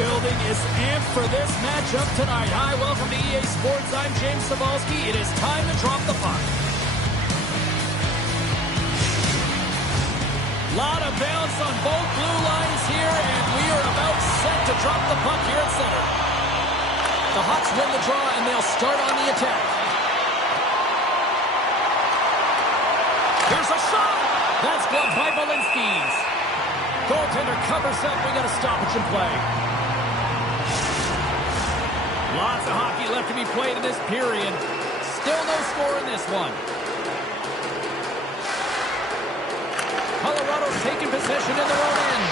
building is amped for this matchup tonight. Hi, welcome to EA Sports. I'm James Cebulski. It is time to drop the puck. Lot of bounce on both blue lines here, and we are about set to drop the puck here at center. The Hawks win the draw, and they'll start on the attack. Here's a shot! That's blocked by Valinskis. Goaltender covers up. We got a stoppage in play. Lots of hockey left to be played in this period. Still no score in this one. Colorado's taking possession in their own end.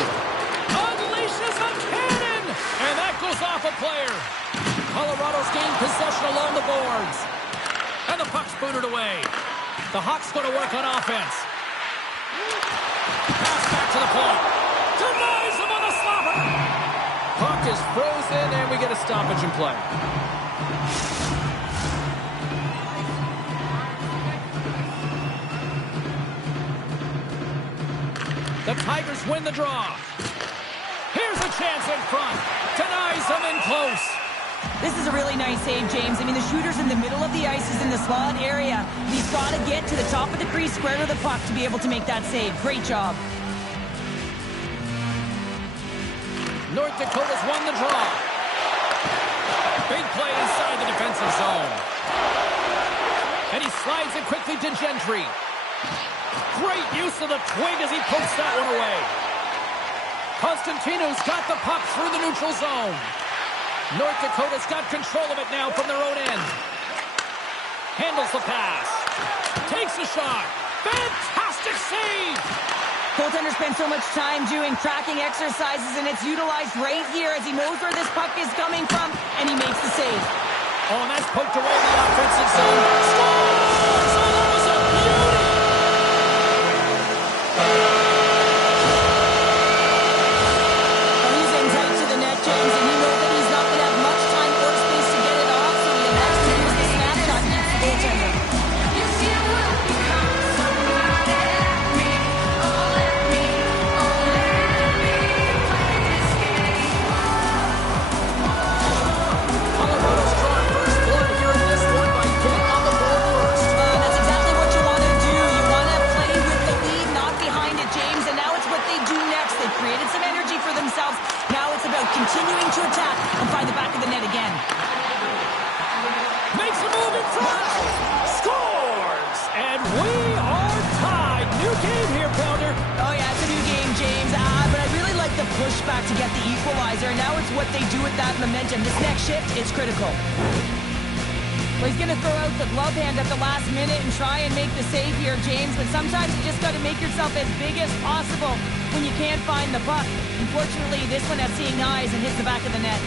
Unleashes a cannon! And that goes off a player. Colorado's gained possession along the boards. And the puck's booted away. The Hawks going to work on offense. Pass back to the point. Denies him on the slapper. Puck is frozen, and we get a stoppage in play. The Tigers win the draw. Here's a chance in front. Denies him in close. This is a really nice save, James. I mean, the shooter's in the middle of the ice, is in the slot area. He's got to get to the top of the crease, square to the puck to be able to make that save. Great job. North Dakota's won the draw. Big play inside the defensive zone. And he slides it quickly to Gentry. Great use of the twig as he pokes that one away. Constantino's got the puck through the neutral zone. North Dakota's got control of it now from their own end. Handles the pass. Takes a shot. Fantastic save! Goaltender spent so much time doing tracking exercises, and it's utilized right here as he knows where this puck is coming from, and he makes the save. Oh, and that's poked away in the offensive zone. Scores! Oh, that was a beauty! Well, he's in tight to the net, James, and you know that he's not going to have much time or space to get it off, so he elects to use the snapshot against the goaltender. Continuing to attack and find the back of the net again. Makes a move in front. Scores! And we are tied. New game here, Pounder. Oh, yeah, it's a new game, James. But I really like the pushback to get the equalizer. Now it's what they do with that momentum. This next shift, it's critical. Well, he's going to throw out the glove hand at the last minute and try and make the save here, James. But sometimes you just got to make yourself as big as possible when you can't find the puck. Unfortunately, this one has seeing eyes and hits the back of the net.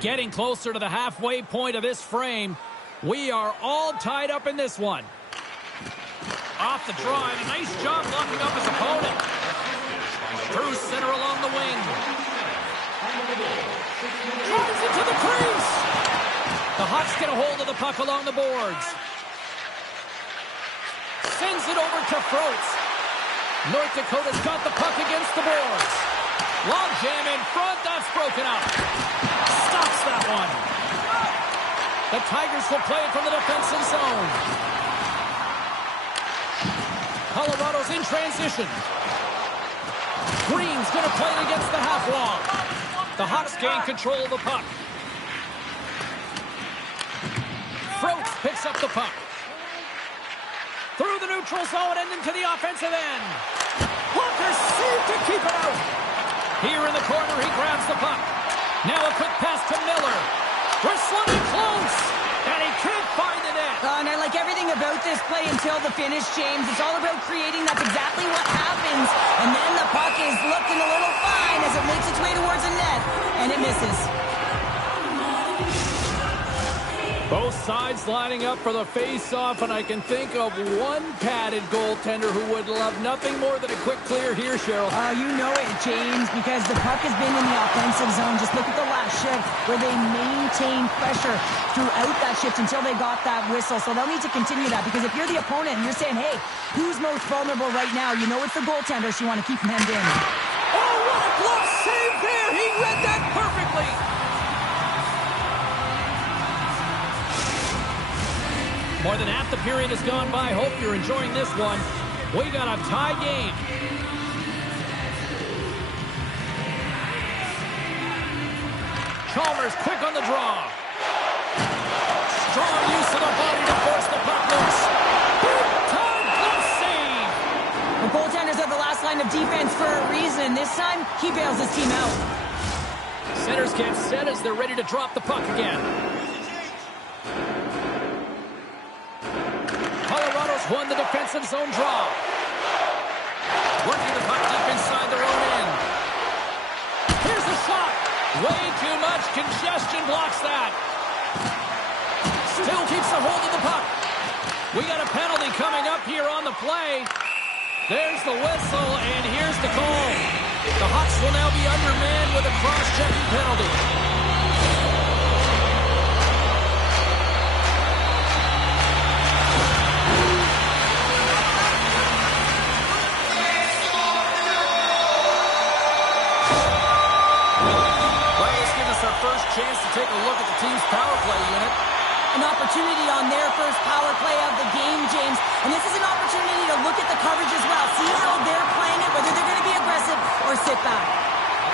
Getting closer to the halfway point of this frame. We are all tied up in this one. Off the draw, and a nice job locking up his opponent. Through center along the wing. Drives it to the crease. The Hawks get a hold of the puck along the boards. Sends it over to Froats. North Dakota's got the puck against the boards. Long jam in front. That's broken up. Stops that one. The Tigers will play it from the defensive zone. Colorado's in transition. Green's going to play it against the half wall. The Hawks gain control of the puck. Froats picks up the puck. Through the neutral zone and into the offensive end. Walker saved to keep it out. Here in the corner, he grabs the puck. Now a quick pass to Miller. Whistling it close. And he can't find the net. And I like everything about this play until the finish, James. It's all about creating. That's exactly what happens. And then the puck is looking a little fine as it makes its way towards the net. And it misses. Both sides lining up for the face-off, and I can think of one padded goaltender who would love nothing more than a quick clear here, Cheryl. You know it, James, because the puck has been in the offensive zone. Just look at the last shift where they maintained pressure throughout that shift until they got that whistle. So they'll need to continue that, because if you're the opponent and you're saying, hey, who's most vulnerable right now? You know it's the goaltender, so you want to keep him hemmed in. Oh, what a glove save there! He read that perfectly! More than half the period has gone by. Hope you're enjoying this one. We got a tie game. Chalmers quick on the draw. Strong use of the body to force the puck loose. Big time glove save. The goaltenders are the last line of defense for a reason. This time, he bails his team out. Centers get set as they're ready to drop the puck again. Won the defensive zone draw. Working the puck deep inside their own end. Here's the shot. Way too much congestion blocks that. Still keeps a hold of the puck. We got a penalty coming up here on the play. There's the whistle, and here's the call. The Hawks will now be undermanned with a cross-checking penalty. First chance to take a look at the team's power play unit. An opportunity on their first power play of the game, James. And this is an opportunity to look at the coverage as well. See how they're playing it, whether they're going to be aggressive or sit back.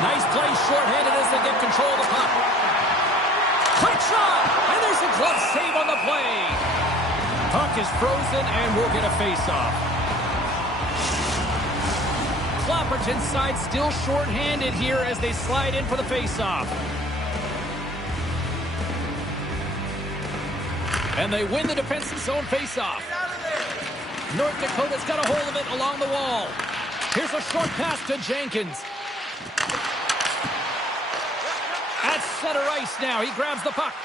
Nice play shorthanded as they get control of the puck. Quick shot! And there's a glove save on the play. Puck is frozen and we'll get a face-off. Clapperton's side still shorthanded here as they slide in for the face-off. And they win the defensive zone face-off. North Dakota's got a hold of it along the wall. Here's a short pass to Jenkins. At center ice now. He grabs the puck.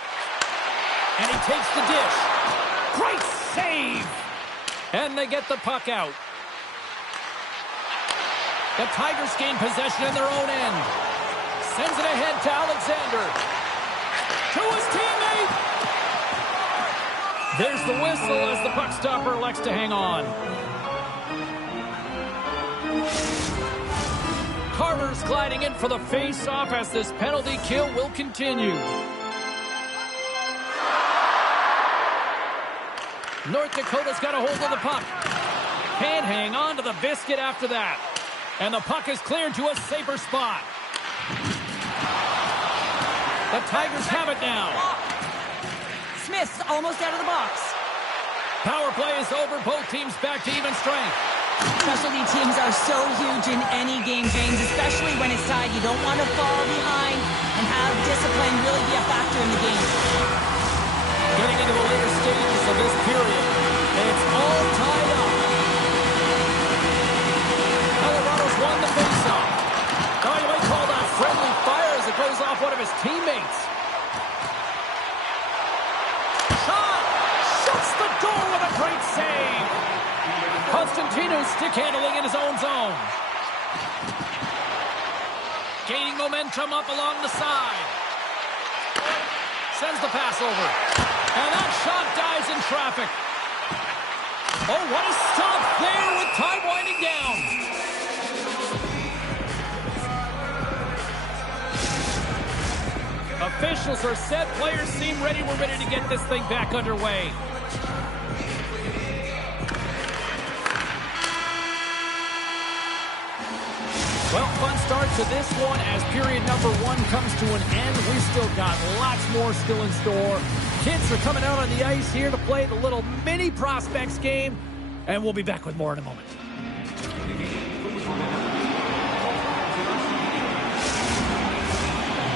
And he takes the dish. Great save! And they get the puck out. The Tigers gain possession in their own end. Sends it ahead to Alexander. To his teammate! There's the whistle as the puck stopper elects to hang on. Carter's gliding in for the face-off as this penalty kill will continue. North Dakota's got a hold of the puck. Can't hang on to the biscuit after that. And the puck is cleared to a safer spot. The Tigers have it now. Smith's almost out of the box. Power play is over. Both teams back to even strength. Specialty teams are so huge in any game, James, especially when it's tied. You don't want to fall behind and have discipline really be a factor in the game. Getting into the later stages of this period, and it's all tied up. Colorado's won the faceoff. Now you might call that friendly fire as it goes off one of his teammates. The door with a great save. Constantino's stick handling in his own zone. Gaining momentum up along the side. Sends the pass over. And that shot dies in traffic. Oh, what a stop there with time winding down. Officials are set. Players seem ready. We're ready to get this thing back underway. Well, fun start to this one as period number one comes to an end. We still got lots more still in store. Kids are coming out on the ice here to play the little mini prospects game, and we'll be back with more in a moment.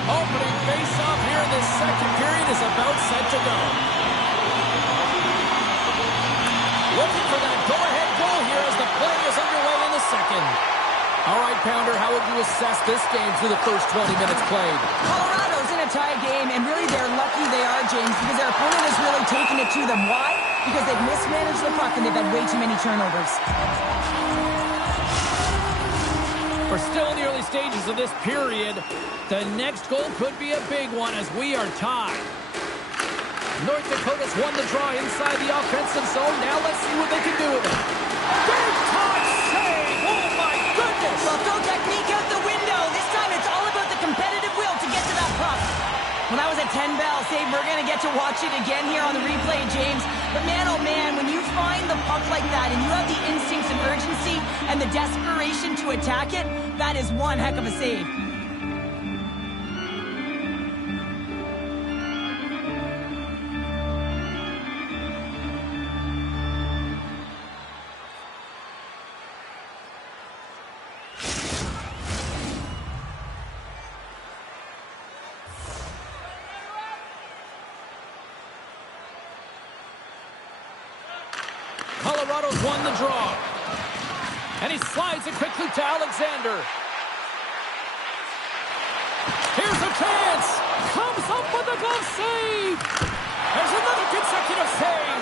Opening face-off here in this second period is about set to go. Looking for that go-ahead goal here as the play is underway in the second. All right, Pounder, how would you assess this game through the first 20 minutes played? Colorado's in a a tie game, and really they're lucky they are, James, because their opponent has really taken it to them. Why? Because they've mismanaged the puck and they've had way too many turnovers. We're still in the early stages of this period. The next goal could be a big one as we are tied. North Dakota's won the draw inside the offensive zone. Now let's see what they can do with it. Big time save! Oh my goodness! Well, throw technique out the window. This time it's all about the competitive will to get to that puck. Well, that was a 10-bell save. We're going to get to watch it again here on the replay, James. But man, oh man, when you find the puck like that and you have the instincts of urgency and the desperation to attack it, that is one heck of a save. Colorado's won the draw. And he slides it quickly to Alexander. Here's a chance. Comes up with a glove save. There's another consecutive save.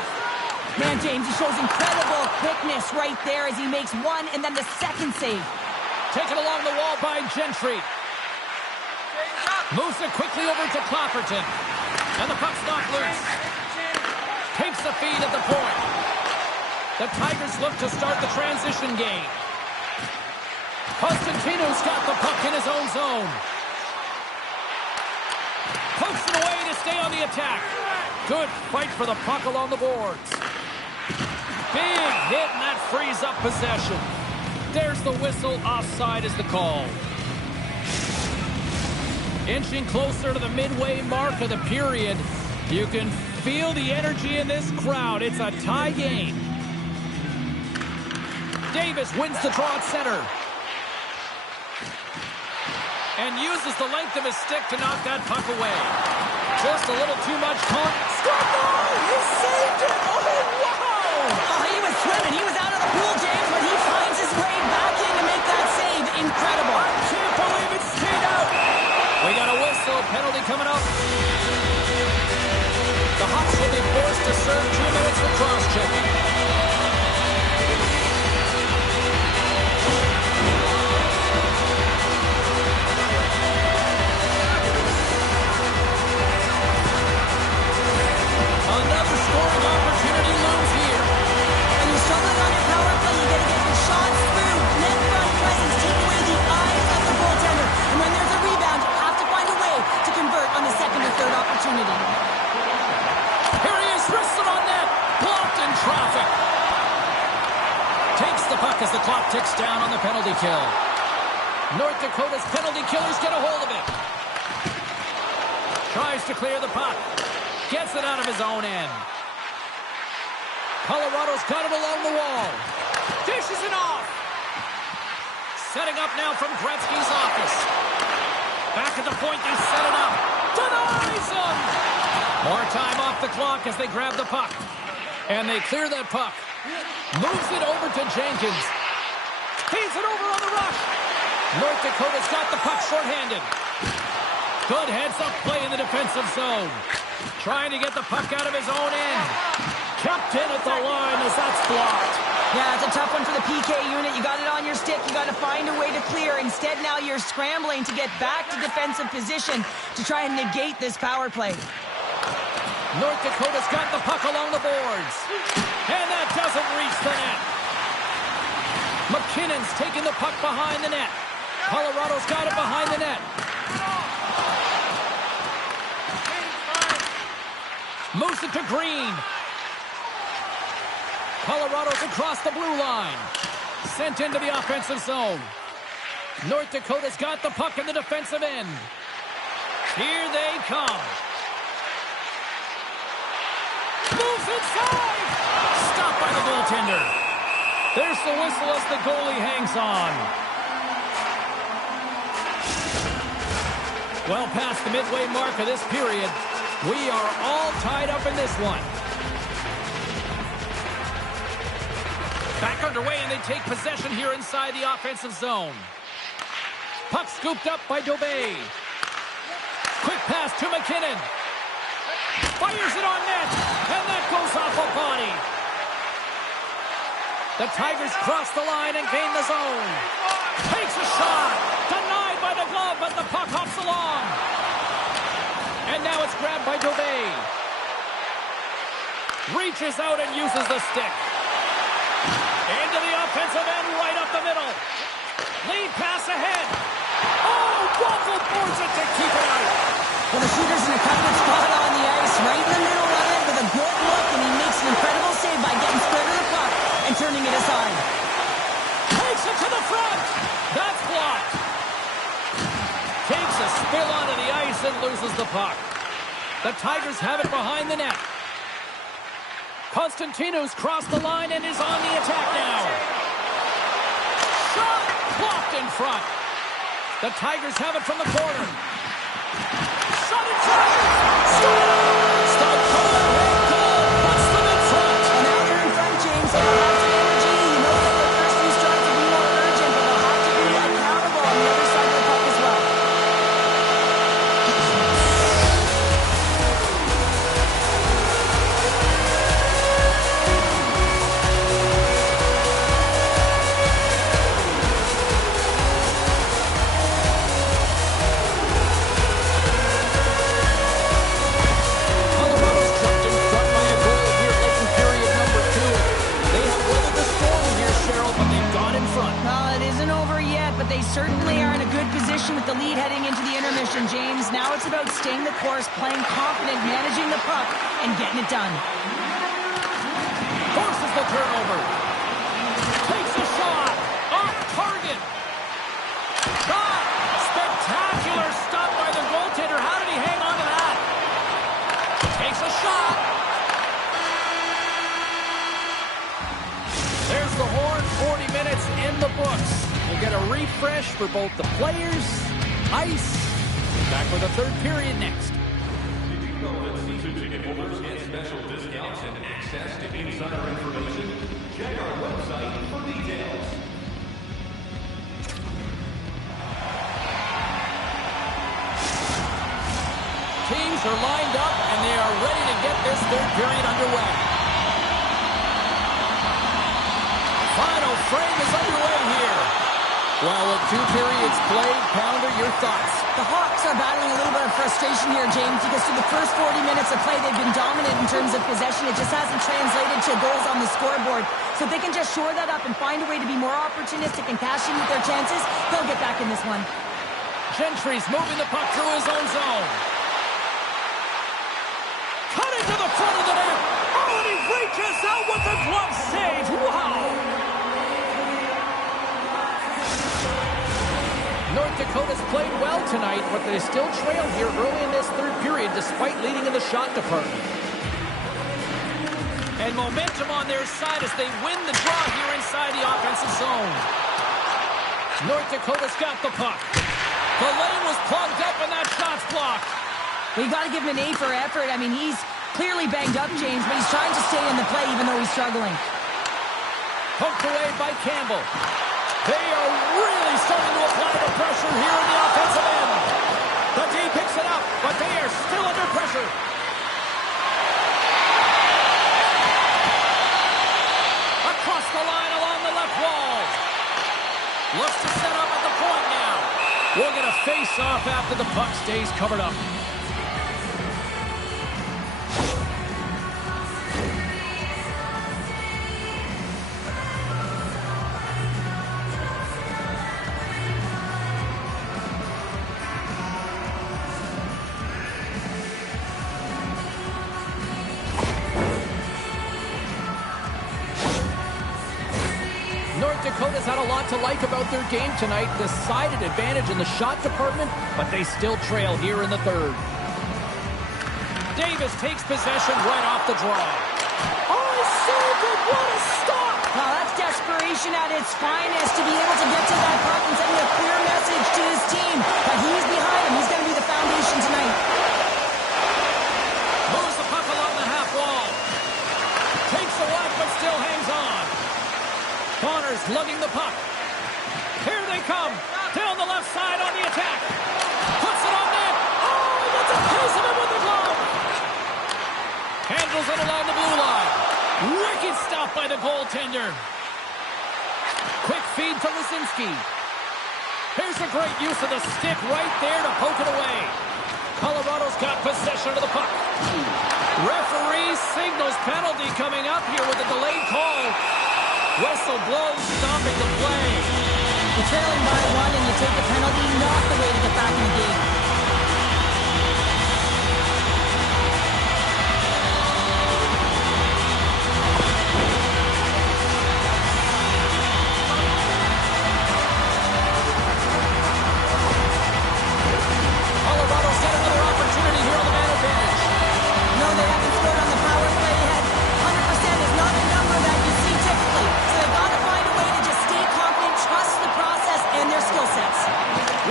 Man, James, he shows incredible quickness right there as he makes one and then the second save. Taken along the wall by Gentry. Moves it quickly over to Clapperton. And the puck's knocked loose. Takes the feed at the point. The Tigers look to start the transition game. Constantino's got the puck in his own zone. Pokes it away to stay on the attack. Good fight for the puck along the boards. Big hit, and that frees up possession. There's the whistle. Offside is the call. Inching closer to the midway mark of the period. You can feel the energy in this crowd. It's a tie game. Davis wins the draw at center. And uses the length of his stick to knock that puck away. Just a little too much contact. He saved it! Oh, wow! Oh, he was swimming. He was out of the pool, James, but he finds his way back in to make that save. Incredible. I can't believe it stayed out. We got a whistle. Penalty coming up. The Hawks will be forced to serve 2 minutes for cross-checking. Another scoring opportunity looms here. When you're struggling on your power play, you got to get your shots through. Net front presence, take away the eyes of the goaltender. And when there's a rebound, you have to find a way to convert on the second or third opportunity. Here he is, wristed on net. Blocked in traffic. Takes the puck as the clock ticks down on the penalty kill. North Dakota's penalty killers get a hold of it. Tries to clear the puck. Gets it out of his own end. Colorado's got it along the wall. Dishes it off. Setting up now from Gretzky's office. Back at the point, they set it up. Denies him. More time off the clock as they grab the puck. And they clear that puck. Moves it over to Jenkins. Feeds it over on the rush. North Dakota's got the puck shorthanded. Good heads-up play in the defensive zone. Trying to get the puck out of his own end. Kept in at the line as that's blocked. Yeah, it's a tough one for the PK unit. You got it on your stick. You got to find a way to clear. Instead, now you're scrambling to get back to defensive position to try and negate this power play. North Dakota's got the puck along the boards. And that doesn't reach the net. McKinnon's taking the puck behind the net. Colorado's got it behind the net. Moves it to Green. Colorado's across the blue line. Sent into the offensive zone. North Dakota's got the puck in the defensive end. Here they come. Moves inside. Stopped by the goaltender. There's the whistle as the goalie hangs on. Well past the midway mark of this period. We are all tied up in this one. Back underway, and they take possession here inside the offensive zone. Puck scooped up by Dobé. Quick pass to McKinnon. Fires it on net. And that goes off a body. The Tigers cross the line and gain the zone. Takes a shot. Denied by the glove, but the puck hops along. And now it's grabbed by Dubé. Reaches out and uses the stick. Into the offensive end, right up the middle. Lead pass ahead. Oh, Waffle boards it to keep it out. Well, the shooter's in a coveted spot on the ice, right in the middle of it with a good look, and he makes an incredible save by getting square to the puck and turning it aside. Takes it to the front. That's blocked. Takes a spill onto the ice and loses the puck. The Tigers have it behind the net. Constantino's crossed the line and is on the attack now. Shot blocked in front. The Tigers have it from the corner. Shot in front. Stop calling. Goal. Puts them in front. And now they're in front, James. They have lots of energy. You know that the first team's trying to be more urgent, but they'll have to be accountable on the other side of the puck as well. But they certainly are in a good position with the lead heading into the intermission, James. Now it's about staying the course, playing confident, managing the puck, and getting it done. Forces the turnover. Takes a shot. Off target. Shot. Spectacular stop by the goaltender. How did he hang on to that? Takes a shot. There's the horn. 40 minutes in the books. We'll get a refresh for both the players, ice. Back with the third period next. Season ticket holders get special discounts and access to insider information. Check our website for details. Teams are lined up and they are ready to get this third period underway. Final frame is underway here. Well, with 2 periods played, Pounder, your thoughts? The Hawks are battling a little bit of frustration here, James, because through the first 40 minutes of play, they've been dominant in terms of possession. It just hasn't translated to goals on the scoreboard. So if they can just shore that up and find a way to be more opportunistic and cash in with their chances, they'll get back in this one. Gentry's moving the puck through his own zone. Cut into the front of the net. Oh, and he reaches out with the glove save. Wow! North Dakota's played well tonight, but they still trail here early in this third period despite leading in the shot department. And momentum on their side as they win the draw here inside the offensive zone. North Dakota's got the puck. The lane was plugged up and that shot's blocked. Well, you got to give him an A for effort. I mean, he's clearly banged up, James, but he's trying to stay in the play even though he's struggling. Poked away by Campbell. They are really starting to apply the pressure here in the offensive end. The D picks it up, but they are still under pressure. Across the line along the left wall. Looks to set up at the point now. We'll get a face-off after the puck stays covered up. Dakota's had a lot to like about their game tonight. Decided advantage in the shot department, but they still trail here in the third. Davis takes possession right off the draw. Oh, he saved it! What a stop! Well, that's desperation at its finest to be able to get to that puck and send a clear message to his team. But he's behind him. He's going to be the foundation tonight. Moves the puck along the half wall. Takes the whack, but still hangs on. Connors lugging the puck. Here they come. Down the left side on the attack. Puts it on net. Oh, the by the goaltender. Quick feed to Lisinski. Here's a great use of the stick right there to poke it away. Colorado's got possession of the puck. Referee signals penalty coming up here with a delayed call. Whistle blows, stopping the play. You're trailing by one and you take the penalty, not the way to get back in the game. Colorado's got another opportunity here on the man advantage. No, they haven't scored on the power play yet. 100% is not a number that you see typically. So they've got to find a way to just stay confident, trust the process and their skill sets.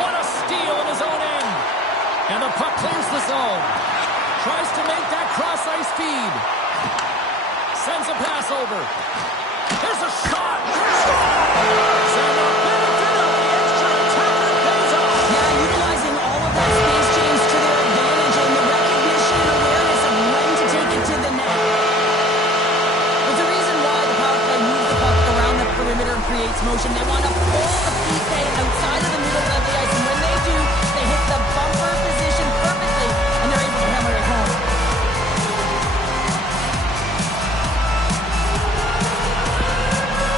What a steal in his own end. And the puck clears the zone. Tries to make that cross-ice feed. Sends a pass over. Here's a shot. Samuel Bennett did up the extra attacker pays off. Yeah, utilizing all of that space, James, to their advantage and the recognition and awareness of when to take it to the net. There's a reason why the power play moves the puck around the perimeter and creates motion. They want to pull the PK outside of the middle of the ice, and when they do, they hit the bumper position perfectly, and they're able to hammer it home.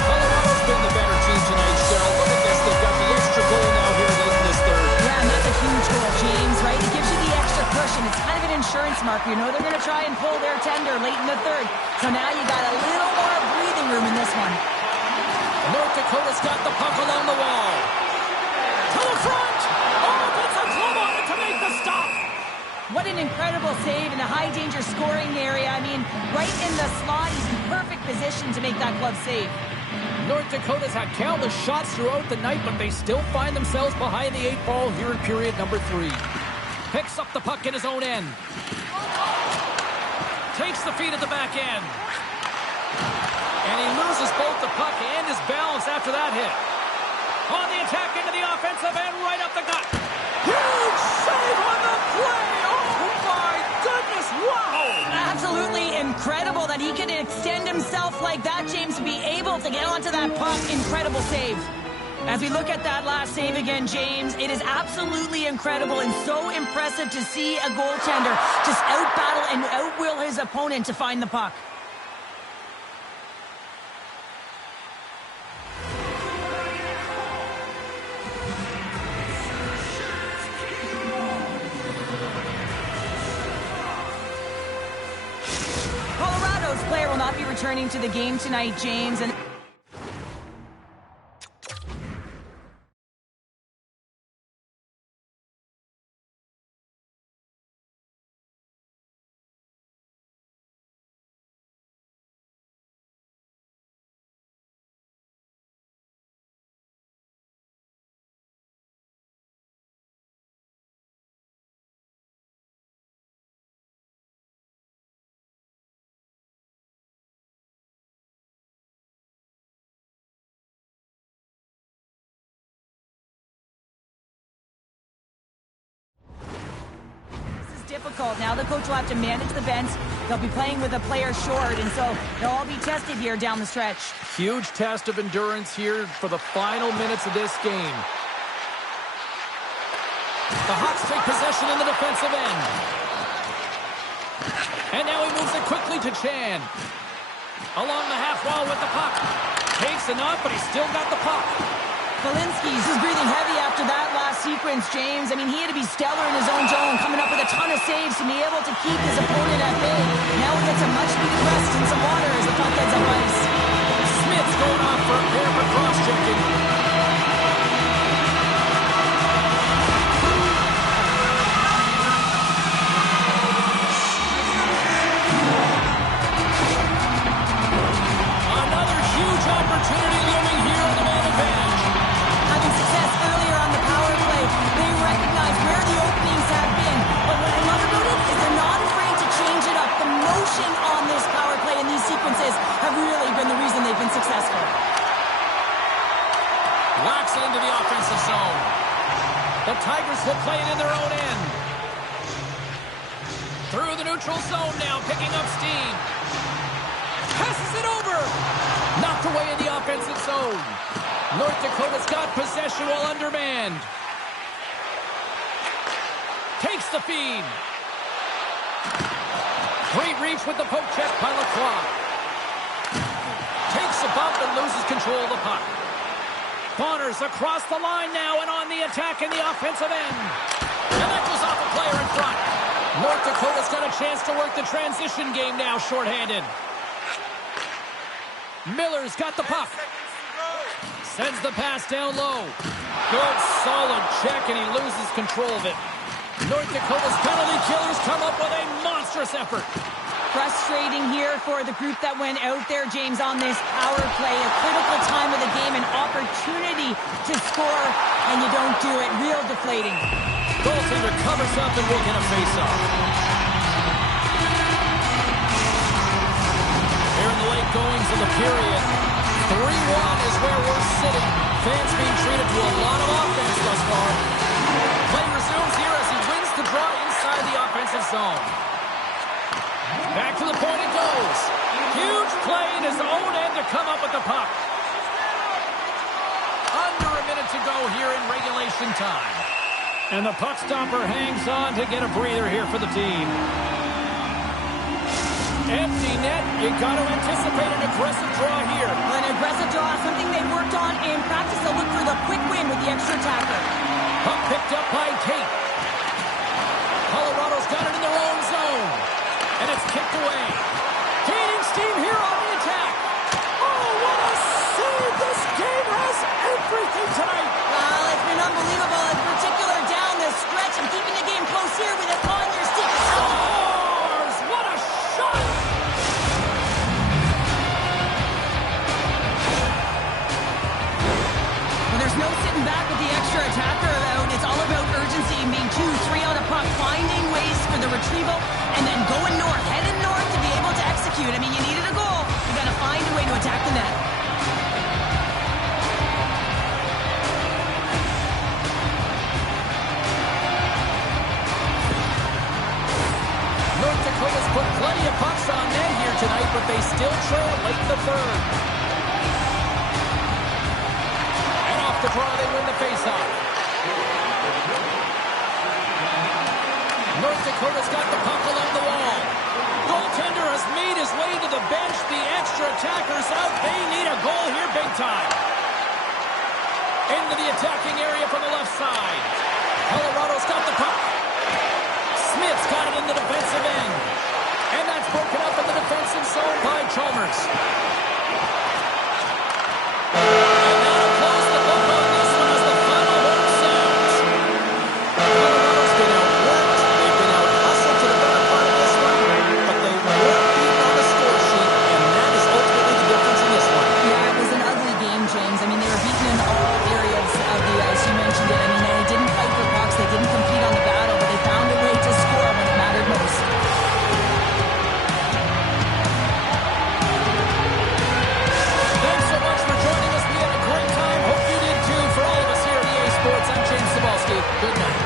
Colorado's been the better team tonight, Cheryl. Look at this. They've got the extra goal now here late in this third. Yeah, and that's a huge goal, James, right? It gives you the extra cushion. It's kind of an insurance marker. You know they're going to try and pull their tender late in the third. So now you got a little more breathing room in this one. North Dakota's got the puck along the wall. To the front! Oh, puts a glove on it to make the stop! What an incredible save in a high-danger scoring area. I mean, right in the slot, he's in perfect position to make that glove save. North Dakota's had countless shots throughout the night, but they still find themselves behind the 8 ball here in period number 3. Picks up the puck in his own end. Takes the feed at the back end. And he loses both the puck and his balance after that hit. On the attack into the offensive end, right up the gut. Huge save on the play! Oh my goodness, wow! Absolutely incredible that he could extend himself like that, James, to be able to get onto that puck. Incredible save. As we look at that last save again, James, it is absolutely incredible and so impressive to see a goaltender just out-battle and out-will his opponent to find the puck. Colorado's player will not be returning to the game tonight, James, and difficult. Now the coach will have to manage the bench. They'll be playing with a player short, and so they'll all be tested here down the stretch. Huge test of endurance here for the final minutes of this game. The Hawks take possession in the defensive end. And now he moves it quickly to Chan. Along the half wall with the puck. Takes enough, but he's still got the puck. Polinski's is breathing heavy after that last sequence, James. I mean, he had to be stellar in his own zone, coming up with a ton of saves to be able to keep his opponent at bay. Now he gets a much-needed rest and some water as the puck ends up ice. Smith's going off for a pair for cross-checking. Another huge opportunity looming here on the man advantage. Having success earlier on the power play, they recognize where the openings have been. But what I love about it is they're not afraid to change it up. The motion on this power play and these sequences have really been the reason they've been successful. Whacks it into the offensive zone. The Tigers will play it in their own end. Through the neutral zone now, picking up steam. Passes it over. Knocked away in the offensive zone. North Dakota's got possession while undermanned. Takes the feed. Great reach with the poke check by Lacroix. Takes a bump and loses control of the puck. Bonner's across the line now and on the attack in the offensive end. And that goes off a player in front. North Dakota's got a chance to work the transition game now, shorthanded. Miller's got the puck. Sends the pass down low. Good, solid check, and he loses control of it. North Dakota's penalty killers come up with a monstrous effort. Frustrating here for the group that went out there, James, on this power play. A critical time of the game, an opportunity to score, and you don't do it. Real deflating. Goaltender covers up and will get a face-off. Here in the late goings of the period, 3-1 is where we're sitting. Fans being treated to a lot of offense thus far. Play resumes here as he wins the draw inside the offensive zone. Back to the point it goes. Huge play in his own end to come up with the puck. Under a minute to go here in regulation time. And the puck stopper hangs on to get a breather here for the team. Empty net. You got to anticipate an aggressive draw here. An aggressive draw, something they worked on in practice. They'll look for the quick win with the extra attacker. Puck picked up by Tate. Colorado's got it in their own zone. And it's kicked away. Gaining steam here on the attack. Oh, what a save! This game has everything tonight. Well, it's been unbelievable, in particular down the stretch and keeping the game close here with it on your stick. Scores! What a shot! Well, there's no sitting back with the extra attacker out. It's all about urgency and being 2-3 on a puck, finding ways for the retrieval, and then going north, heading north to be able to execute. I mean, you needed a goal. You got to find a way to attack the net. North Dakota's put plenty of pucks on net here tonight, but they still trail late in the third. And off the draw, they win the faceoff. North Dakota's got the puck along the wall. Goaltender has made his way to the bench. The extra attacker's out. They need a goal here big time. Into the attacking area from the left side. Colorado's got the puck. Smith's got it in the defensive end. And that's broken up in the defensive zone by Chalmers. And that'll close the book on this one as the final horn sounds. Colorado's been outworked. They've been out-hustled to the better part of this one. But they weren't beaten on the score sheet, and that is ultimately the difference in this one. Yeah, it was an ugly game, James. I mean, they were beaten in all areas of the ice. You mentioned it. I mean, they didn't fight for pucks. They didn't compete on the battle, but they found a way to score when it mattered most. Thanks so much for joining us. We had a great time. Hope you did too. For all of us here at EA Sports, I'm James Cebulski. Good night.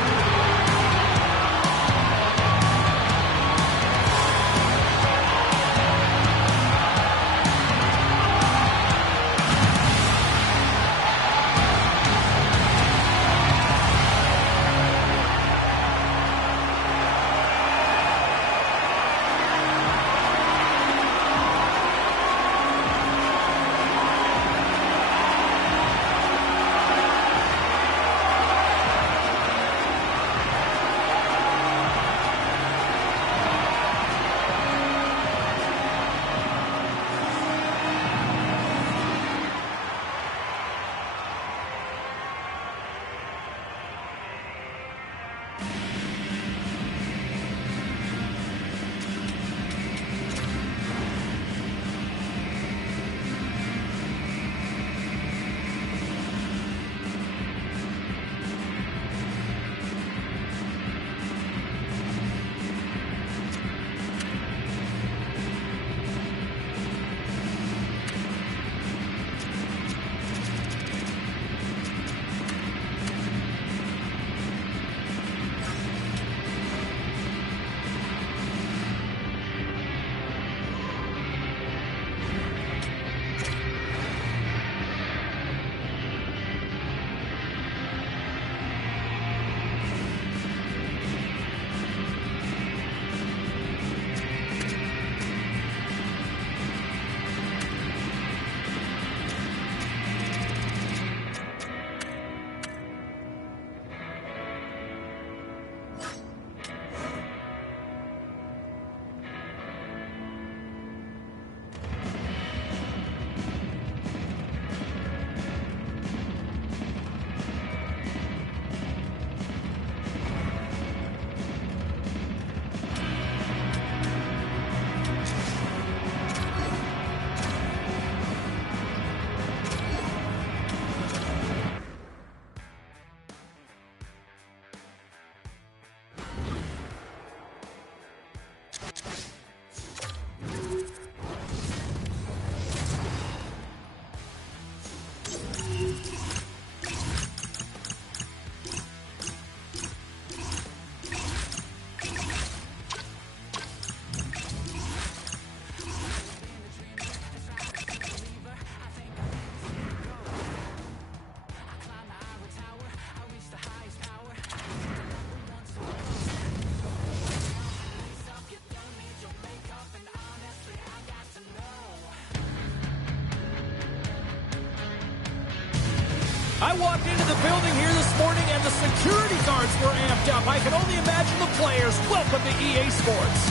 the security guards were amped up. I can only imagine the players. Welcome to EA Sports.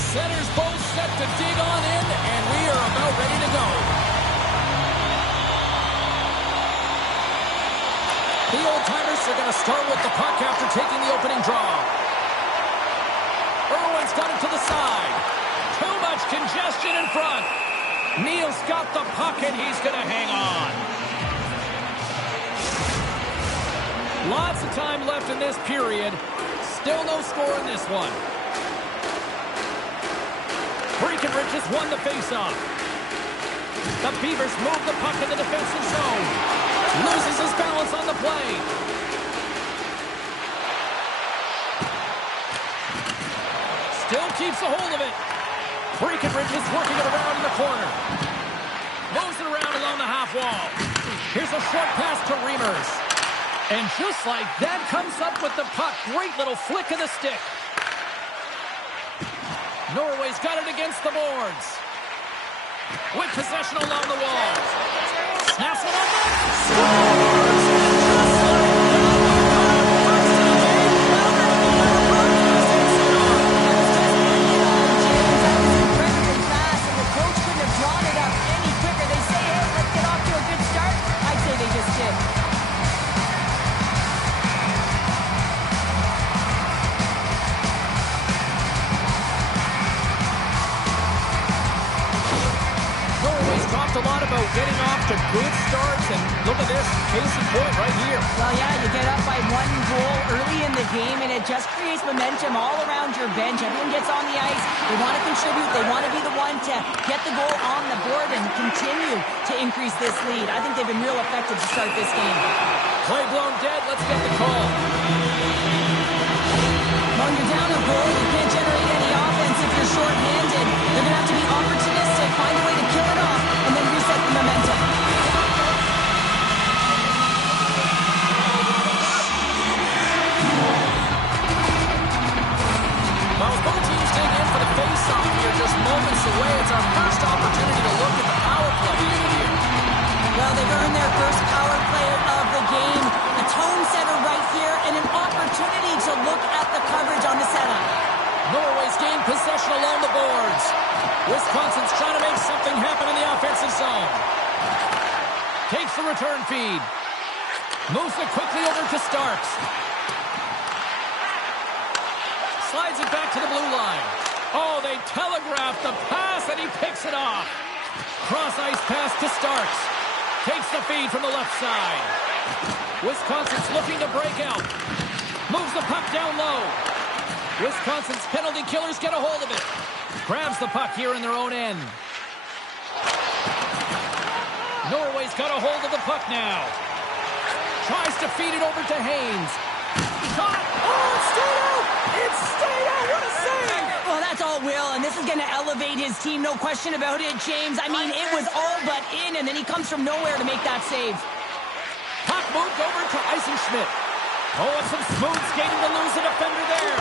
Centers both set to dig on in, and we are about ready to go. The old-timers are going to start with the puck after taking the opening draw. Irwin's got it to the side. Too much congestion in front. Neal's got the puck, and he's going to hang on. Lots of time left in this period. Still no score in this one. Breckenridge has won the faceoff. The Beavers move the puck in the defensive zone. Loses his balance on the play. Still keeps a hold of it. Breckenridge is working it around in the corner. Moves it around along the half wall. Here's a short pass to Reimers. And just like that, comes up with the puck. Great little flick of the stick. Norway's got it against the boards. With possession along the wall. Snaps it up. Scores! A lot about getting off to good starts, and look at this, case in point right here. Well, yeah, you get up by 1 goal early in the game, and it just creates momentum all around your bench. Everyone gets on the ice. They want to contribute. They want to be the one to get the goal on the board and continue to increase this lead. I think they've been real effective to start this game. Play blown dead. Let's get the call. When you're down a goal, you can't generate any offense if you're short-handed. They're going to have to be opportunistic, find a way to kill it off, and then reset the momentum. Well, both teams take in for the face-off here, just moments away. It's our first opportunity to look at the power play unit here. Well, they've earned their first power play of the game. A tone setter right here, and an opportunity to look at the coverage on the setup. Norway's gained possession along the boards. Wisconsin's trying to make something happen in the offensive zone. Takes the return feed. Moves it quickly over to Starks. Slides it back to the blue line. Oh, they telegraphed the pass, and he picks it off. Cross-ice pass to Starks. Takes the feed from the left side. Wisconsin's looking to break out. Moves the puck down low. Wisconsin's penalty killers get a hold of it. Grabs the puck here in their own end. Norway's got a hold of the puck now. Tries to feed it over to Haynes. Caught! Oh, it stayed out! It stayed out! What a save! Well, that's all Will, and this is going to elevate his team, no question about it, James. I mean, it was all but in, and then he comes from nowhere to make that save. Puck moved over to Eisenschmidt. Oh, and some smooth skating to lose a defender there.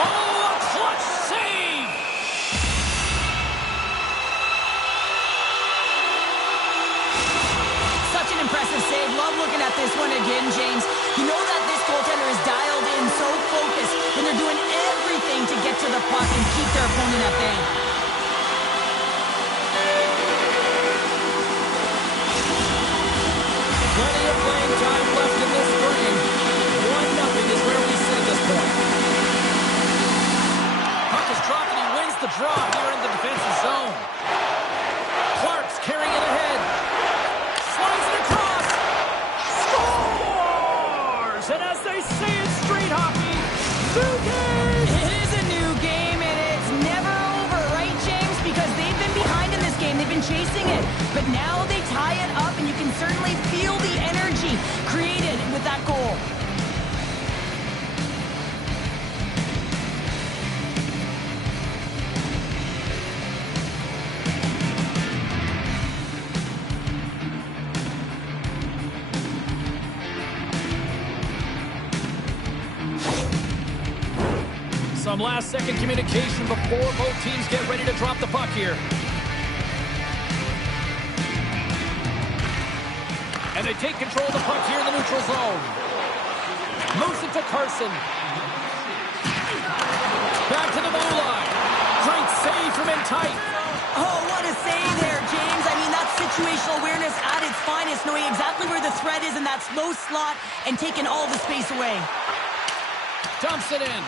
Oh, a clutch save! Such an impressive save. Love looking at this one again, James. You know that this goaltender is dialed in, so focused, and they're doing everything to get to the puck and keep their opponent at bay. Plenty of playing time left in this game. 1-0 is where we sit at this point. Puck is dropped and he wins the draw here in the defensive zone. Clark's carrying it ahead. Slides it across. Scores! And as they say in street hockey, new game! It is a new game, and it's never over, right, James? Because they've been behind in this game. They've been chasing it. But now they tie it up, and you can certainly feel the energy created with that goal. Some last-second communication before both teams get ready to drop the puck here. And they take control of the puck here in the neutral zone. Moves it to Carson. Back to the blue line. Great save from in tight. Oh, what a save there, James. I mean, that's situational awareness at its finest, knowing exactly where the threat is in that slow slot and taking all the space away. Dumps it in.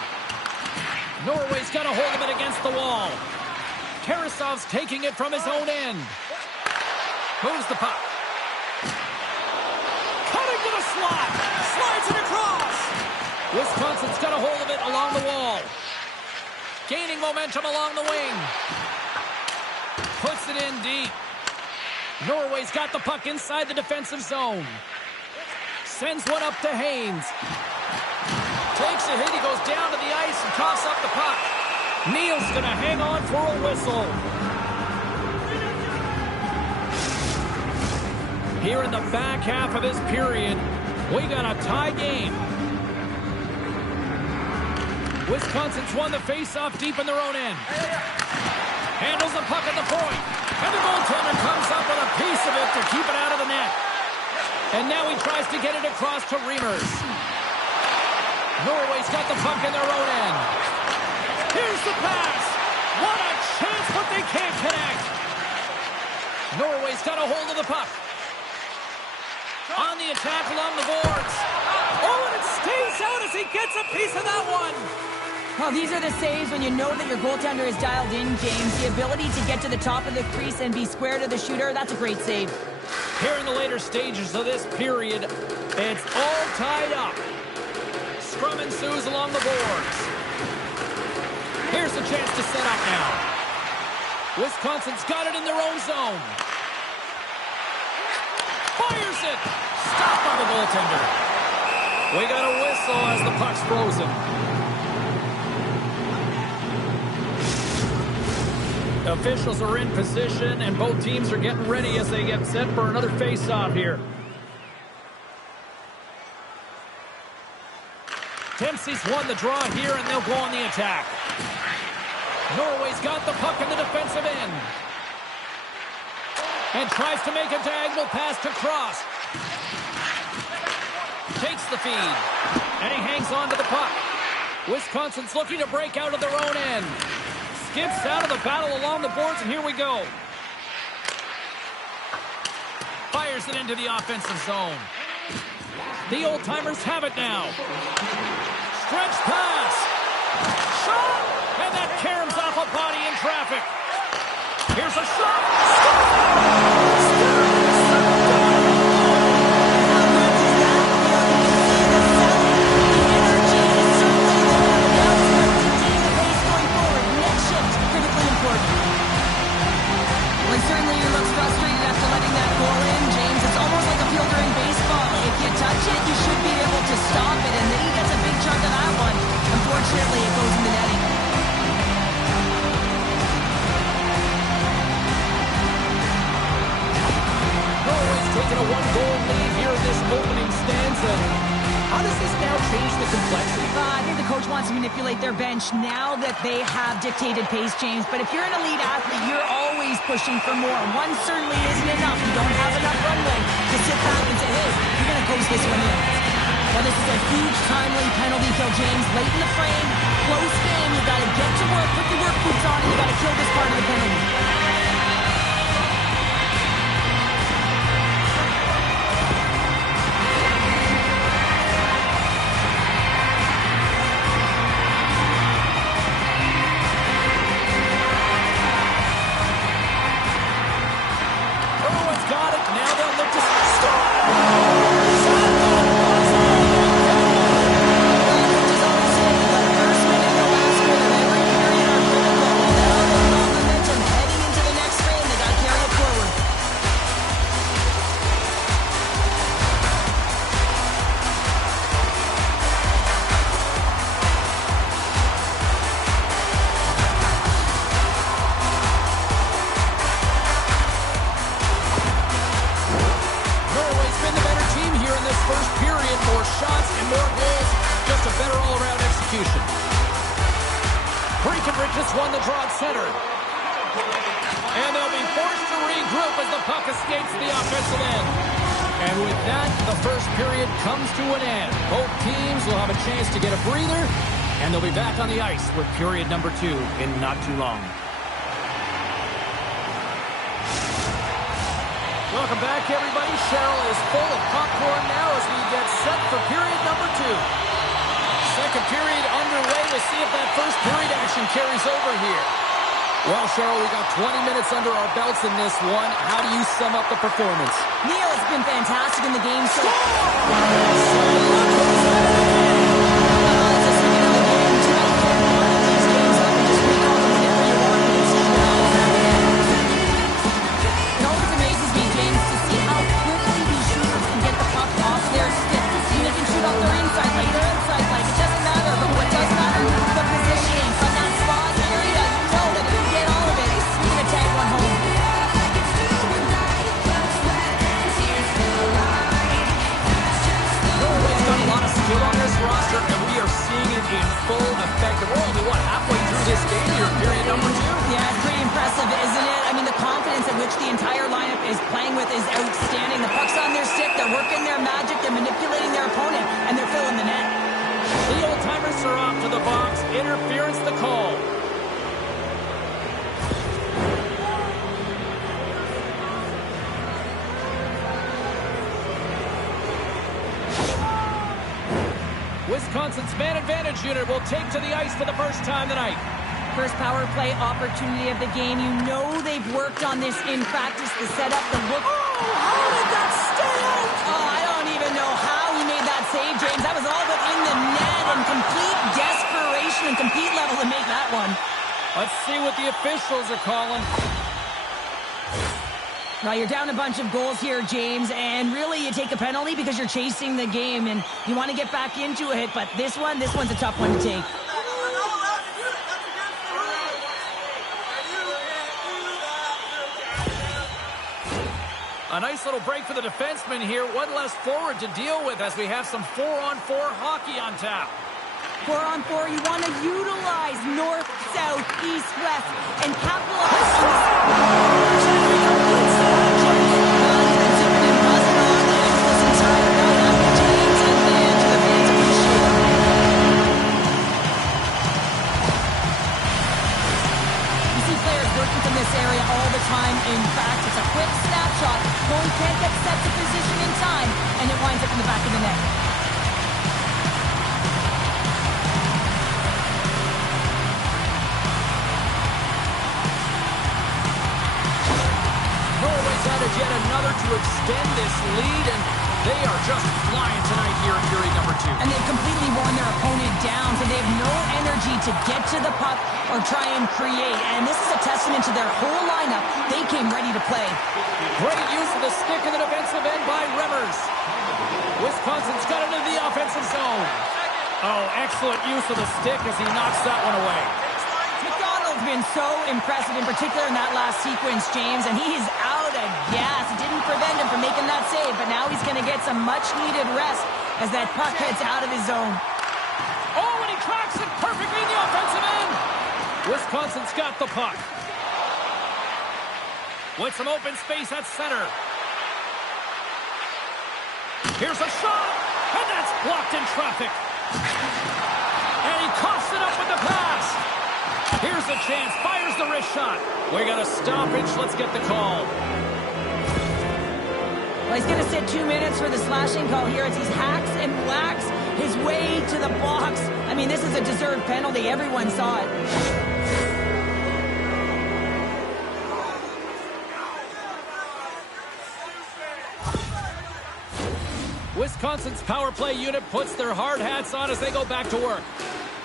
Norway's got a hold of it against the wall. Tarasov's taking it from his own end. Moves the puck. Cutting to the slot. Slides it across. Wisconsin's got a hold of it along the wall. Gaining momentum along the wing. Puts it in deep. Norway's got the puck inside the defensive zone. Sends one up to Haynes. Takes a hit. He goes down to the ice and coughs up the puck. Neal's going to hang on for a whistle. Here in the back half of this period, we got a tie game. Wisconsin's won the face-off deep in their own end. Handles the puck at the point. And the goaltender comes up with a piece of it to keep it out of the net. And now he tries to get it across to Reimers. Norway's got the puck in their own end. Here's the pass. What a chance, but they can't connect. Norway's got a hold of the puck. On the attack along the boards. Oh, and it stays out as he gets a piece of that one. Well, these are the saves when you know that your goaltender is dialed in, James. The ability to get to the top of the crease and be square to the shooter, that's a great save. Here in the later stages of this period, it's all tied up. Scrum ensues along the boards. Here's the chance to set up now. Wisconsin's got it in their own zone. Fires it. Stopped by the goaltender. We got a whistle as the puck's frozen. Officials are in position, and both teams are getting ready as they get set for another face-off here. Dempsey's won the draw here, and they'll go on the attack. Norway's got the puck in the defensive end. And tries to make a diagonal pass to Cross. Takes the feed. And he hangs on to the puck. Wisconsin's looking to break out of their own end. Skips out of the battle along the boards, and here we go. Fires it into the offensive zone. The old-timers have it now. Stretch pass. Shot! And that caroms off a body in traffic. Here's a shot. Certainly he looks frustrated after letting that goal in, James. It's almost like a fielder in baseball. If you touch it, you should be able to stop it, and then he gets a big chunk of that one. Unfortunately, it goes in the netting. Norway's taken a one-goal lead here in this opening stanza. How does this now change the complexity? I think the coach wants to manipulate their bench now that they have dictated pace, James. But if you're an elite athlete, you're always pushing for more. One certainly isn't enough. You don't have enough runway to sit back and say, hey, you're going to coast this one in. Well, this is a huge timely penalty kill, James. Late in the frame, close game. You got to get to work, put the work boots on, and you got to kill this part of the penalty. Won the draw at center. And they'll be forced to regroup as the puck escapes the offensive end. And And with that, the first period comes to an end. Both teams will have a chance to get a breather, and they'll be back on the ice with period number 2 in not too long. Welcome back, everybody. Cheryl is full of popcorn now as we get set for period number 2. Second period underway. We'll see if that first period action carries over here. Well, Cheryl, we got 20 minutes under our belts in this one. How do you sum up the performance? Neil has been fantastic in the game so It always amazes me, James, to see how quickly these shooters can get the puck off their stick. They can shoot off their inside leg, their outside leg. It doesn't matter, but what does matter is the positioning from that spot area. You know that if you get all of it, you're going to tag one home. Norway's got a lot of skill on this roster, and we are seeing it in full effect. We're only, halfway through this game here, period number 2? Yeah, it's pretty impressive, isn't it? I mean, the confidence at which the entire lineup is playing with is outstanding. The puck's on their stick, they're working their magic, they're manipulating their opponent, and they're filling the net. The old-timers are off to the box. Interference the call. Wisconsin's man advantage unit will take to the ice for the first time tonight. First power play opportunity of the game. You know they've worked on this in practice, the setup, the look. Oh, how did that stay out? Oh, I don't even know how he made that save, James. That was all but in the net and complete desperation and compete level to make that one. Let's see what the officials are calling. Now, you're down a bunch of goals here, James, and really you take a penalty because you're chasing the game and you want to get back into it, but this one's a tough one to take. A nice little break for the defenseman here. One less forward to deal with as we have some 4-on-4 hockey on tap. 4-on-4, you want to utilize north, south, east, west, and capitalize on this area all the time. In fact, it's a quick snapshot. Goalie can't get set to position in time, and it winds up in the back of the net. Norway's added yet another to extend this lead, and they are just flying tonight here in period number 2. And they've completely worn their opponent down, so they have no energy to get to the puck or try and create. And this is a testament to their whole lineup. They came ready to play. Great use of the stick in the defensive end by Rivers. Wisconsin's got into the offensive zone. Oh, excellent use of the stick as he knocks that one away. McDonald's been so impressive, in particular in that last sequence, James, and he is out of gas. It didn't prevent him from making that save, but now he's going to get some much-needed rest as that puck heads out of his zone. Oh, and he tracks it perfectly in the offensive end. Wisconsin's got the puck. With some open space at center. Here's a shot, and that's blocked in traffic. And he coughs it up with the pass. Here's a chance, fires the wrist shot. We got a stoppage, let's get the call. Well, he's going to sit 2 minutes for the slashing call here as he hacks and whacks his way to the box. I mean, this is a deserved penalty. Everyone saw it. Wisconsin's power play unit puts their hard hats on as they go back to work.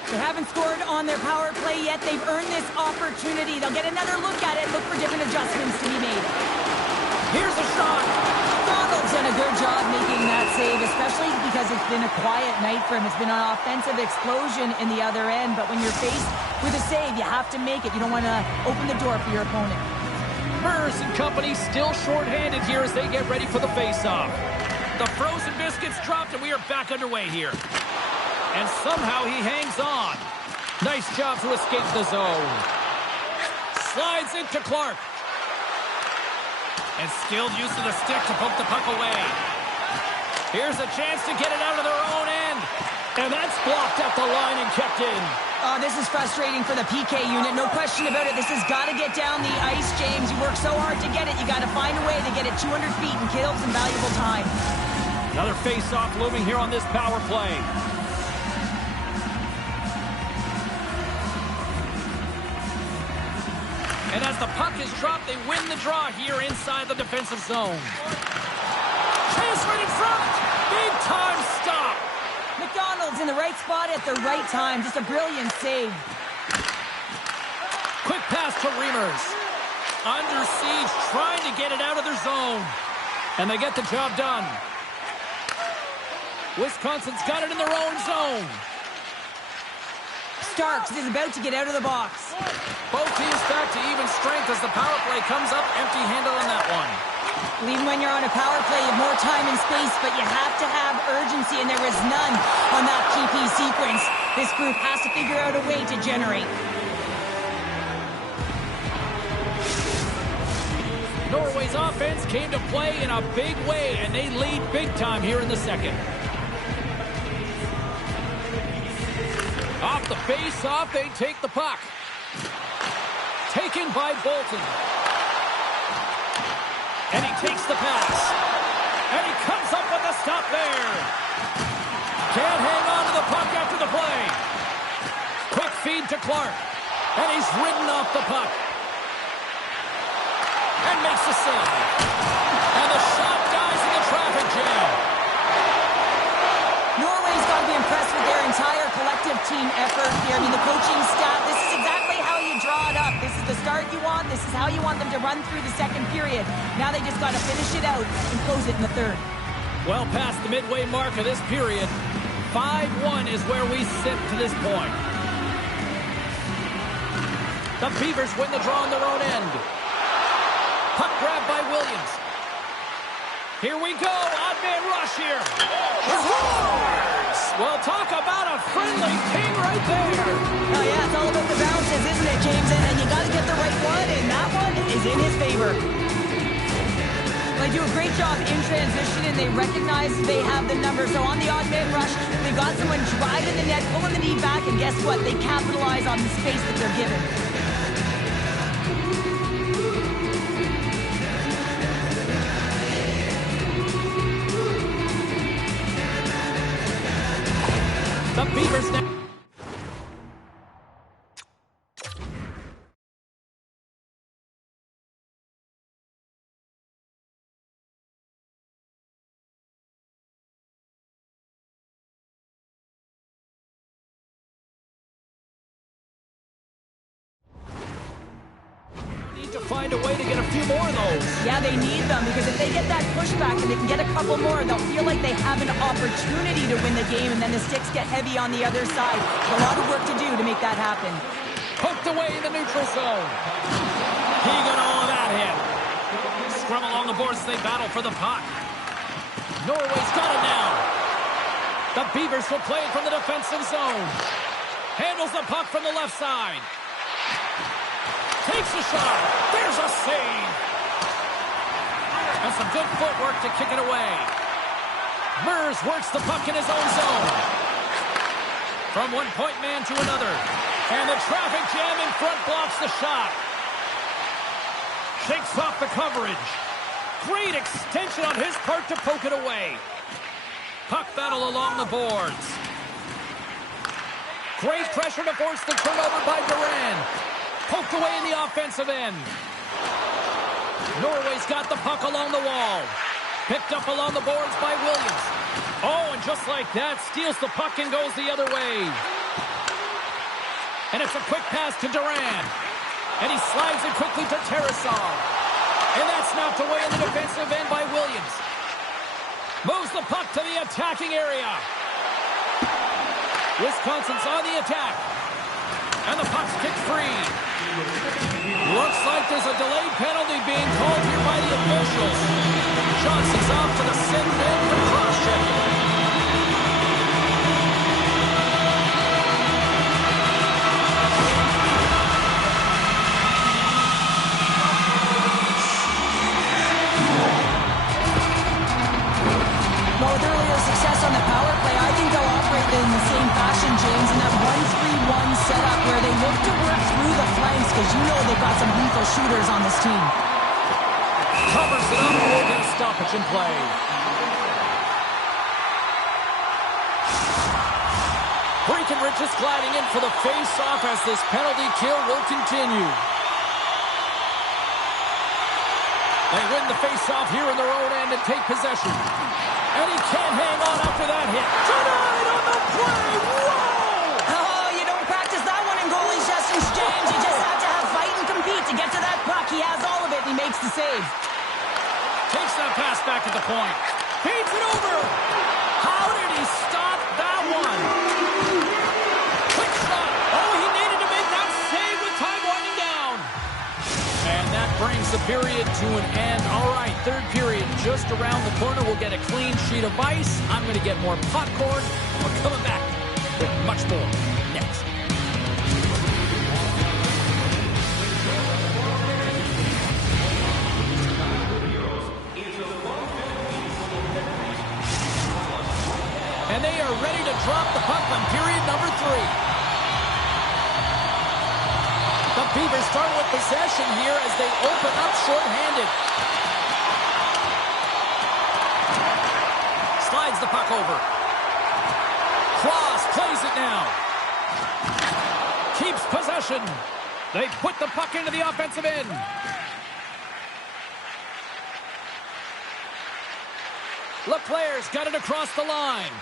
They haven't scored on their power play yet. They've earned this opportunity. They'll get another look at it, look for different adjustments to be made. Here's a shot. Donald's done a good job making that save, especially because it's been a quiet night for him. It's been an offensive explosion in the other end, but when you're faced with a save, you have to make it. You don't want to open the door for your opponent. Burrs and company still shorthanded here as they get ready for the face-off. The frozen biscuits dropped, and we are back underway here. And somehow he hangs on. Nice job to escape the zone. Slides into Clark. And skilled use of the stick to poke the puck away. Here's a chance to get it out of their own end. And that's blocked at the line and kept in. Oh, this is frustrating for the PK unit. No question about it. This has got to get down the ice, James. You work so hard to get it. You got to find a way to get it 200 feet and kill some valuable time. Another face-off looming here on this power play. And as the puck is dropped, they win the draw here inside the defensive zone. Chance right in front. Big time stop. McDonald's in the right spot at the right time. Just a brilliant save. Quick pass to Reimers. Under siege, trying to get it out of their zone. And they get the job done. Wisconsin's got it in their own zone. Starks is about to get out of the box. Both teams back to even strength as the power play comes up empty-handed on that one. Even when you're on a power play, you have more time and space, but you have to have urgency, and there is none on that PP sequence. This group has to figure out a way to generate. Norway's offense came to play in a big way, and they lead big time here in the second. Off the face-off, they take the puck. Taken by Bolton. And he takes the pass. And he comes up with a stop there. Can't hang on to the puck after the play. Quick feed to Clark. And he's ridden off the puck. And makes the save. And the shot dies in the traffic jam. Norway's got to be impressed with their entire collective team effort here. I mean, the coaching staff, this is exactly how you draw it up. This is the start you want. This is how you want them to run through the second period. Now they just got to finish it out and close it in the third. Well past the midway mark of this period, 5-1 is where we sit to this point. The Beavers win the draw on their own end. Puck grab by Williams. Here we go. Odd man rush here. Scores! Well, talk about a friendly ping right there. Oh, yeah, it's all about the bounces, isn't it, James? And you got to get the right one, and that one is in his favor. They do a great job in transition, and they recognize they have the number. So on the odd man rush, they got someone driving the net, pulling the knee back, and guess what? They capitalize on the space that they're given. The Beavers now. Need to find a way to get a few more of those. Yeah, they need them, because if they get that pushback and they can get a couple more, they'll feel like they have an opportunity to win the game, and then the sticks get heavy on the other side. A lot of work to do to make that happen. Poked away in the neutral zone. Keegan all of that hit. Scrum along the boards as they battle for the puck. Norway's got it now. The Beavers will play it from the defensive zone. Handles the puck from the left side. Takes a shot. There's a save. And some good footwork to kick it away. Mers works the puck in his own zone. From one point man to another. And the traffic jam in front blocks the shot. Shakes off the coverage. Great extension on his part to poke it away. Puck battle along the boards. Great pressure to force the turnover by Duran. Poked away in the offensive end. Norway's got the puck along the wall. Picked up along the boards by Williams. Oh, and just like that, steals the puck and goes the other way. And it's a quick pass to Duran. And he slides it quickly to Tarasov. And that's knocked away in the defensive end by Williams. Moves the puck to the attacking area. Wisconsin's on the attack. And the puck's kicked free. Looks like there's a delayed penalty being called here by the officials. Johnson's off to the sin bin for cross-checking. Well, with earlier success on the power play, I think they'll operate in the same fashion, James, in that 1-3-1 setup where they look to work through the flanks because you know they've got some lethal shooters on this team. Covers it up, we'll get a stoppage in play. Breckenridge is gliding in for the face-off as this penalty kill will continue. They win the face-off here in their own end and take possession. And he can't hang on after that hit. Denied on the play! Whoa! Oh, you don't practice that one in goalie sessions, James. You just have to have fight and compete to get to that puck. He has all of it, and he makes the save. Takes that pass back at the point. Feeds it over! How did he stop that one? Quick shot! Oh, he needed to make that save with time winding down. And that brings the period to an end. All right, third period just around the corner. We'll get a clean sheet of ice. I'm going to get more popcorn. We're coming back with much more next. And they are ready to drop the puck on period number 3. The Beavers start with possession here as they open up short-handed. Slides the puck over. Cross plays it now. Keeps possession. They put the puck into the offensive end. LeClair's got it across the line.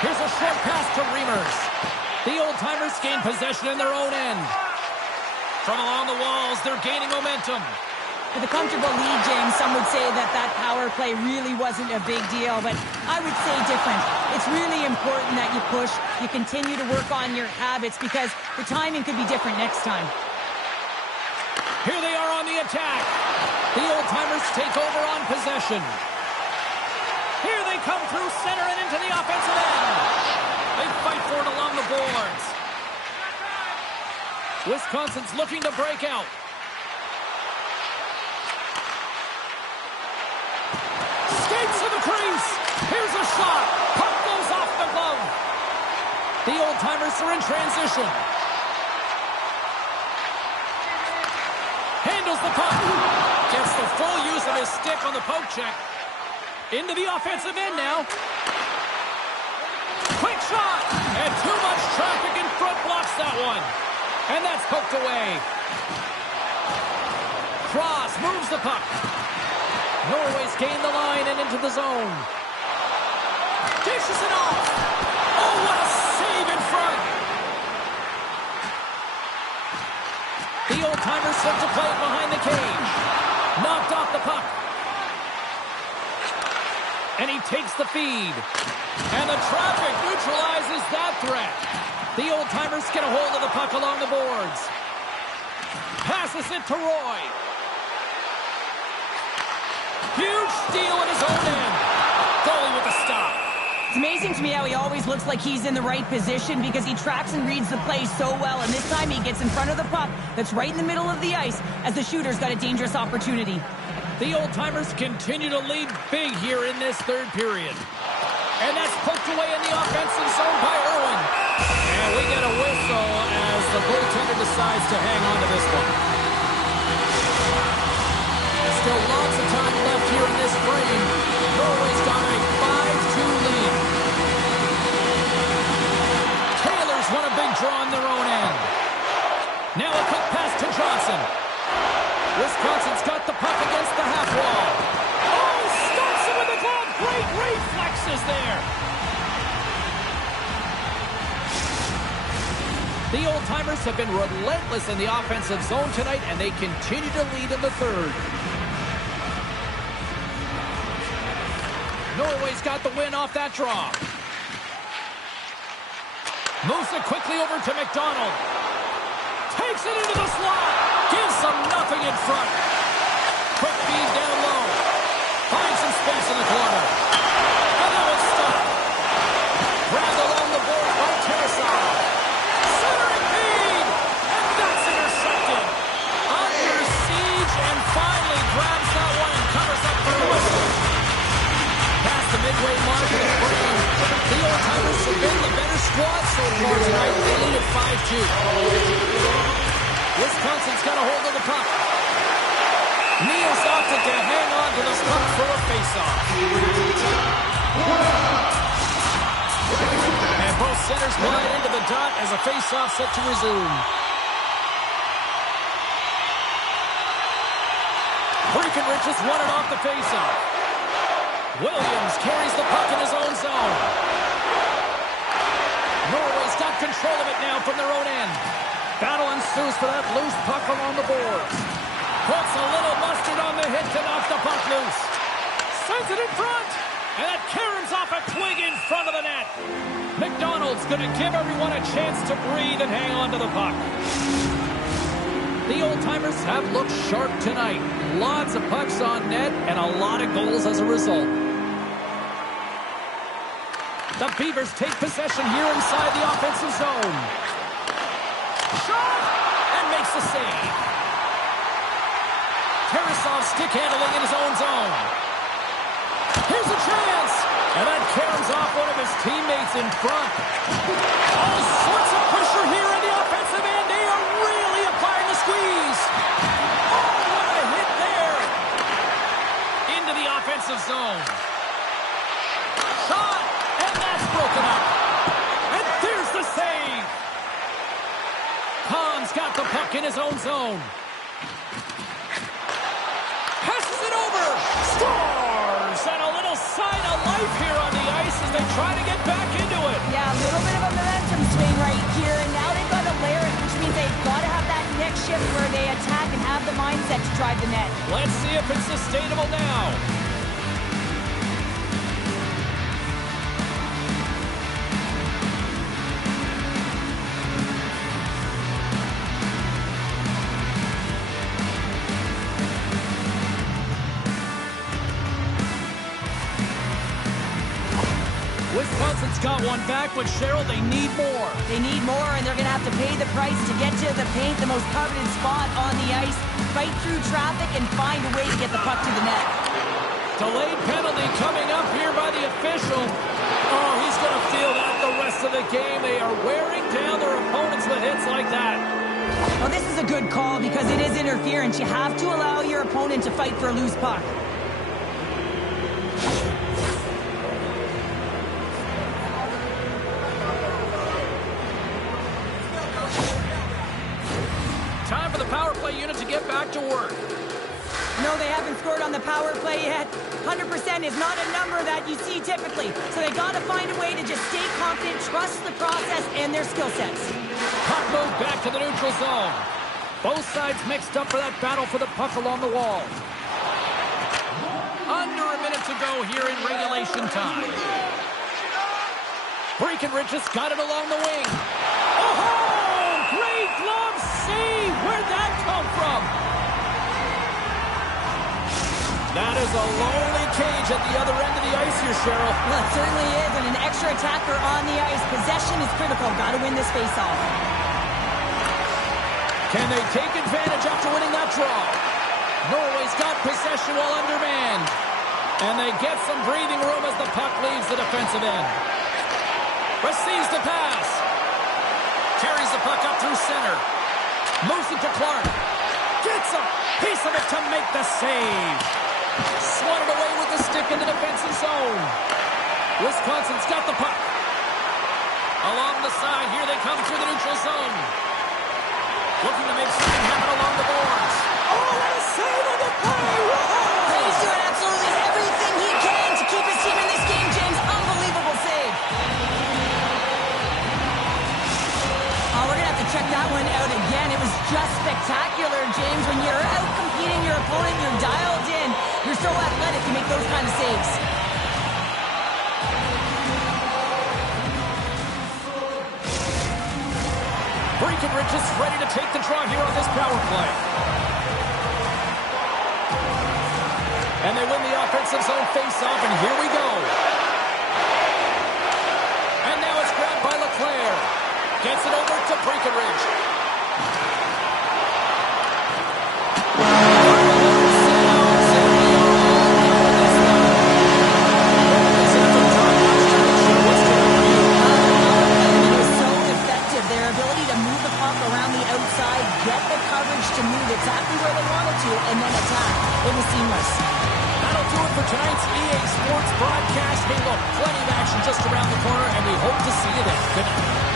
Here's a short pass to Reimers. The old-timers gain possession in their own end. From along the walls, they're gaining momentum. With a comfortable lead, James, some would say that that power play really wasn't a big deal, but I would say different. It's really important that you push, you continue to work on your habits because the timing could be different next time. Here they are on the attack. The old-timers take over on possession. Here they come through center and into the offensive end. They fight for it along the boards. Wisconsin's looking to break out. Skates to the crease. Here's a shot. Puck goes off the glove. The old-timers are in transition. Handles the puck. Gets the full use of his stick on the poke check. Into the offensive end now. Quick shot. And too much traffic in front blocks that one. And that's poked away. Cross moves the puck. Norway's gained the line and into the zone. Dishes it off. Oh, what a save in front. The old-timers look to play it behind the cage. Knocked off the puck. And he takes the feed. And the traffic neutralizes that threat. The old-timers get a hold of the puck along the boards. Passes it to Roy. Huge steal in his own end. Goalie with a stop. It's amazing to me how he always looks like he's in the right position because he tracks and reads the play so well. And this time he gets in front of the puck that's right in the middle of the ice as the shooter's got a dangerous opportunity. The old-timers continue to lead big here in this third period. And that's poked away in the offensive zone by Irwin. And we get a whistle as the goaltender decides to hang on to this one. Still lots of time left here in this frame. Norway's got a 5-2 lead. Taylor's won a big draw on their own end. Now a quick pass to Johnson. Wisconsin's got the puck against the half wall. Oh, stops it with the glove. Great reflexes there. The old-timers have been relentless in the offensive zone tonight, and they continue to lead in the third. Norway's got the win off that draw. Moves it quickly over to McDonald. Takes it into the slot. Gives them nothing in front. Quick feed down low. Finds some space in the corner. And now it's stopped. Grabbed along the board by Tarasov. Centering feed. And that's intercepted. Under siege and finally grabs that one and covers up for the whistle. Pass to squad so far tonight. They lead at 5-2. Wisconsin's got a hold of the puck. Neal's opted to hang on to this puck for a faceoff. And both centers glide into the dot as a faceoff set to resume. Breckenridge has won it off the faceoff. Williams carries the puck in his own zone. Norway's got control of it now from their own end. Battle ensues for that loose puck along the boards. Puts a little mustard on the hit to knock the puck loose. Sends it in front. And that caroms off a twig in front of the net. McDonald's going to give everyone a chance to breathe and hang on to the puck. The old-timers have looked sharp tonight. Lots of pucks on net and a lot of goals as a result. The Beavers take possession here inside the offensive zone. Shot! And makes the save. Tarasov stick handling in his own zone. Here's a chance! And that caroms off one of his teammates in front. All sorts of pressure here in the offensive end. They are really applying the squeeze. Oh, what a hit there! Into the offensive zone. Shot! And that's broken up. And there's the save. Hahn's got the puck in his own zone. Passes it over. Scores! And a little sign of life here on the ice as they try to get back into it. Yeah, a little bit of a momentum swing right here, and now they've got to layer it, which means they've got to have that next shift where they attack and have the mindset to drive the net. Let's see if it's sustainable now. Wisconsin's got one back, but Cheryl, they need more. They need more, and they're going to have to pay the price to get to the paint, the most coveted spot on the ice, fight through traffic, and find a way to get the puck to the net. Delayed penalty coming up here by the official. Oh, he's going to feel that the rest of the game. They are wearing down their opponents with hits like that. Well, this is a good call because it is interference. You have to allow your opponent to fight for a loose puck. Time for the power play unit to get back to work. No, they haven't scored on the power play yet. 100% is not a number that you see typically. So they got to find a way to just stay confident, trust the process and their skill sets. Puck moved back to the neutral zone. Both sides mixed up for that battle for the puck along the wall. Under a minute to go here in regulation time. Breckenridge has got it along the wing. Oh! Great glove save! Where'd that come from? That is a lonely cage at the other end of the ice here, Cheryl. Well, it certainly is, and an extra attacker on the ice. Possession is critical. Got to win this faceoff. Can they take advantage after winning that draw? Norway's got possession while undermanned. And they get some breathing room as the puck leaves the defensive end. Receives the pass. Carries the puck up through center. Moves it to Clark. Gets a piece of it to make the save. Swatted away with the stick in the defensive zone. Wisconsin's got the puck. Along the side, here they come through the neutral zone. Looking to make something happen along the boards. Oh, what a save on the play! He's doing absolutely everything he can to keep his team in this game, James. Unbelievable save. Oh, we're going to have to check that one out again. It was just spectacular, James. When you're out competing your opponent, you're dialed in. You're so athletic, you make those kind of saves. Breckenridge is ready to take the draw here on this power play. And they win the offensive zone face-off, and here we go. And now it's grabbed by LeClaire. Gets it over to Breckenridge. broadcast. Hey, look, plenty of action just around the corner, and we hope to see you then. Good night.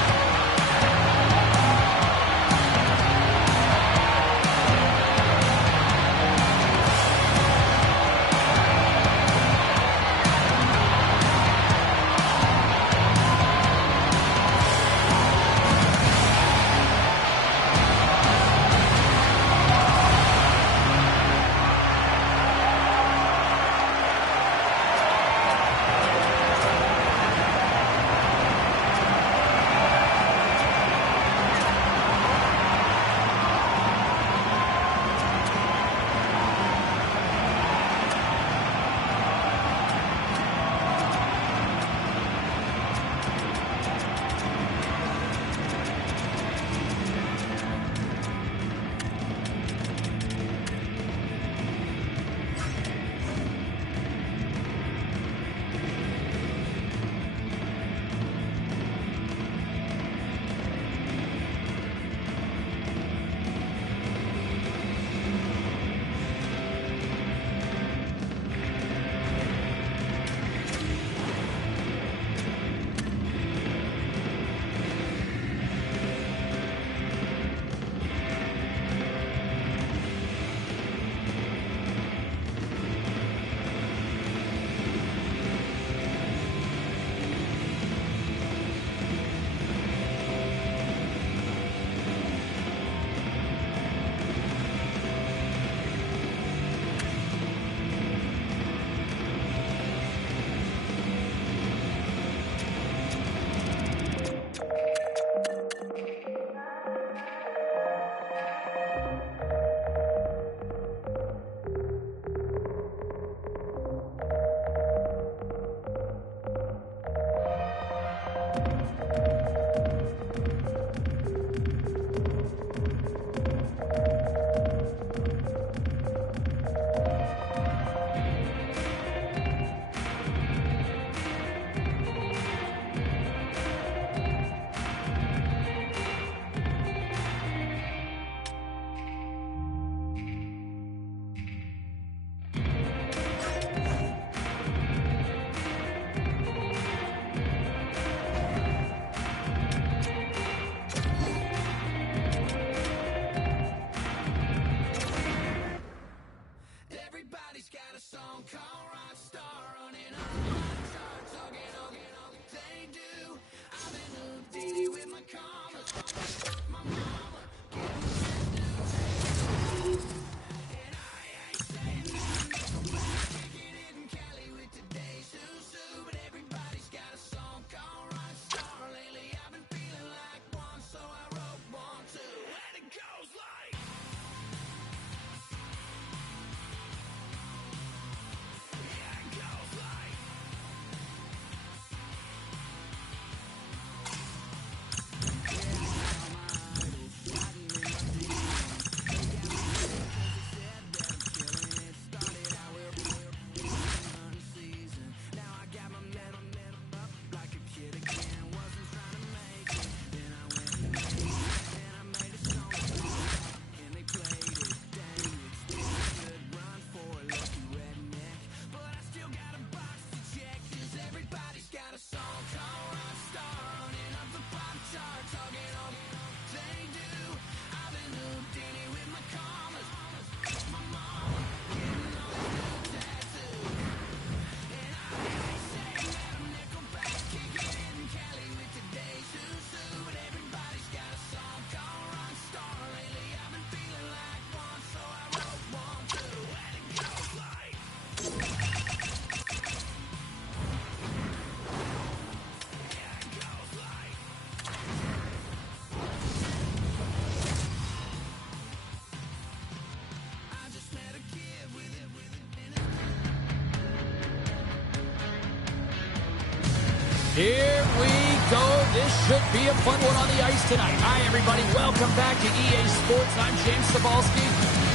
Here we go. This should be a fun one on the ice tonight. Hi, everybody. Welcome back to EA Sports. I'm James Cebulski.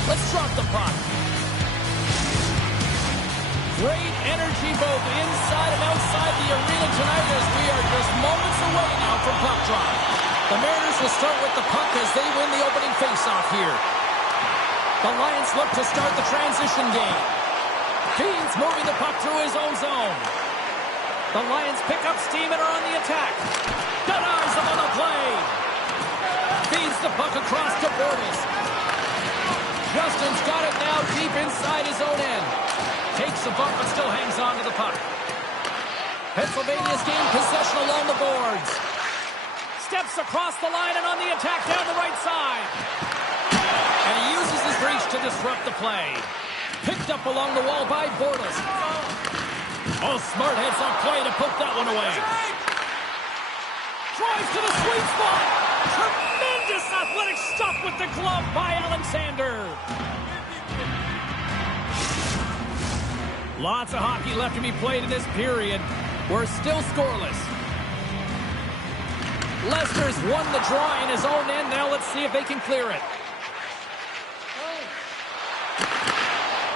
Let's drop the puck. Great energy both inside and outside the arena tonight as we are just moments away now from puck drop. The Mariners will start with the puck as they win the opening faceoff here. The Lions look to start the transition game. Keane's moving the puck through his own zone. The Lions pick up steam and are on the attack. Denies them on the play. Feeds the puck across to Bortles. Justin's got it now deep inside his own end. Takes a bump but still hangs on to the puck. Pennsylvania's gained possession along the boards. Steps across the line and on the attack down the right side. And he uses his reach to disrupt the play. Picked up along the wall by Bortles. Oh, smart heads on play to poke that one away. Drives to the sweet spot. Tremendous athletic stop with the glove by Alexander. Lots of hockey left to be played in this period. We're still scoreless. Leicester's won the draw in his own end. Now let's see if they can clear it.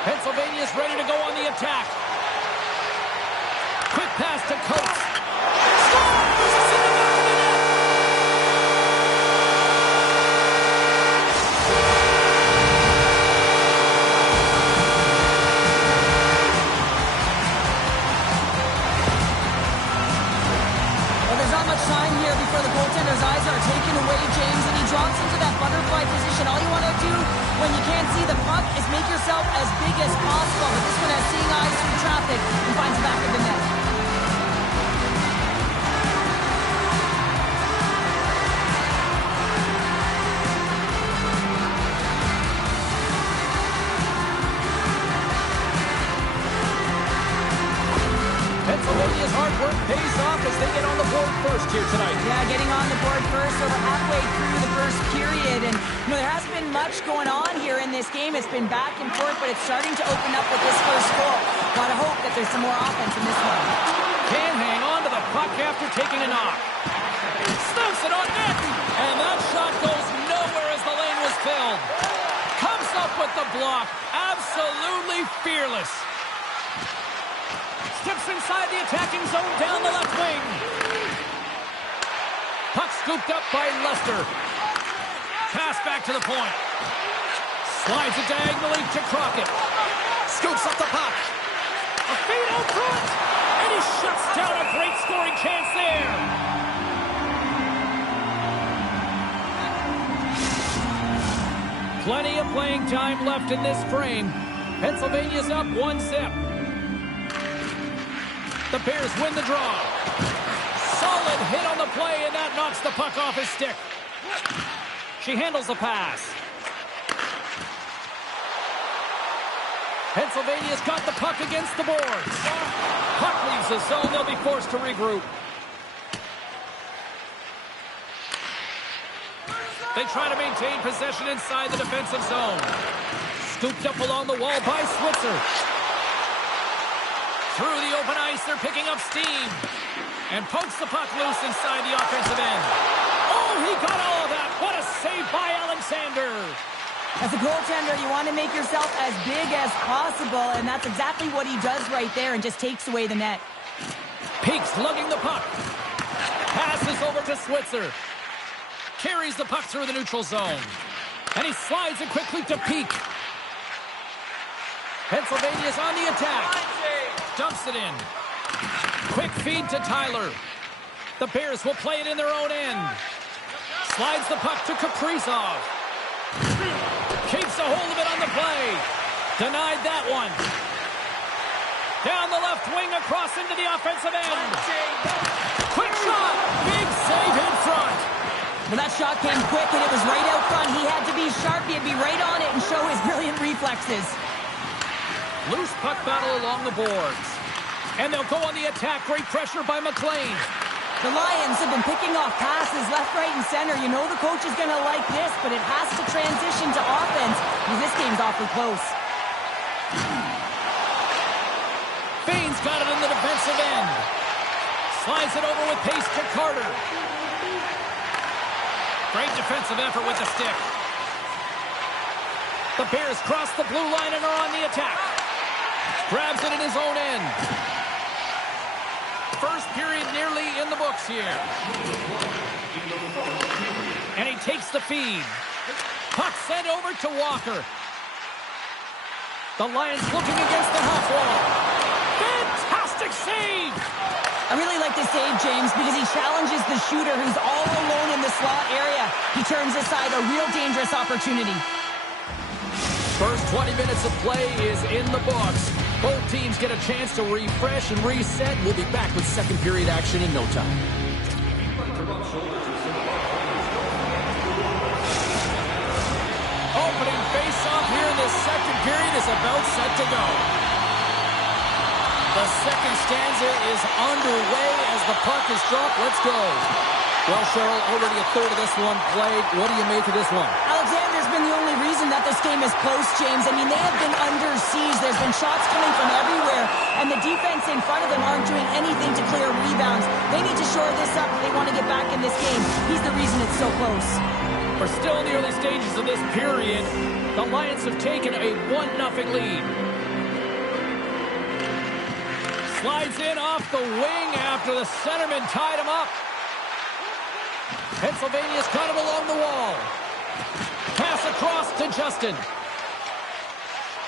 Pennsylvania's ready to go on the attack. Quick pass to Coates. Scores! It's in the back of the net! Well, there's not much time here before the goaltender's eyes are taken away, James, and he drops into that butterfly position. All you want to do when you can't see the puck is make yourself as big as possible. But this one has seeing eyes through traffic and finds the back of the net. Pennsylvania's hard work pays off as they get on the board first here tonight. Yeah, getting on the board first over halfway through the first period. And there hasn't been much going on here in this game. It's been back and forth, but it's starting to open up with this first goal. Gotta hope that there's some more offense in this one. Can hang on to the puck after taking a knock. Stumps it on net. And that shot goes nowhere as the lane was filled. Comes up with the block. Absolutely fearless. Steps inside the attacking zone down the left wing. Puck scooped up by Leicester. Pass back to the point. Slides it diagonally to Crockett. Scoops up the puck. A feed out front. And he shuts down a great scoring chance there. Plenty of playing time left in this frame. Pennsylvania's up 1-0. The Bears win the draw. Solid hit on the play, and that knocks the puck off his stick. She handles the pass. Pennsylvania's got the puck against the boards. Puck leaves the zone. They'll be forced to regroup. They try to maintain possession inside the defensive zone. Scooped up along the wall by Switzer. Through the open ice, they're picking up steam. And pokes the puck loose inside the offensive end. Oh, he got all of that. What a save by Alexander. As a goaltender, you want to make yourself as big as possible, and that's exactly what he does right there and just takes away the net. Peaks lugging the puck. Passes over to Switzer. Carries the puck through the neutral zone. And he slides it quickly to Peak. Pennsylvania's on the attack. Dumps it in. Quick feed to Tyler. The Bears will play it in their own end. Slides the puck to Kaprizov. Keeps a hold of it on the play. Denied that one. Down the left wing across into the offensive end. Quick shot. Big save in front. Well, that shot came quick and it was right out front. He had to be sharp. He had to be right on it and show his brilliant reflexes. Loose puck battle along the boards. And they'll go on the attack. Great pressure by McLean. The Lions have been picking off passes left, right, and center. You know the coach is going to like this, but it has to transition to offense because this game's awfully close. Fain's got it in the defensive end. Slides it over with pace to Carter. Great defensive effort with the stick. The Bears cross the blue line and are on the attack. Grabs it in his own end. First period nearly in the books here. And he takes the feed. Puck sent over to Walker. The Lions looking against the half wall. Fantastic save! I challenges the shooter who's all alone in the slot area. He turns aside a real dangerous opportunity. First 20 minutes of play is in the books. Both teams get a chance to refresh and reset. We'll be back with second period action in no time. Opening face-off here in this second period is about set to go. The second stanza is underway as the puck is dropped. Let's go. Well, Cheryl, already a third of this one played. What do you make of this one? Alexander's been the only reason that this game is close, James. I mean, they have been under siege. There's been shots coming from everywhere, and the defense in front of them aren't doing anything to clear rebounds. They need to shore this up if they want to get back in this game. He's the reason it's so close. We're still in the early stages of this period. The Lions have taken a 1-0 lead. Slides in off the wing after the centerman tied him up. Pennsylvania's got him along the wall. Pass across to Justin.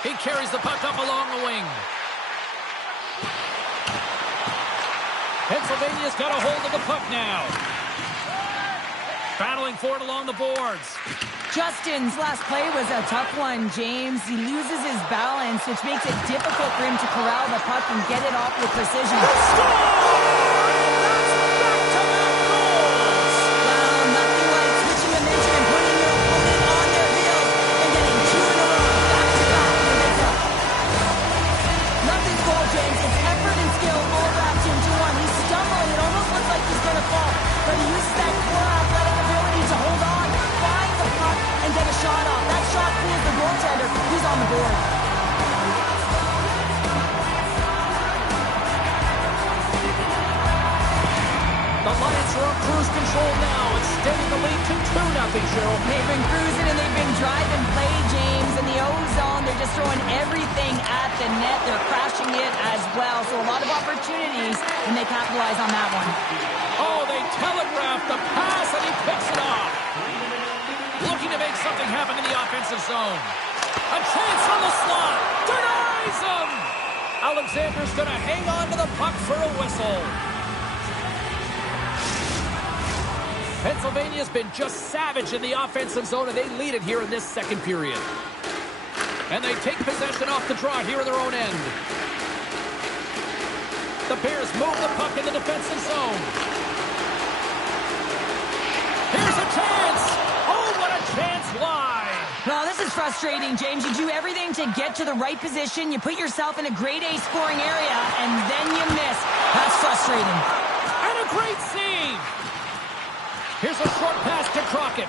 He carries the puck up along the wing. Pennsylvania's got a hold of the puck now. Battling for it along the boards. Justin's last play was a tough one, James. He loses his balance, which makes it difficult for him to corral the puck and get it off with precision. But he uses that core athletic ability to hold on, find the puck, and get a shot off. That shot fools the goaltender. He's on the board. The Lions are on cruise control now, extending the lead to 2-0, Cheryl. They've been cruising and they've been driving play, James. In the O-zone, they're just throwing everything at the net. They're crashing it as well. So a lot of opportunities, and they capitalize on that one. Oh, they telegraphed the pass, and he picks it off. Looking to make something happen in the offensive zone. A chance from the slot. Denies him. Alexander's going to hang on to the puck for a whistle. Pennsylvania's been just savage in the offensive zone, and they lead it here in this second period. And they take possession off the draw here in their own end. The Bears move the puck in the defensive zone. Here's a chance. Oh, what a chance wide. Well, this is frustrating, James. You do everything to get to the right position. You put yourself in a grade A scoring area, and then you miss. That's frustrating. And a great save. Here's a short pass to Crockett.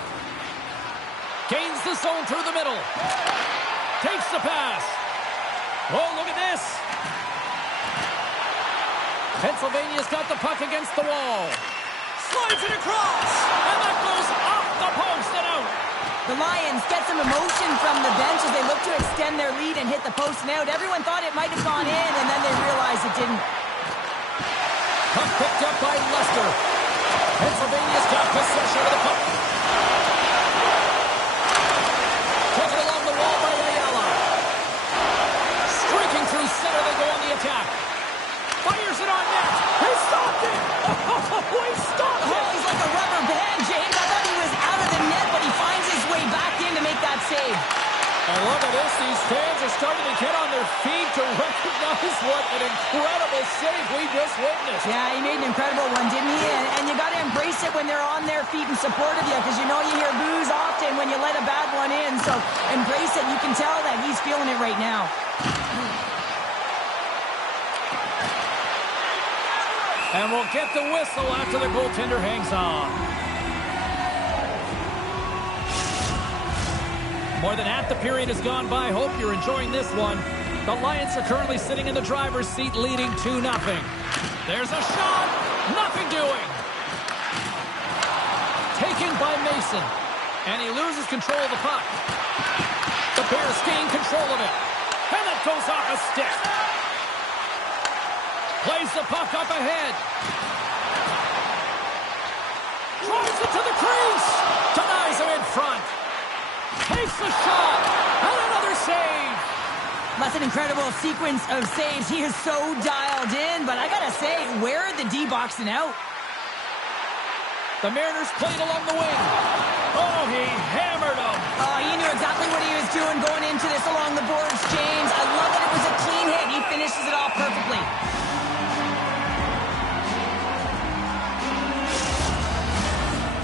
Gains the zone through the middle. Takes the pass. Oh, look at this. Pennsylvania's got the puck against the wall. Slides it across. And that goes off the post and out. The Lions get some emotion from the bench as they look to extend their lead and hit the post and out. Everyone thought it might have gone in, and then they realized it didn't. Puck picked up by Lester. Pennsylvania's got possession of the puck. Taken along the wall by Ayala. Streaking through center, they go on the attack. Fires it on net. He stopped it. Oh, he stopped it. Oh, he's like a rubber band, James. I thought he was out of the net, but he finds his way back in to make that save. And look at this. These fans are starting to get on their feet to recognize what an incredible save we just witnessed. Yeah, he made an incredible one, didn't he? And you got to embrace it when they're on their feet in support of you, because you know you hear boos often when you let a bad one in. So embrace it. You can tell that he's feeling it right now. And we'll get the whistle after the goaltender hangs on. More than half the period has gone by. Hope you're enjoying this one. The Lions are currently sitting in the driver's seat, leading 2-0. There's a shot. Nothing doing. Taken by Mason. And he loses control of the puck. The Bears gain control of it. And that goes off a stick. Plays the puck up ahead. Drives it to the crease. Denies him in front. Takes the shot. And another save. That's an incredible sequence of saves. He is so dialed in, but I gotta say, where are the D boxing out? The Mariners played along the wing. Oh, he hammered him. Oh, he knew exactly what he was doing going into this along the boards, James. I love that it was a clean hit. He finishes it off perfectly.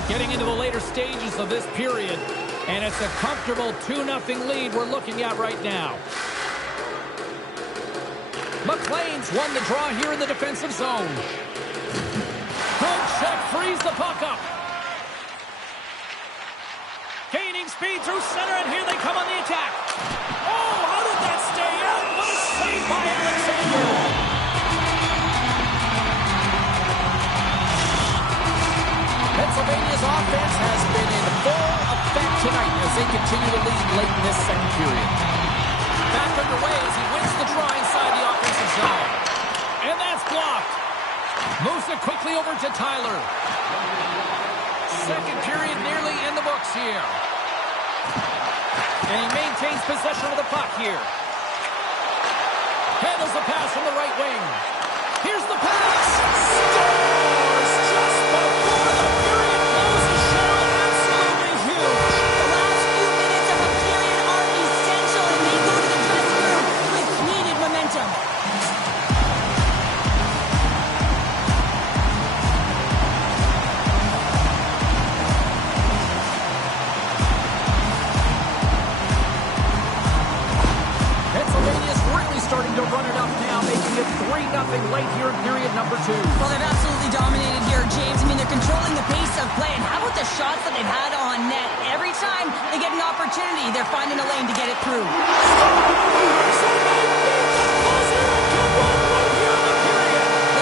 Getting into the later stages of this period, and it's a comfortable 2-0 lead we're looking at right now. McLean's won the draw here in the defensive zone. Good check, frees the puck up. Gaining speed through center, and here they come on the attack. Oh, how did that stay out? What a save by Alexander. Pennsylvania's offense has been in full effect tonight as they continue to lead late in this second period. Back underway as he wins the draw inside the offensive zone. And that's blocked. Moves it quickly over to Tyler. Second period nearly in the books here. And he maintains possession of the puck here. Handles the pass from the right wing. Here's the pass. Scores just before the period closes. Gshl, absolutely huge. The last few minutes of a period are essential, and they go to the dressing room with needed momentum. Pennsylvania's really starting to run it up now, making it 3-0 late here in period number 2. Well, they've absolutely dominated here, James. I mean, they're controlling the pace of play. And how about the shots that they've had on net? Every time they get an opportunity, they're finding a lane to get it through. They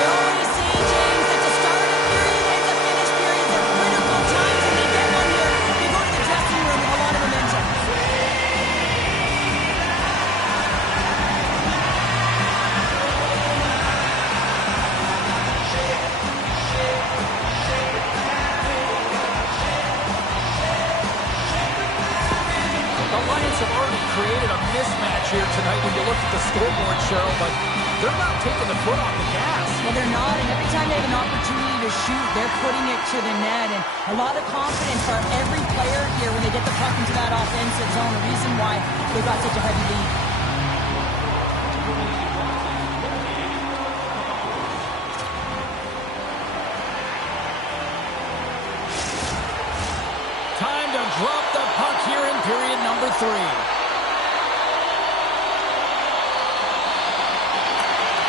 always say, James, that the start of a period and the finish period are critical times, and they get one here. They go to the dressing room with a lot of momentum. The Lions have already created a mismatch here tonight when you look at the scoreboard, Cheryl, but they're not taking the foot off the gas. Well, they're not, and every time they have an opportunity to shoot, they're putting it to the net, and a lot of confidence for every player here when they get the puck into that offensive zone, the reason why they got such a heavy lead. Time to drop the puck here in period number 3.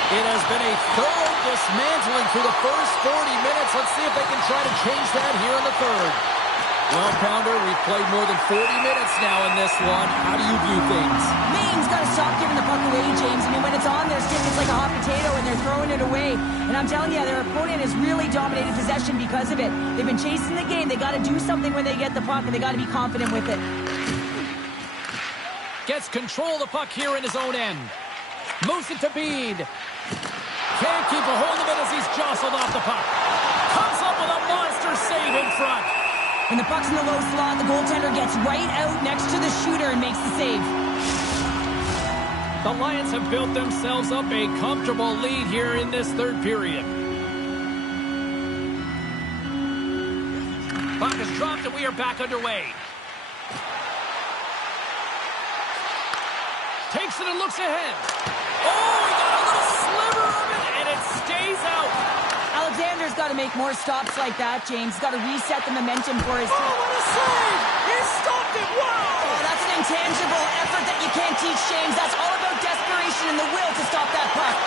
It has been a thorough dismantling through the first 40 minutes. Let's see if they can try to change that here in the third. Well, Pounder, we've played more than 40 minutes now in this one. How do you view things? Maine's got to stop giving the puck away, James. I mean, when it's on their stick, it's like a hot potato, and they're throwing it away. And I'm telling you, their opponent has really dominated possession because of it. They've been chasing the game. They got to do something when they get the puck, and they got to be confident with it. Gets control of the puck here in his own end. Moves it to Bede. Can't keep a hold of it as he's jostled off the puck. Comes up with a monster save in front. When the puck's in the low slot, the goaltender gets right out next to the shooter and makes the save. The Lions have built themselves up a comfortable lead here in this third period. Puck is dropped and we are back underway. Takes it and looks ahead. Oh, he got a little sliver of it, and it stays out. Alexander's got to make more stops like that, James. He's got to reset the momentum for his team. Oh, what a save! He stopped it! Wow! Oh, that's an intangible effort that you can't teach, James. That's all about desperation and the will to stop that puck.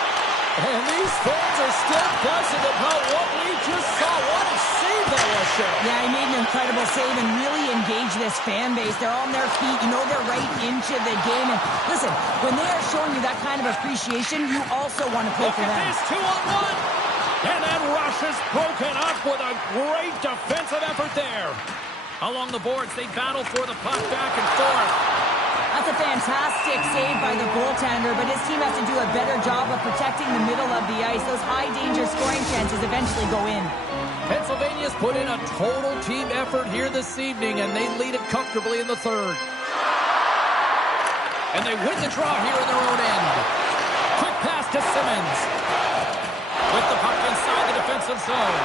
And these fans are still buzzing about what we just saw. What a save that was, Cheryl. Yeah, he made an incredible save and really engaged this fan base. They're on their feet. You know they're right into the game. And listen, when they are showing you that kind of appreciation, you also want to play Look for them. at this, 2-on-1. And that rush is broken up with a great defensive effort there. Along the boards, they battle for the puck back and forth. That's a fantastic save by the goaltender, but his team has to do a better job of protecting the middle of the ice. Those high-danger scoring chances eventually go in. Pennsylvania's put in a total team effort here this evening, and they lead it comfortably in the third. And they win the draw here in their own end. Quick pass to Simmons. With the puck inside the defensive zone.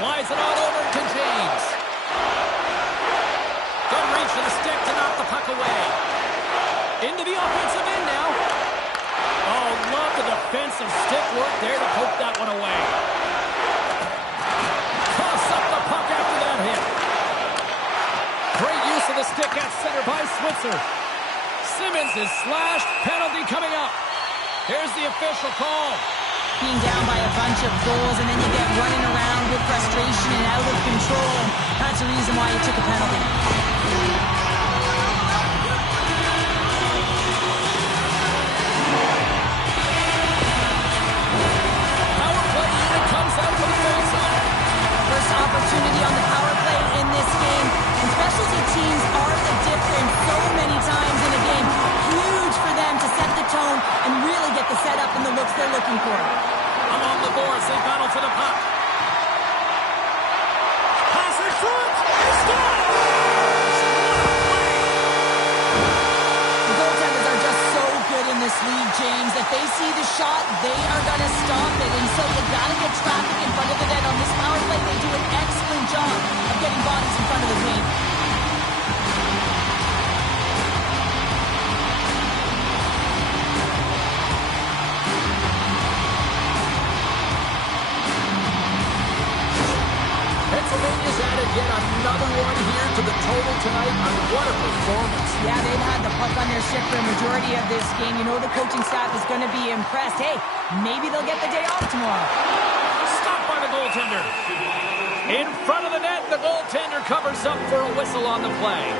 Slides it on over to James. Good reach to the stick to knock the puck away. Into the offensive end now. Oh, love the defensive stick work there to poke that one away. Toss up the puck after that hit. Great use of the stick at center by Switzer. Simmons is slashed. Penalty coming up. Here's the official call. Being down by a bunch of goals, and then you get running around with frustration and out of control. And that's the reason why you took a penalty. Power play unit comes out for the faceoff. First opportunity on the power play in this game. And specialty teams are the difference so many times in a game. Huge for them to set the tone and really get the setup and the looks they're looking for. Along the boards, they battle for the puck. Pass in front. He scores! The goaltenders are just so good in this league, James. If they see the shot, they are going to stop it. And so you got to get traffic in front of the net. On this power play, they do an excellent job of getting bodies in front of the paint. Pennsylvania's added yet another one here to the total tonight. I mean, what a performance. Yeah, they've had the puck on their stick for a majority of this game. You know the coaching staff is going to be impressed. Hey, maybe they'll get the day off tomorrow. Stopped by the goaltender. In front of the net, the goaltender covers up for a whistle on the play.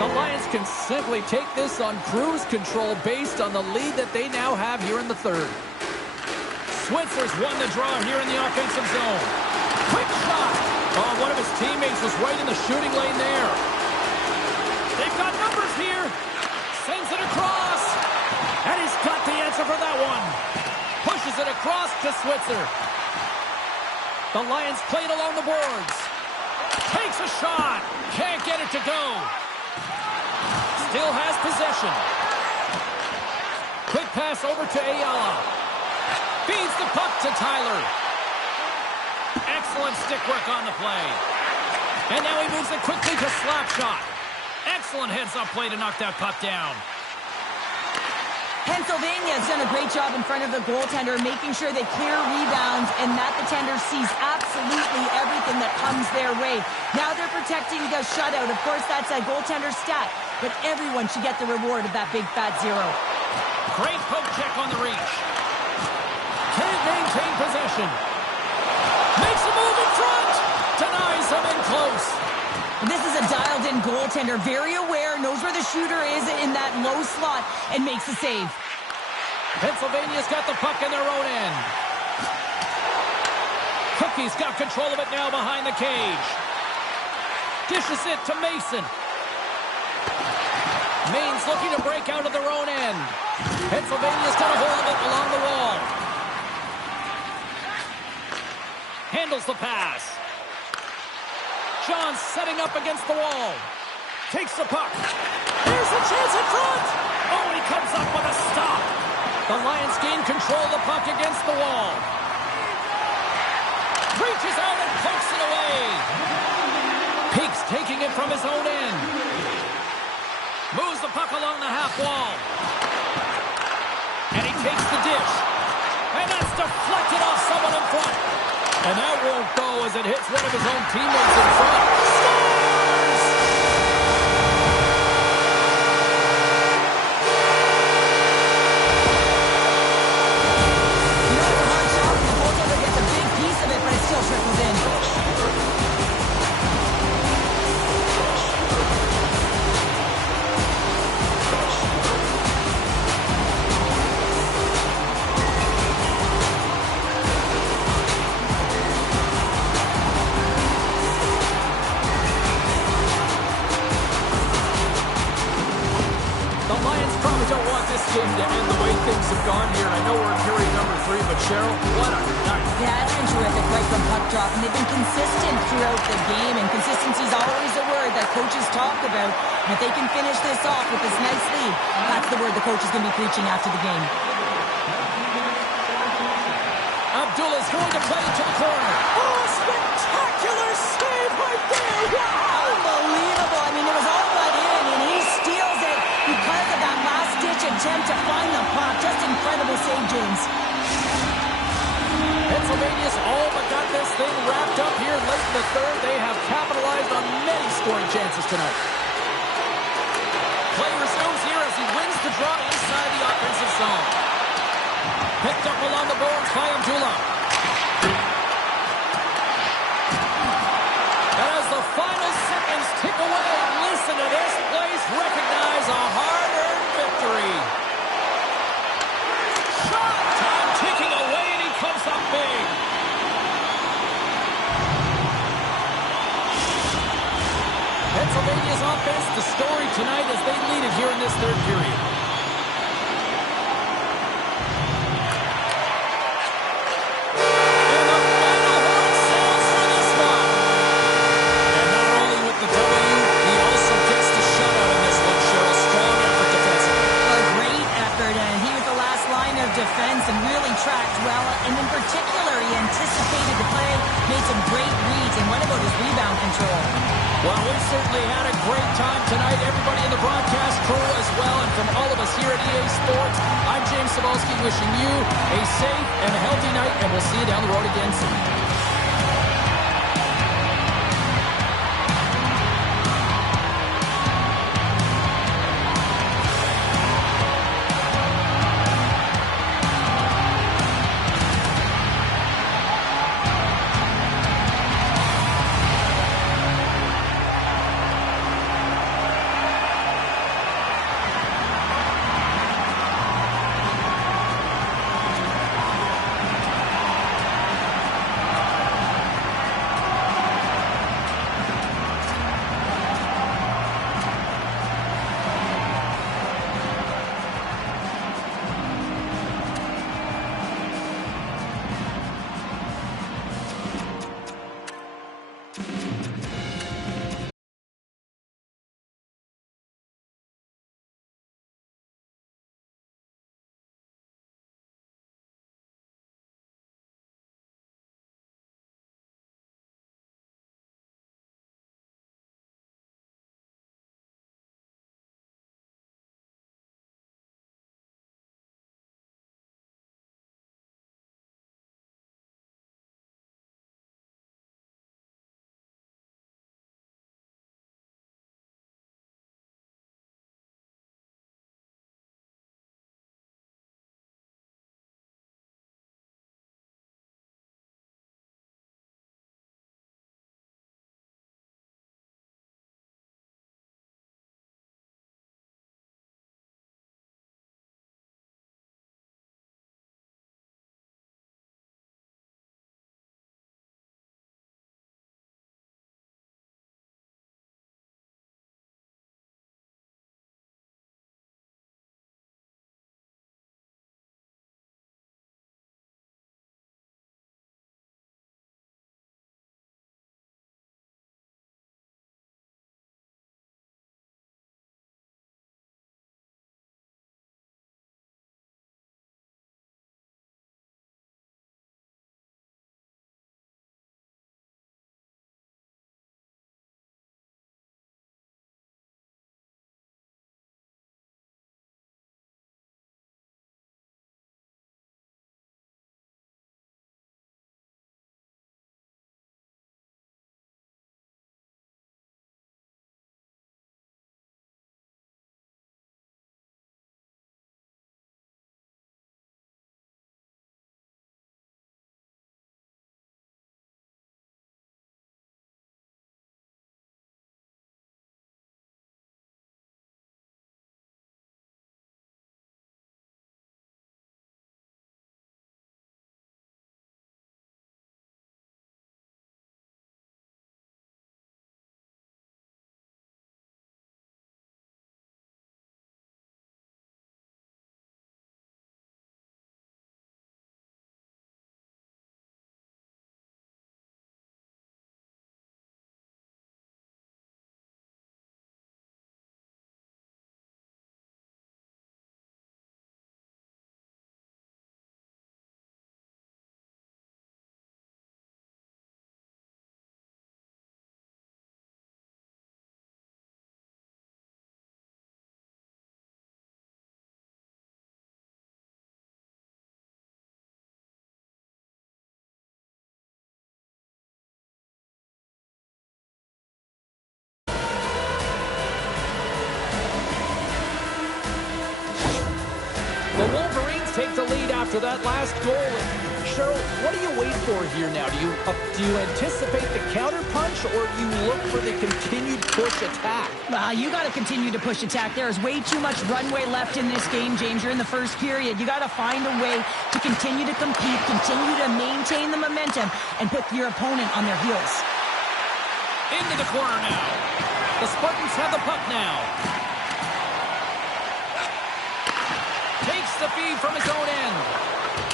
The Lions can simply take this on cruise control based on the lead that they now have here in the third. Switzer's won the draw here in the offensive zone. Quick shot. Oh, one of his teammates was right in the shooting lane there. They've got numbers here. Sends it across. And he's got the answer for that one. Pushes it across to Switzer. The Lions play it along the boards. Takes a shot. Can't get it to go. Still has possession. Quick pass over to Ayala. Feeds the puck to Tyler. Excellent stick work on the play. And now he moves it quickly to slap shot. Excellent heads-up play to knock that puck down. Pennsylvania has done a great job in front of the goaltender, making sure they clear rebounds and that the tender sees absolutely everything that comes their way. Now they're protecting the shutout. Of course, that's a goaltender stat, but everyone should get the reward of that big fat zero. Great poke check on the reach. Can't maintain possession. Makes a move in front. Denies him in close. This is a dialed-in goaltender, very aware, knows where the shooter is in that low slot, and makes the save. Pennsylvania's got the puck in their own end. Cookie's got control of it now behind the cage. Dishes it to Mason. Maine's looking to break out of their own end. Pennsylvania's got a hold of it along the wall. Handles the pass. John setting up against the wall. Takes the puck. Here's a chance in front. Oh, he comes up with a stop. The Lions gain control of the puck against the wall. Reaches out and pokes it away. Peaks taking it from his own end. Moves the puck along the half wall. And he takes the dish. And that's deflected off someone in front. And that won't go as it hits one of his own teammates in front. Scores! You know, it's a hard shot, and the goaltender gets a big piece of it, but it still trickles in. Game to end the way things have gone here. I know we're in period number 3, but Cheryl, what a night. Yeah, it's been terrific right from puck drop, and they've been consistent throughout the game, and consistency is always a word that coaches talk about. And if they can finish this off with this nice lead, that's the word the coach is going to be preaching after the game. Abdullah's going to play it to the corner. played, James. Pennsylvania's all but got this thing wrapped up here late in the third. They have capitalized on many scoring chances tonight. Play resumes here as he wins the draw inside the offensive zone. Picked up along the boards by Abdullah. And as the final seconds tick away, listen to this place recognize a hard-earned victory. Shot time ticking away, and he comes up big. Pennsylvania's offense, the story tonight as they lead it here in this third period. And the final horn sounds for this one. And not only with the W, he also gets the shutout in this one. Cheryl, strong effort defensively. A great effort, and he was the last line of defense and really tracked well. And in particular, he anticipated the play, made some great reads, and what about his rebound control? Well, we certainly had a great time tonight. Everybody in the broadcast crew as well. And from all of us here at EA Sports, I'm James Cebulski wishing you a safe and healthy night, and we'll see you down the road again soon. after that last goal. Cheryl, what do you wait for here now? Do you anticipate the counter punch, or do you look for the continued push attack? You got to continue to push attack. There is way too much runway left in this game, James. You're in the first period. You got to find a way to continue to compete, continue to maintain the momentum, and put your opponent on their heels. Into the corner now. The Spartans have the puck now. Takes the feed from his own end.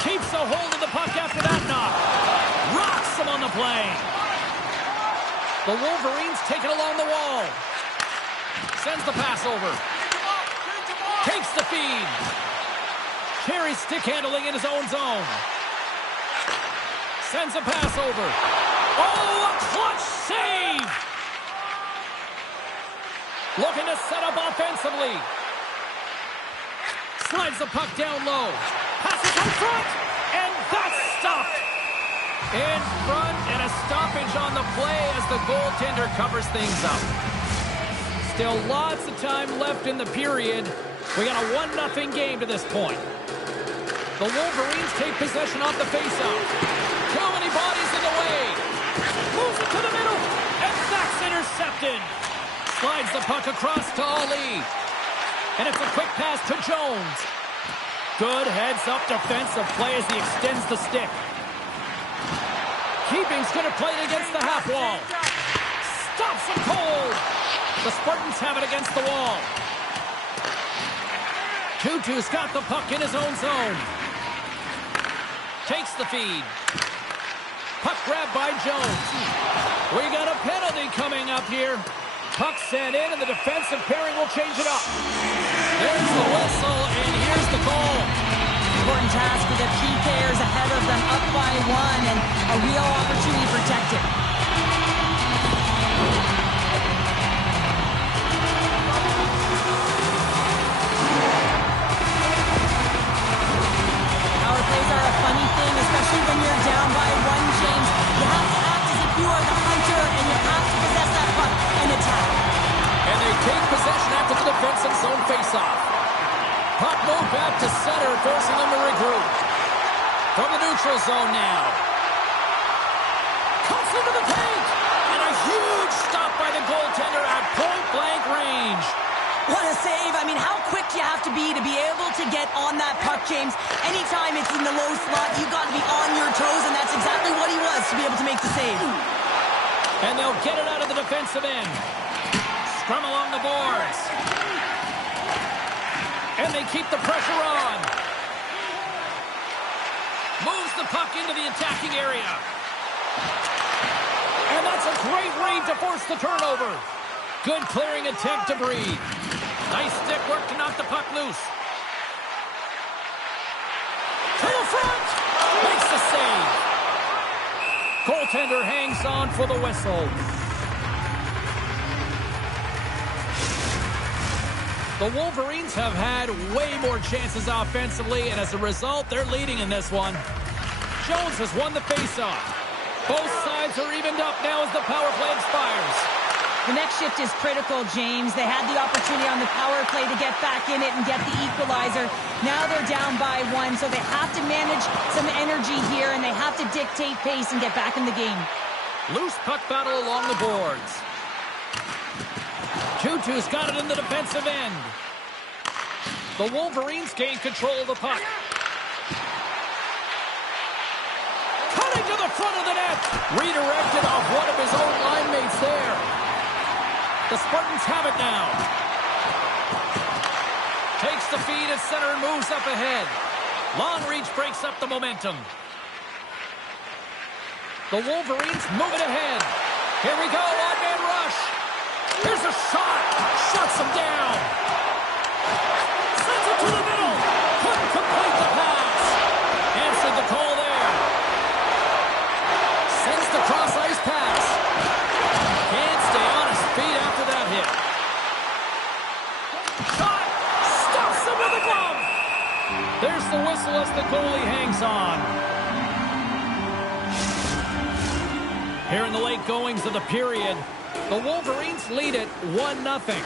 Keeps a hold of the puck after that knock. Rocks him on the play. The Wolverines take it along the wall. Sends the pass over. Takes the feed. Carries stick handling in his own zone. Sends a pass over. Oh, a clutch save! Looking to set up offensively. Slides the puck down low. Passes in front, and that's stopped. In front, and a stoppage on the play as the goaltender covers things up. Still lots of time left in the period. We got a 1-0 game to this point. The Wolverines take possession off the faceoff. Too many bodies in the way. Moves it to the middle, and that's intercepted. Slides the puck across to Ali. And it's a quick pass to Jones. Good heads-up defensive play as he extends the stick. Keeping's going to play it against the half wall. Stops it cold. The Spartans have it against the wall. Tutu's got the puck in his own zone. Takes the feed. Puck grab by Jones. We got a penalty coming up here. Puck sent in, and the defensive pairing will change it up. There's the whistle, and here's the goal. Important task for the PKers ahead of them, up by 1, and a real opportunity protected. Power plays are a funny thing, especially when you're down by 1, James. You have to act as if you are the hunter, and you have to possess that puck and attack. And they take possession after the defensive zone faceoff. Puck moved back to center, forcing them to regroup. From the neutral zone now. Comes into the paint. And a huge stop by the goaltender at point-blank range. What a save. I mean, how quick you have to be able to get on that puck, James. Anytime it's in the low slot, you got to be on your toes, and that's exactly what he was to be able to make the save. And they'll get it out of the defensive end. Scrum along the boards. And they keep the pressure on. Moves the puck into the attacking area. And that's a great read to force the turnover. Good clearing attempt to breathe. Nice stick work to knock the puck loose. To the front. Makes the save. Goaltender hangs on for the whistle. The Wolverines have had way more chances offensively, and as a result, they're leading in this one. Jones has won the faceoff. Both sides are evened up now as the power play expires. The next shift is critical, James. They had the opportunity on the power play to get back in it and get the equalizer. Now they're down by 1, so they have to manage some energy here, and they have to dictate pace and get back in the game. Loose puck battle along the boards. Tutu's got it in the defensive end. The Wolverines gain control of the puck. Cutting to the front of the net. Redirected off one of his own line mates there. The Spartans have it now. Takes the feed at center and moves up ahead. Long reach breaks up the momentum. The Wolverines move it ahead. Here we go, one-man rush. Here's a shot. Shuts him down. Sends it to the middle. Couldn't complete the pass. Answered the call there. Sends the cross-ice pass. Can't stay on his feet after that hit. Shot. Stops him with a glove. There's the whistle as the goalie hangs on. Here in the late goings of the period, the Wolverines lead it 1-0.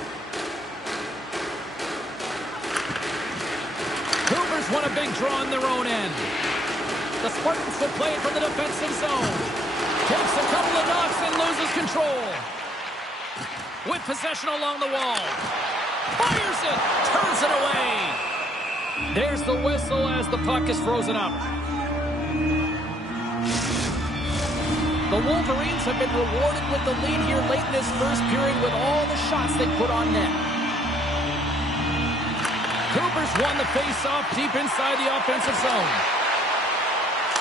Cougars won a big draw in their own end. The Spartans will play it from the defensive zone. Takes a couple of knocks and loses control. With possession along the wall. Fires it. Turns it away. There's the whistle as the puck is frozen up. The Wolverines have been rewarded with the lead here late in this first period with all the shots they put on net. Cooper's won the face-off deep inside the offensive zone.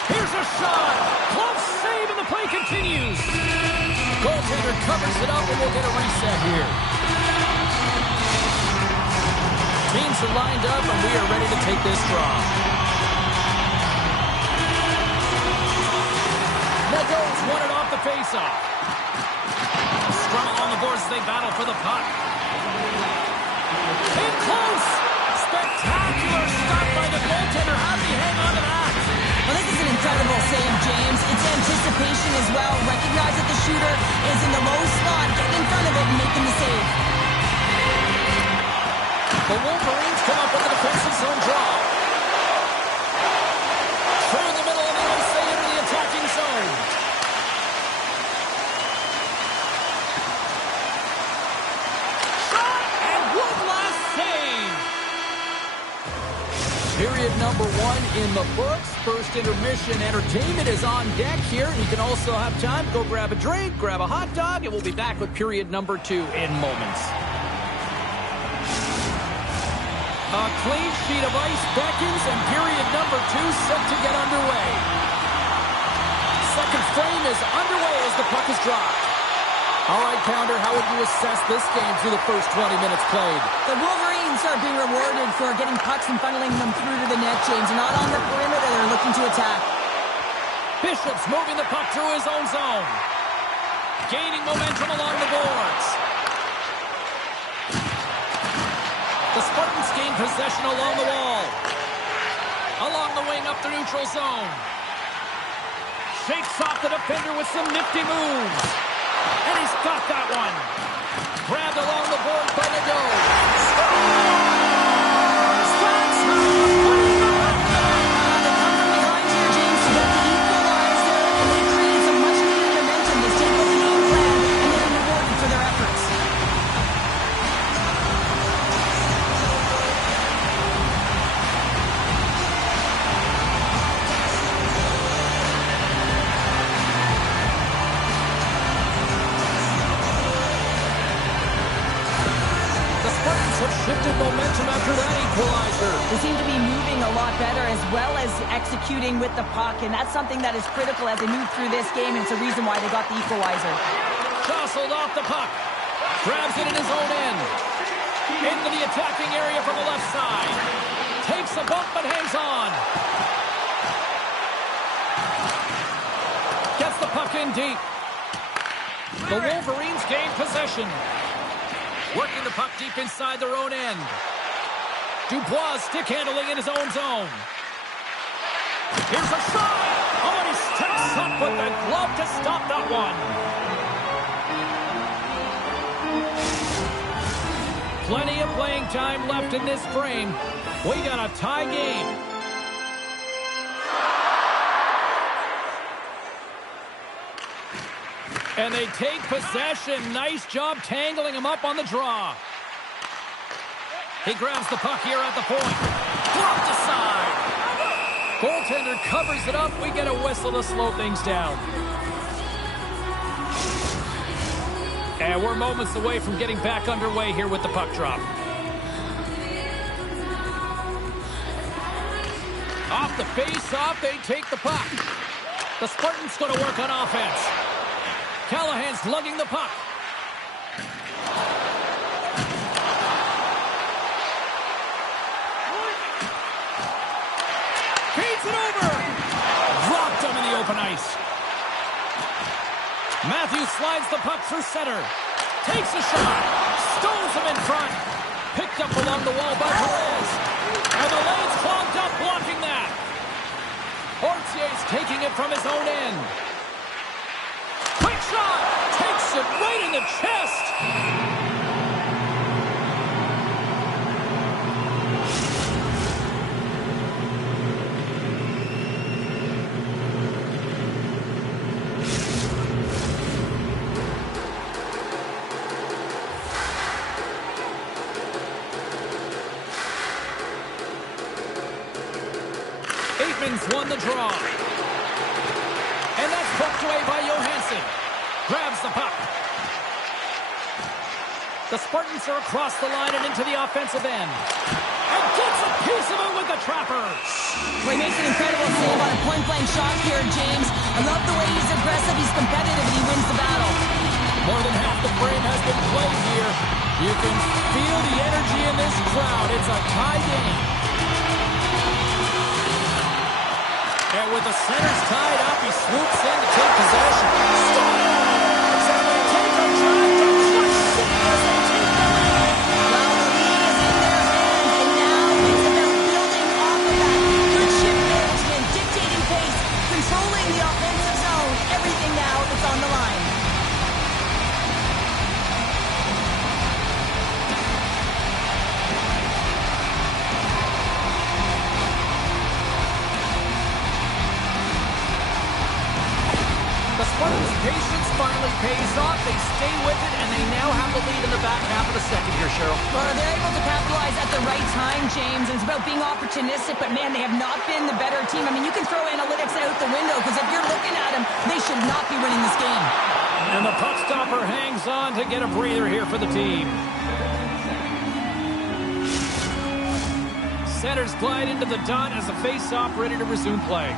Here's a shot. Close save, and the play continues. Goaltender covers it up, and we'll get a reset here. Teams are lined up, and we are ready to take this draw. Nadeau's won it off the face-off. Strung along the boards as they battle for the puck. In close. Spectacular stop by the goaltender. How did he hang on to that? Well, this is an incredible save, James. It's anticipation as well. Recognize that the shooter is in the low slot, getting in front of it and making the save. The Wolverines come up with the defensive zone draw. Through the middle of the ice, they enter the attacking zone. Shot, and one last save. Period number 1 in the books. First intermission entertainment is on deck here. You can also have time to go grab a drink, grab a hot dog, and we'll be back with period number 2 in moments. A clean sheet of ice beckons, and period number 2 set to get underway. Second frame is underway as the puck is dropped. All right, Pounder, how would you assess this game through the first 20 minutes played? The Wolverines are being rewarded for getting pucks and funneling them through to the net, James. Not on the perimeter, they're looking to attack. Bishop's moving the puck through his own zone. Gaining momentum along the boards. The Spartans gain possession along the wall. Along the wing up the neutral zone. Shakes off the defender with some nifty moves. And he's got that one. Grabbed along the board by Nadeau. Starts putting the puck back. They come from behind here, James, to get the equalizer, and they create some much-needed momentum. They stick with the game plan, and they're rewarded for their efforts. Have shifted momentum after that equalizer. They seem to be moving a lot better as well as executing with the puck, and that's something that is critical as they move through this game, and it's a reason why they got the equalizer. Jostled off the puck. Grabs it in his own end. Into the attacking area from the left side. Takes a bump but hangs on. Gets the puck in deep. The Wolverines gain possession. Working the puck deep inside their own end. Dubois stick handling in his own zone. Here's a shot. Oh, he steps up with the glove to stop that one. Plenty of playing time left in this frame. We got a tie game. And they take possession. Nice job tangling him up on the draw. He grabs the puck here at the point. Blocked aside. Goaltender covers it up. We get a whistle to slow things down. And we're moments away from getting back underway here with the puck drop. Off the face-off, they take the puck. The Spartans going to work on offense. Callahan's lugging the puck. Feeds it over. Dropped him in the open ice. Matthews slides the puck through center. Takes a shot. Stones him in front. Picked up along the wall by Perez. And the lane's clogged up blocking that. Ortier's taking it from his own end. Quick shot! Takes it right in the chest! on the draw. And that's poked away by Johansson. Grabs the puck. The Spartans are across the line and into the offensive end. And gets a piece of it with the trapper. Well, he makes an incredible save on a point-blank shot here, James. I love the way he's aggressive, he's competitive, and he wins the battle. More than half the frame has been played here. You can feel the energy in this crowd. It's a tie game. And with the centers tied up, he swoops in to take possession. Take a drive to clutch it as they take the lead. Well, the lead is in their hands, and now it's about building off of that. Good shift management, dictating pace, controlling the offensive zone. Everything now is on the line. The Spartans' patience finally pays off. They stay with it, and they now have the lead in the back half of the second here, Cheryl. Well, they're able to capitalize at the right time, James. It's about being opportunistic, but man, they have not been the better team. I mean, you can throw analytics out the window, because if you're looking at them, they should not be winning this game. And the puck stopper hangs on to get a breather here for the team. Centers glide into the dot as the face-off ready to resume play.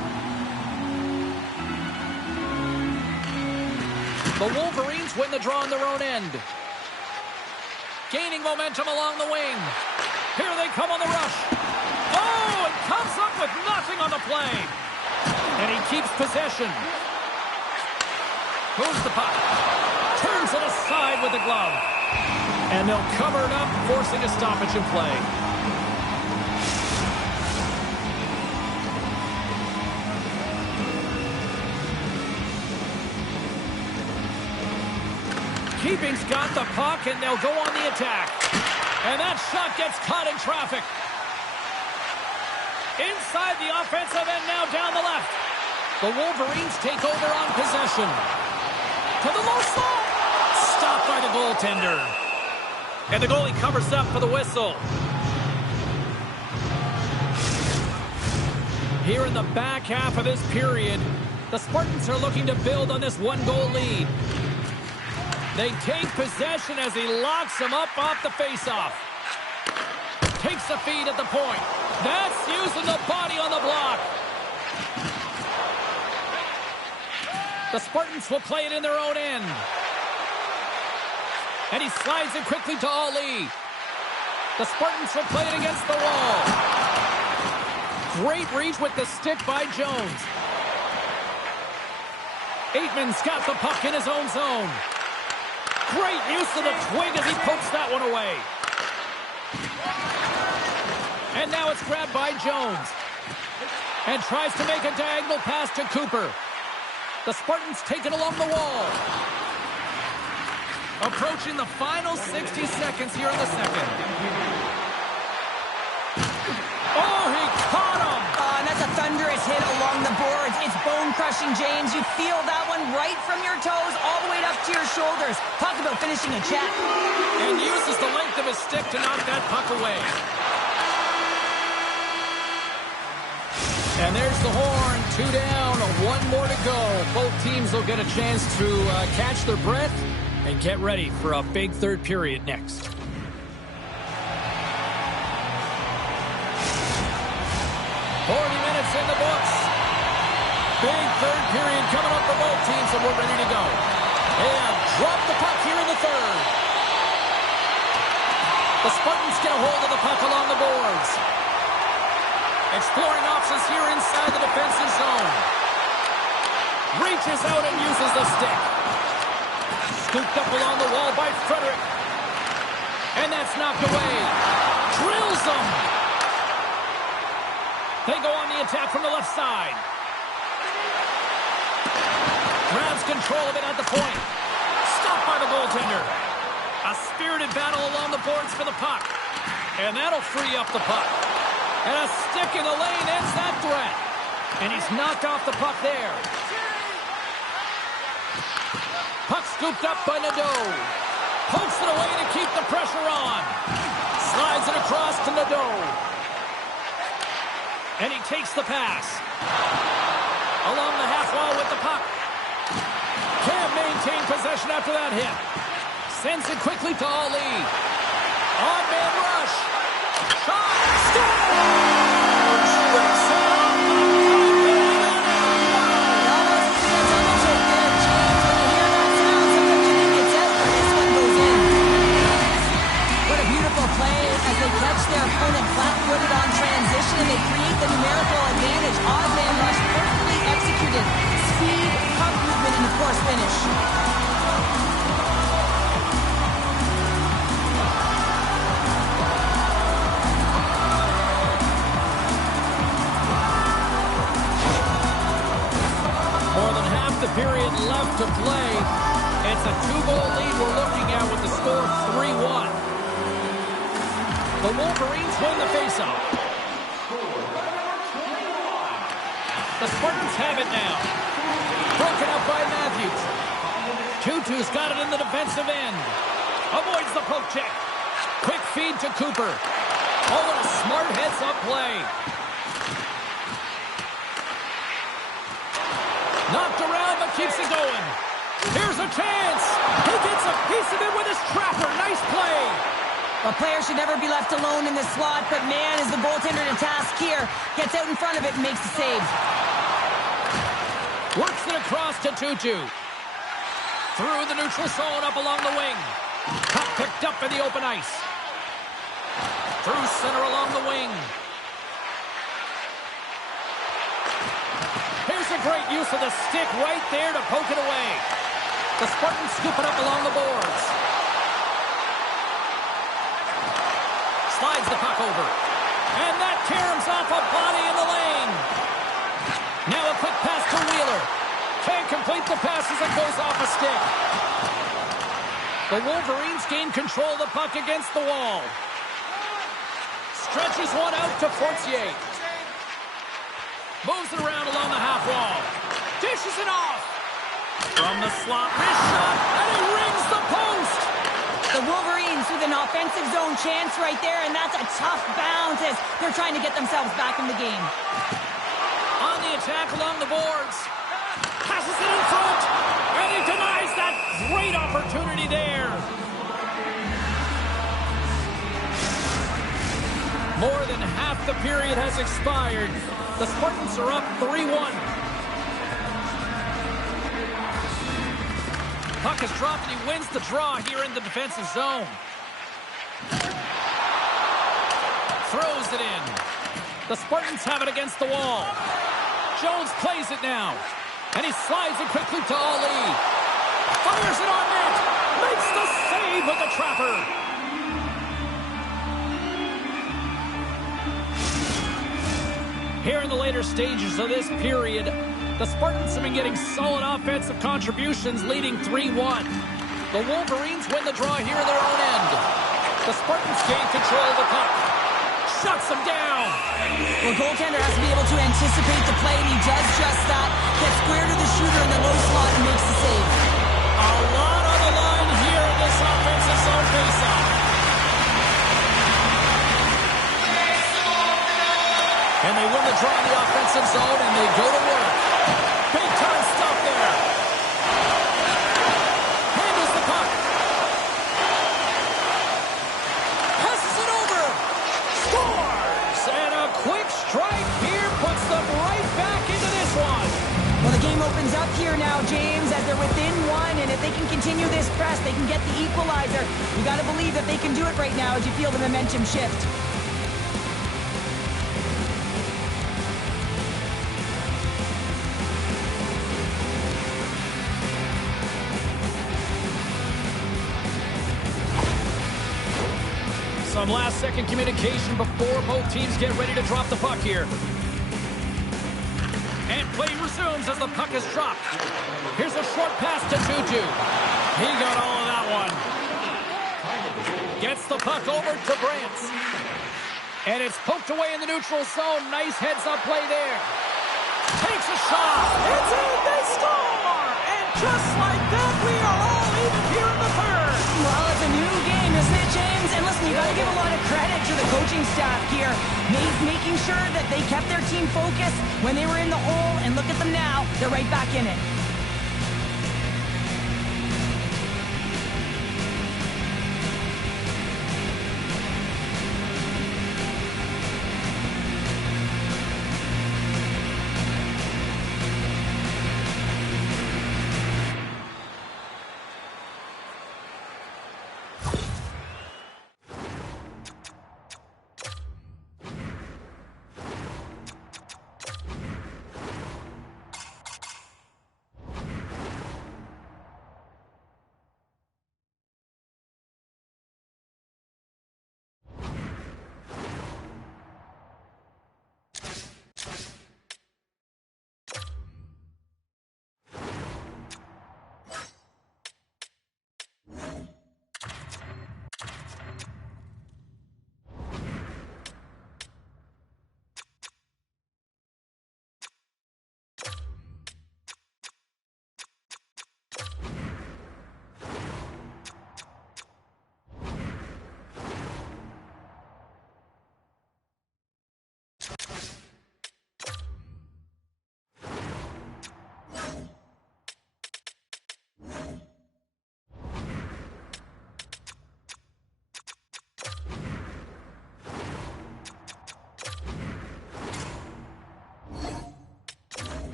The Wolverines win the draw on their own end. Gaining momentum along the wing. Here they come on the rush. Oh, and comes up with nothing on the play. And he keeps possession. Moves the puck. Turns it aside with the glove. And they'll cover it up, forcing a stoppage in play. Keeping's got the puck, and they'll go on the attack. And that shot gets caught in traffic. Inside the offensive end, now down the left. The Wolverines take over on possession. To the low slot. Stopped by the goaltender. And the goalie covers up for the whistle. Here in the back half of this period, the Spartans are looking to build on this one-goal lead. They take possession as he locks him up off the faceoff. Takes the feed at the point. That's using the body on the block. The Spartans will play it in their own end. And he slides it quickly to Ali. The Spartans will play it against the wall. Great reach with the stick by Jones. Aitman's got the puck in his own zone. Great use of the twig as he pokes that one away. And now it's grabbed by Jones. And tries to make a diagonal pass to Cooper. The Spartans take it along the wall. Approaching the final 60 seconds here in the second. Oh, he caught him! And that's a thunderous hit along the boards. It's bone-crushing, James. You feel that one right from your toes all the way up to your shoulders. Talk about finishing a check. And uses the length of his stick to knock that puck away. And there's the horn. 2 down, 1 more to go. Both teams will get a chance to catch their breath and get ready for a big third period next. 40 minutes in the books. Big third period coming up for both teams, and we're ready to go. And drop the puck here in the third. The Spartans get a hold of the puck along the boards. Exploring options here inside the defensive zone. Reaches out and uses the stick. Scooped up along the wall by Frederick. And that's knocked away. Drills them. They go on the attack from the left side. Grabs control of it at the point. Stopped by the goaltender. A spirited battle along the boards for the puck. And that'll free up the puck. And a stick in the lane ends that threat. And he's knocked off the puck there. Puck scooped up by Nadeau. Pokes it away to keep the pressure on. Slides it across to Nadeau. And he takes the pass. Along the half wall with the puck. Can't maintain possession after that hit. Sends it quickly to Ali. On man rush. Shot. Scores! Rips it off the play as they catch their opponent flat-footed on transition and they create the numerical advantage. Odd man rush, perfectly executed. Speed, puck movement, and of course finish. More than half the period left to play. It's a 2-goal lead we're looking at with the score 3-1. The Wolverines win the faceoff. The Spartans have it now. Broken up by Matthews. Tutu's got it in the defensive end. Avoids the poke check. Quick feed to Cooper. Oh, what a smart heads-up play. Knocked around, but keeps it going. Here's a chance. He gets a piece of it with his trapper. Nice play. A player should never be left alone in the slot, but man, is the goaltender to task here. Gets out in front of it and makes the save. Works it across to Tutu. Through the neutral zone, up along the wing. Puck picked up in the open ice. Through center along the wing. Here's a great use of the stick right there to poke it away. The Spartans scoop it up along the boards. Slides the puck over. And that caroms off a body in the lane. Now a quick pass to Wheeler. Can't complete the pass as it goes off a stick. The Wolverines gain control of the puck against the wall. Stretches one out to Fortier. Moves it around along the half wall. Dishes it off. From the slot, wrist shot, and he rings the post. The Wolverines with an offensive zone chance right there, and that's a tough bounce as they're trying to get themselves back in the game. On the attack along the boards. Passes it in front, and he denies that great opportunity there. More than half the period has expired. The Spartans are up 3-1. Puck is dropped and he wins the draw here in the defensive zone. Throws it in. The Spartans have it against the wall. Jones plays it now. And he slides it quickly to Ali. Fires it on net. Makes the save with the trapper. Here in the later stages of this period, the Spartans have been getting solid offensive contributions, leading 3-1. The Wolverines win the draw here in their own end. The Spartans gain control of the puck. Shuts them down. Well, goaltender has to be able to anticipate the play, and he does just that. Gets square to the shooter in the low slot and makes the save. A lot on the line here in this offensive zone faceoff. And they win the draw in the offensive zone, and they go to work. Big time stuff there. Handles the puck. Passes it over. Scores! And a quick strike here puts them right back into this one. Well, the game opens up here now, James, as they're within one, and if they can continue this press, they can get the equalizer. You got to believe that they can do it right now as you feel the momentum shift. Some last-second communication before both teams get ready to drop the puck here. And play resumes as the puck is dropped. Here's a short pass to Tutu. He got all of that one. Gets the puck over to Brantz. And it's poked away in the neutral zone. Nice heads-up play there. Takes a shot. It's in. They score. And just like that, we are all even here in the third. Well, it's a new game, isn't it, James? And listen, you got to give a lot of credit to the coaching staff here, making sure that they kept their team focused when they were in the hole, and look at them now, they're right back in it.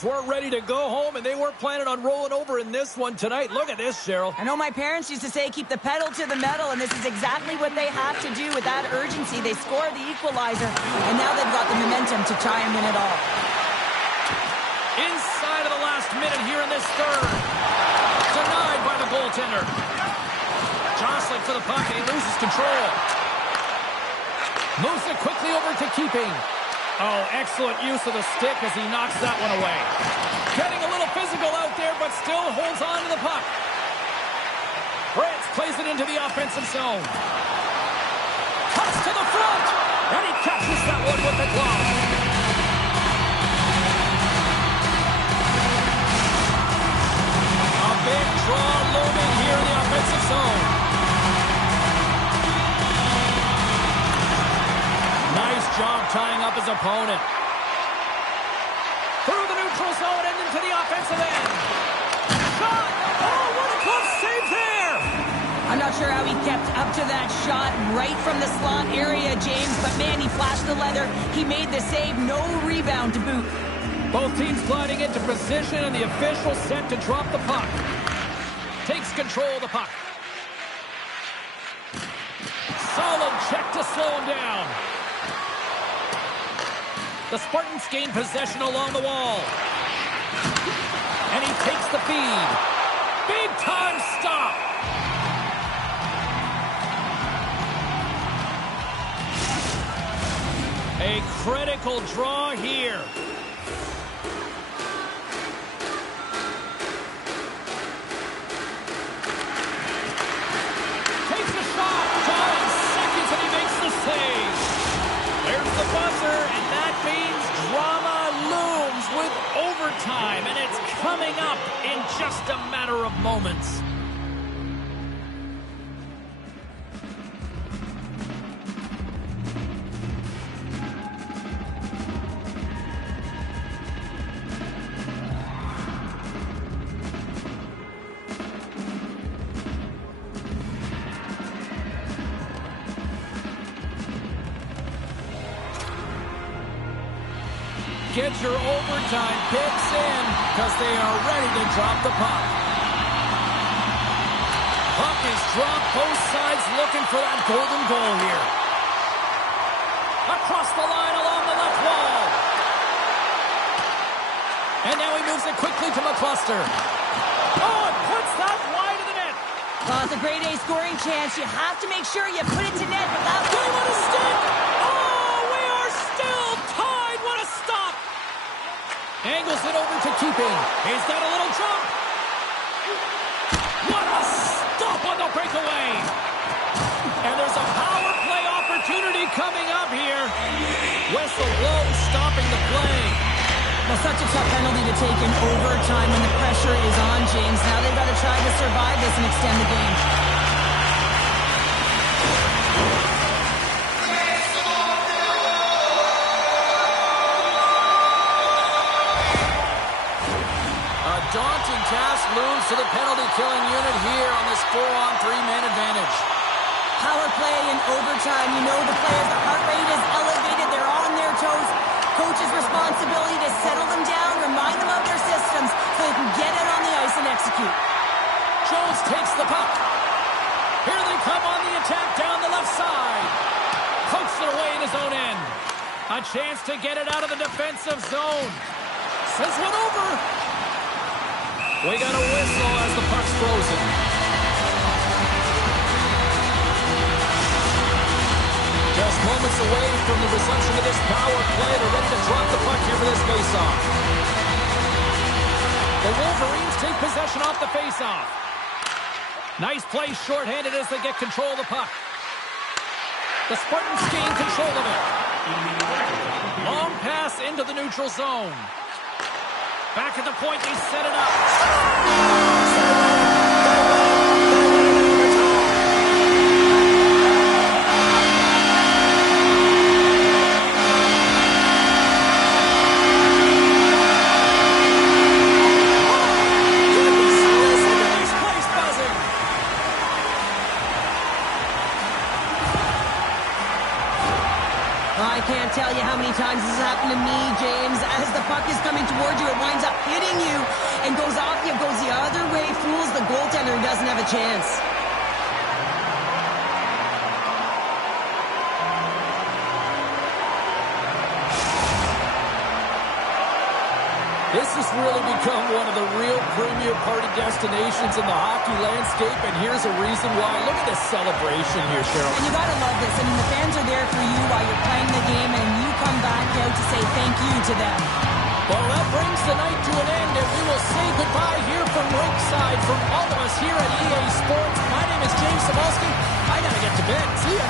Weren't ready to go home, and they weren't planning on rolling over in this one tonight. Look at this, Cheryl. I know my parents used to say keep the pedal to the metal, and this is exactly what they have to do with that urgency. They score the equalizer, and now they've got the momentum to try and win it all. Inside of the last minute here in this third. Denied by the goaltender. Jostling for the puck, and he loses control. Moves it quickly over to keeping. Oh, excellent use of the stick as he knocks that one away. Getting a little physical out there, but still holds on to the puck. Fritz plays it into the offensive zone. Cuts to the front, and he catches that one with the glove. A big draw looming here in the offensive zone. Nice job tying up his opponent. Through the neutral zone and into the offensive end. Shot! Oh, what a close save there! I'm not sure how he kept up to that shot right from the slot area, James, but man, he flashed the leather. He made the save, no rebound to boot. Both teams gliding into position, and the official set to drop the puck. Takes control of the puck. Solid check to slow him down. The Spartans gain possession along the wall. And he takes the feed. Big time stop. A critical draw here. Takes a shot. Time seconds and he makes the save. There's the buzzer, and that means drama looms with overtime, and it's coming up in just a matter of moments. Get your overtime picks in because they are ready to drop the puck. Puck is dropped, both sides looking for that golden goal here. Across the line along the left wall. And now he moves it quickly to McCluster. Oh, it puts that wide of the net. Well, it's a grade A scoring chance. You have to make sure you put it to net without... Game on a stick! Oh, we are still tied! What a stop! Angles it over to keeping. He's got a little jump. What a stop on the breakaway! And there's a power play opportunity coming up here. Whistle blows, stopping the play. Well, such a tough penalty to take in overtime when the pressure is on, James. Now they've got to try to survive this and extend the game. A daunting task looms to the penalty-killing unit here on this 4-on-3 man advantage. Power play in overtime. You know the players, the heart rate is elevated. They're on their toes. Coach's responsibility to settle them down, remind them of their systems so they can get out on the ice and execute. Jones takes the puck. Here they come on the attack down the left side. Pokes it away in his own end. A chance to get it out of the defensive zone. Says one over. We got a whistle as the puck's frozen. Just moments away from the resumption of this power play. They're ready to drop the puck here for this faceoff. The Wolverines take possession off the faceoff. Nice play shorthanded as they get control of the puck. The Spartans gain control of it. Long pass into the neutral zone. Back at the point, they set it up. I can't tell you how many times this has happened to me, James. As the puck is coming towards you, it winds up hitting you and goes off you, goes the other way, fools the goaltender who doesn't have a chance. This has really become one of the real premier party destinations in the hockey landscape, and here's a reason why. Look at this celebration here, Cheryl. And you gotta love this. I mean, the fans are there for you while you're playing the game, and you come back out to say thank you to them. Well, that brings the night to an end, and we will say goodbye here from ringside from all of us here at EA Sports. My name is James Cebulski. I gotta get to bed. See ya.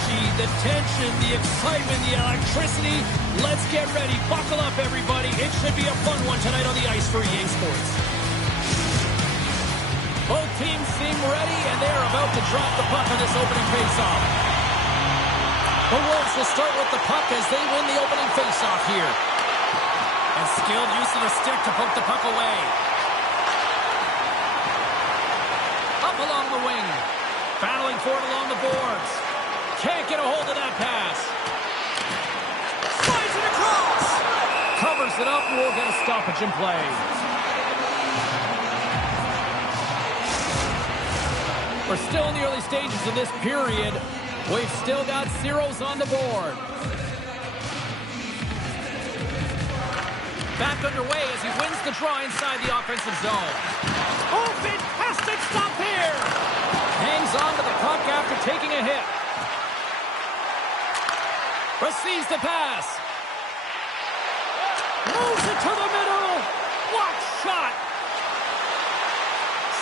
energy, the tension, the excitement, the electricity. Let's get ready. Buckle up, everybody. It should be a fun one tonight on the ice for EA Sports. Both teams seem ready, and they're about to drop the puck on this opening faceoff. The Wolves will start with the puck as they win the opening faceoff here. And skilled use of the stick to poke the puck away. Up along the wing. Battling for it along the boards. Can't get a hold of that pass. Slides it across. Covers it up, and we'll get a stoppage in play. We're still in the early stages of this period. We've still got zeros on the board. Back underway as he wins the draw inside the offensive zone. Oh, fantastic stop here! Hangs on to the puck after taking a hit. Receives the pass. Moves it to the middle. What shot!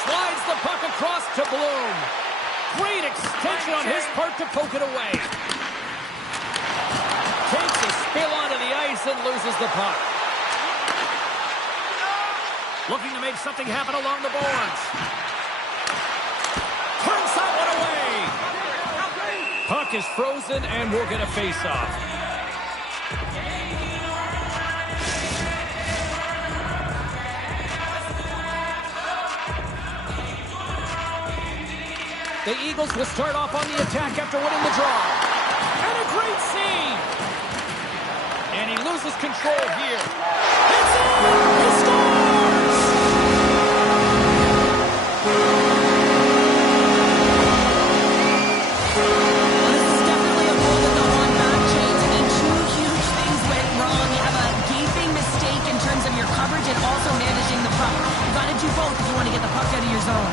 Slides the puck across to Bloom. Great extension on his part to poke it away. Takes a spill onto the ice and loses the puck. Looking to make something happen along the boards. Turns that one away. Puck is frozen and we'll get a face-off. The Eagles will start off on the attack after winning the draw. And a great save. And he loses control here. It's in! He scores! This is definitely a goal that they'll want back, James. I mean, two huge things went wrong. You have a gaping mistake in terms of your coverage and also managing the puck. You've got to do both if you want to get the puck out of your zone.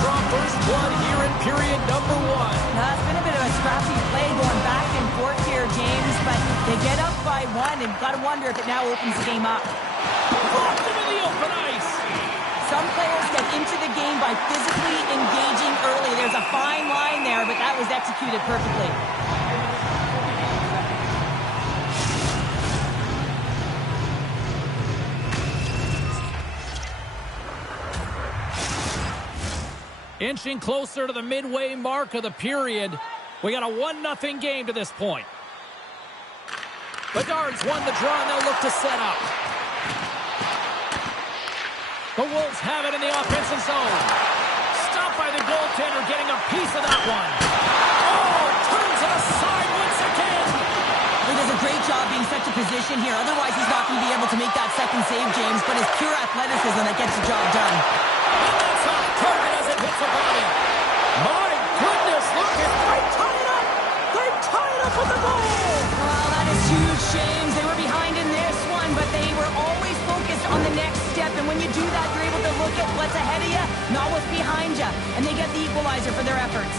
Draw first blood here in period number one. Now, it's been a bit of a scrappy play going back and forth here, James, but they get up by one and got to wonder if it now opens the game up. Locked him in the open ice. Some players get into the game by physically engaging early. There's a fine line there, but that was executed perfectly. Inching closer to the midway mark of the period. We got a 1-0 game to this point. Bedard's won the draw, and they'll look to set up. The Wolves have it in the offensive zone. Stopped by the goaltender, getting a piece of that one. Oh, turns it aside once again. He does a great job being set to position here. Otherwise, he's not going to be able to make that second save, James, but it's pure athleticism that gets the job done. And that's off target as it hits the body. My goodness, look at they tie it up. They tie it up with the goal. Well, that is huge, James. They were behind in this one, but they were always focused on the next step. And when you do that, you're able to look at what's ahead of you, not what's behind you. And they get the equalizer for their efforts.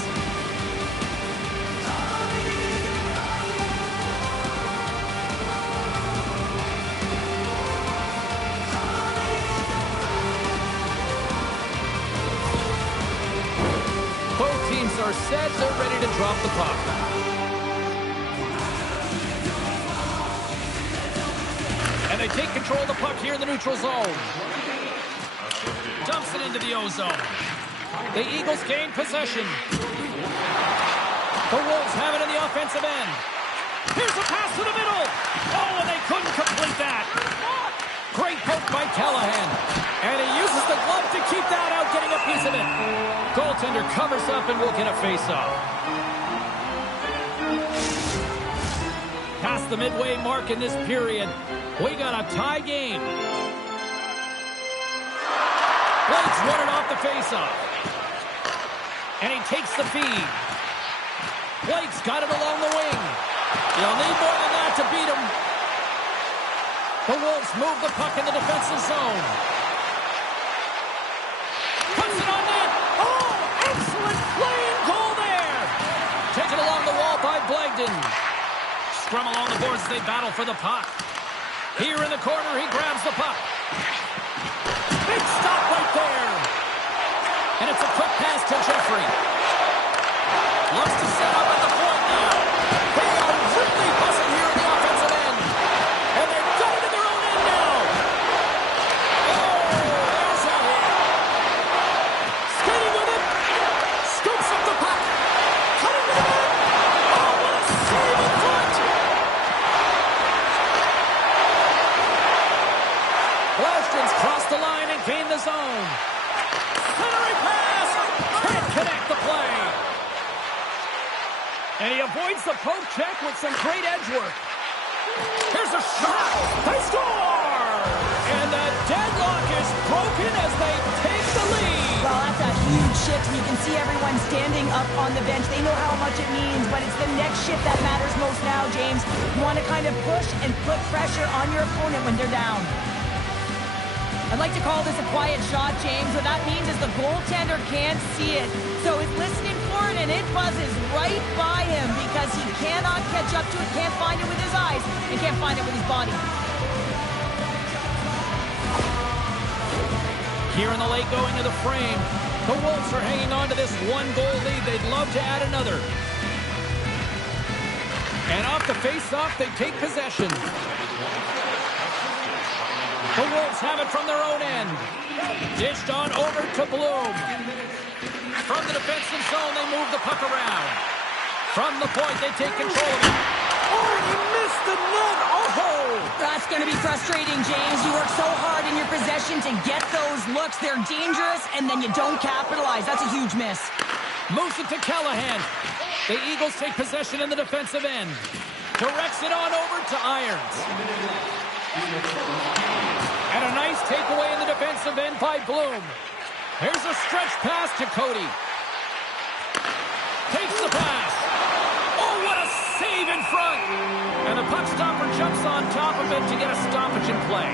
Are set, they're ready to drop the puck. And they take control of the puck here in the neutral zone. Dumps it into the O-zone. The Eagles gain possession. The Wolves have it in the offensive end. Here's a pass to the middle. Oh, and they couldn't complete that. Great poke by Callahan. And he uses the glove to keep that out, getting a piece of it. Goaltender covers up and we'll get a face-off. Past the midway mark in this period, we got a tie game. Blake's won it off the face-off. And he takes the feed. Blake's got it along the wing. You'll need more than that to beat him. The Wolves move the puck in the defensive zone. Puts it on net. Oh, excellent play and goal there. Taken along the wall by Blagden. scrum along the boards as they battle for the puck. Here in the corner, he grabs the puck. Big stop right there. And it's a quick pass to Jeffrey. Looks to set up at the point now. They are really buzzing here in the offensive end. And they've got it in their own end now. Oh, there's a hit. Skating with it. Scoops up the puck. Cutting with it. Oh, what a save in front. Blastons cross the line and gain the zone. Centering pass. Can't connect the play. And he avoids the poke check with some great edge work. Here's a shot. They score! And the deadlock is broken as they take the lead. Well, that's a huge shift. You can see everyone standing up on the bench. They know how much it means, but it's the next shift that matters most now, James. You want to kind of push and put pressure on your opponent when they're down. I'd like to call this a quiet shot, James. What that means is the goaltender can't see it. So he's listening for it, and it buzzes right by him because he cannot catch up to it, can't find it with his eyes, and can't find it with his body. Here in the late going of the frame, the Wolves are hanging on to this one-goal lead. They'd love to add another. And off the face-off, they take possession. The Wolves have it from their own end. Dished on over to Bloom. From the defensive zone, they move the puck around. From the point, they take control of it. Oh, he missed the net. Oh! That's going to be frustrating, James. You work so hard in your possession to get those looks. They're dangerous, and then you don't capitalize. That's a huge miss. Moves it to Callahan. The Eagles take possession in the defensive end. Directs it on over to Irons. And a nice takeaway in the defensive end by Bloom. Here's a stretch pass to Cody. Takes the pass. Oh, what a save in front. And the puck stopper jumps on top of it to get a stoppage in play.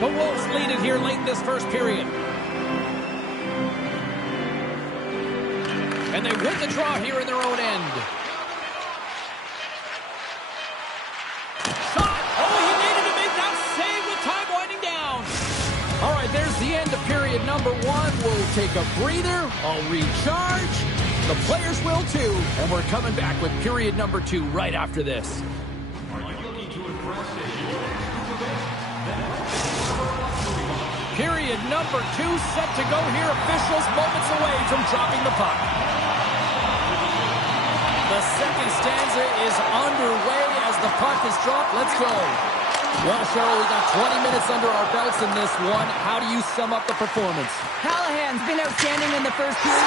The Wolves lead it here late in this first period. And they win the draw here in their own end. All right, there's the end of period number one. We'll take a breather. I'll recharge. The players will too. And we're coming back with period number two right after this. Period number two set to go here. Officials moments away from dropping the puck. The second stanza is underway as the puck is dropped. Let's go. Well, Cheryl, we got 20 minutes under our belts in this one. How do you sum up the performance? Callahan's been outstanding in the first period.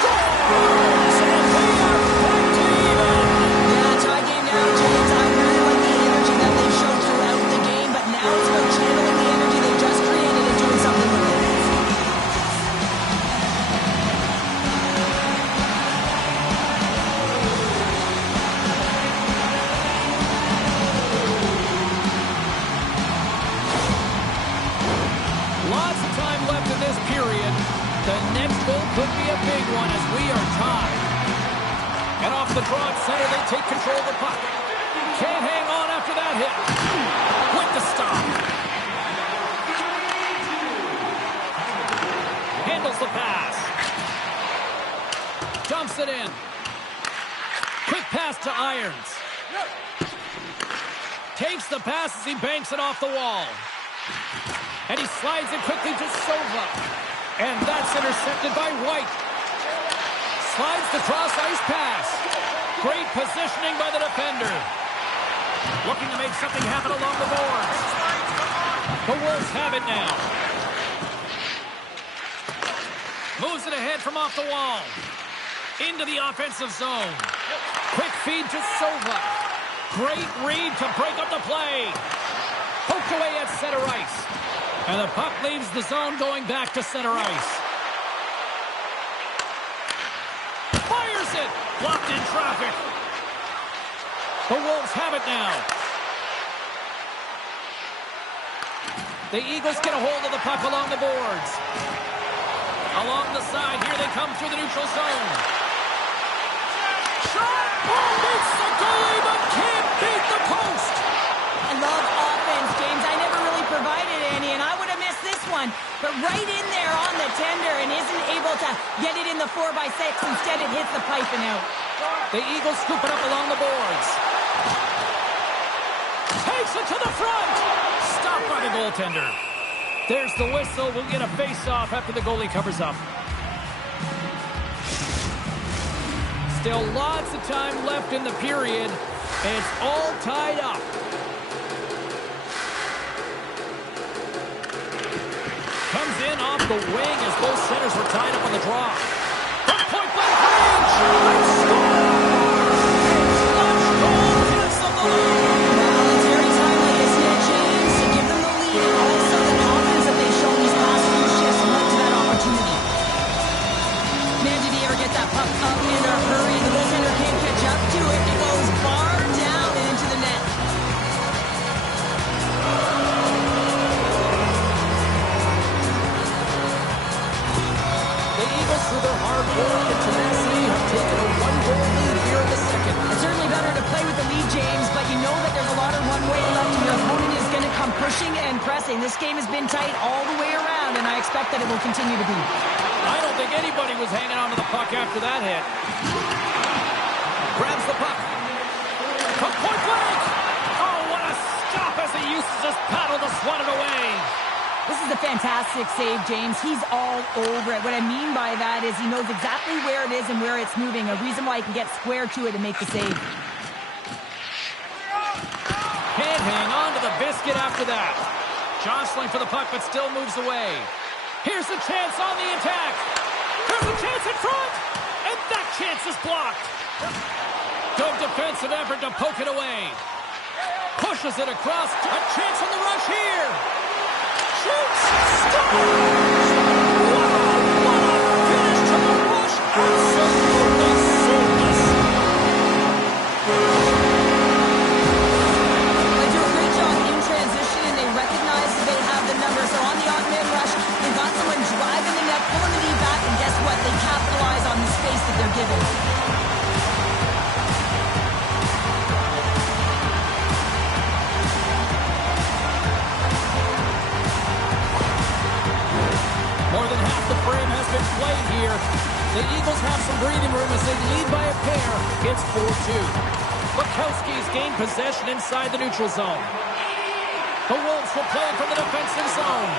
Yeah, tie game now, James. I really like the energy that they've shown throughout the game, but now it's about channeling the energy they just created and doing something with it. Lots of time left in this period. The next goal could be a big one as we are tied. And off the draw at center, they take control of the puck. Can't hang on after that hit. With the stop. Handles the pass. Dumps it in. Quick pass to Irons. Takes the pass as he banks it off the wall. And he slides it quickly to Sova. And that's intercepted by White. Slides the cross-ice pass. Great positioning by the defender. Looking to make something happen along the boards. The Wolves have it now. Moves it ahead from off the wall. Into the offensive zone. Quick feed to Sova. Great read to break up the play. Poked away at center ice. And the puck leaves the zone going back to center ice. Fires it! Blocked in traffic. The Wolves have it now. The Eagles get a hold of the puck along the boards. Along the side, here they come through the neutral zone. Shot! Beats the goalie, but can't beat the post! I love offense, James. I never really provided any, and I would have missed this one. But right in there on the tender and isn't able to get it in the 4x6. Instead, it hits the pipe and out. The Eagles scoop it up along the boards. Takes it to the front! Stopped by the goaltender. There's the whistle. We'll get a face-off after the goalie covers up. Still lots of time left in the period. It's all tied up. Comes in off the wing as both centers were tied up on the draw. From point blank range! Clutch goal gives them the lead! Well, it's very timely, isn't it, James? To give them the lead and also the confidence that they've shown these past few shifts led to that opportunity. Man, did he ever get that puck up in a hurry? The goaltender can't catch up to it. It goes far down and into the net. The Eagles, through their hard work and tenacity, have taken a one-goal lead here in the second. It's certainly better to play with the lead, James, but you know that there's a lot of runway left and your opponent is going to come pushing and pressing. This game has been tight all the way around, and I expect that it will continue to be. I don't think anybody was hanging on to the puck after that hit. Grabs the puck. From point blank! Oh, what a stop as he uses his paddle to swat it away. This is a fantastic save, James. He's all over it. What I mean by that is he knows exactly where it is and where it's moving, a reason why he can get square to it and make the save. Can't hang on to the biscuit after that. Jostling for the puck, but still moves away. Here's the chance on the attack. There's a chance in front, and that chance is blocked. Good defensive effort to poke it away. Pushes it across. A chance on the rush here. Shoots! Scores! Wow! What a finish to the rush! Absolutely seamless! They do a great job in transition, and they recognize that they have the number. So on the odd-man rush, they've got someone driving the net, pulling the knee back, and guess what? They capitalize on the space that they're given. More than half the frame has been played here. The Eagles have some breathing room as they lead by a pair. It's 4-2. Bukowski's gained possession inside the neutral zone. The Wolves will play it from the defensive zone.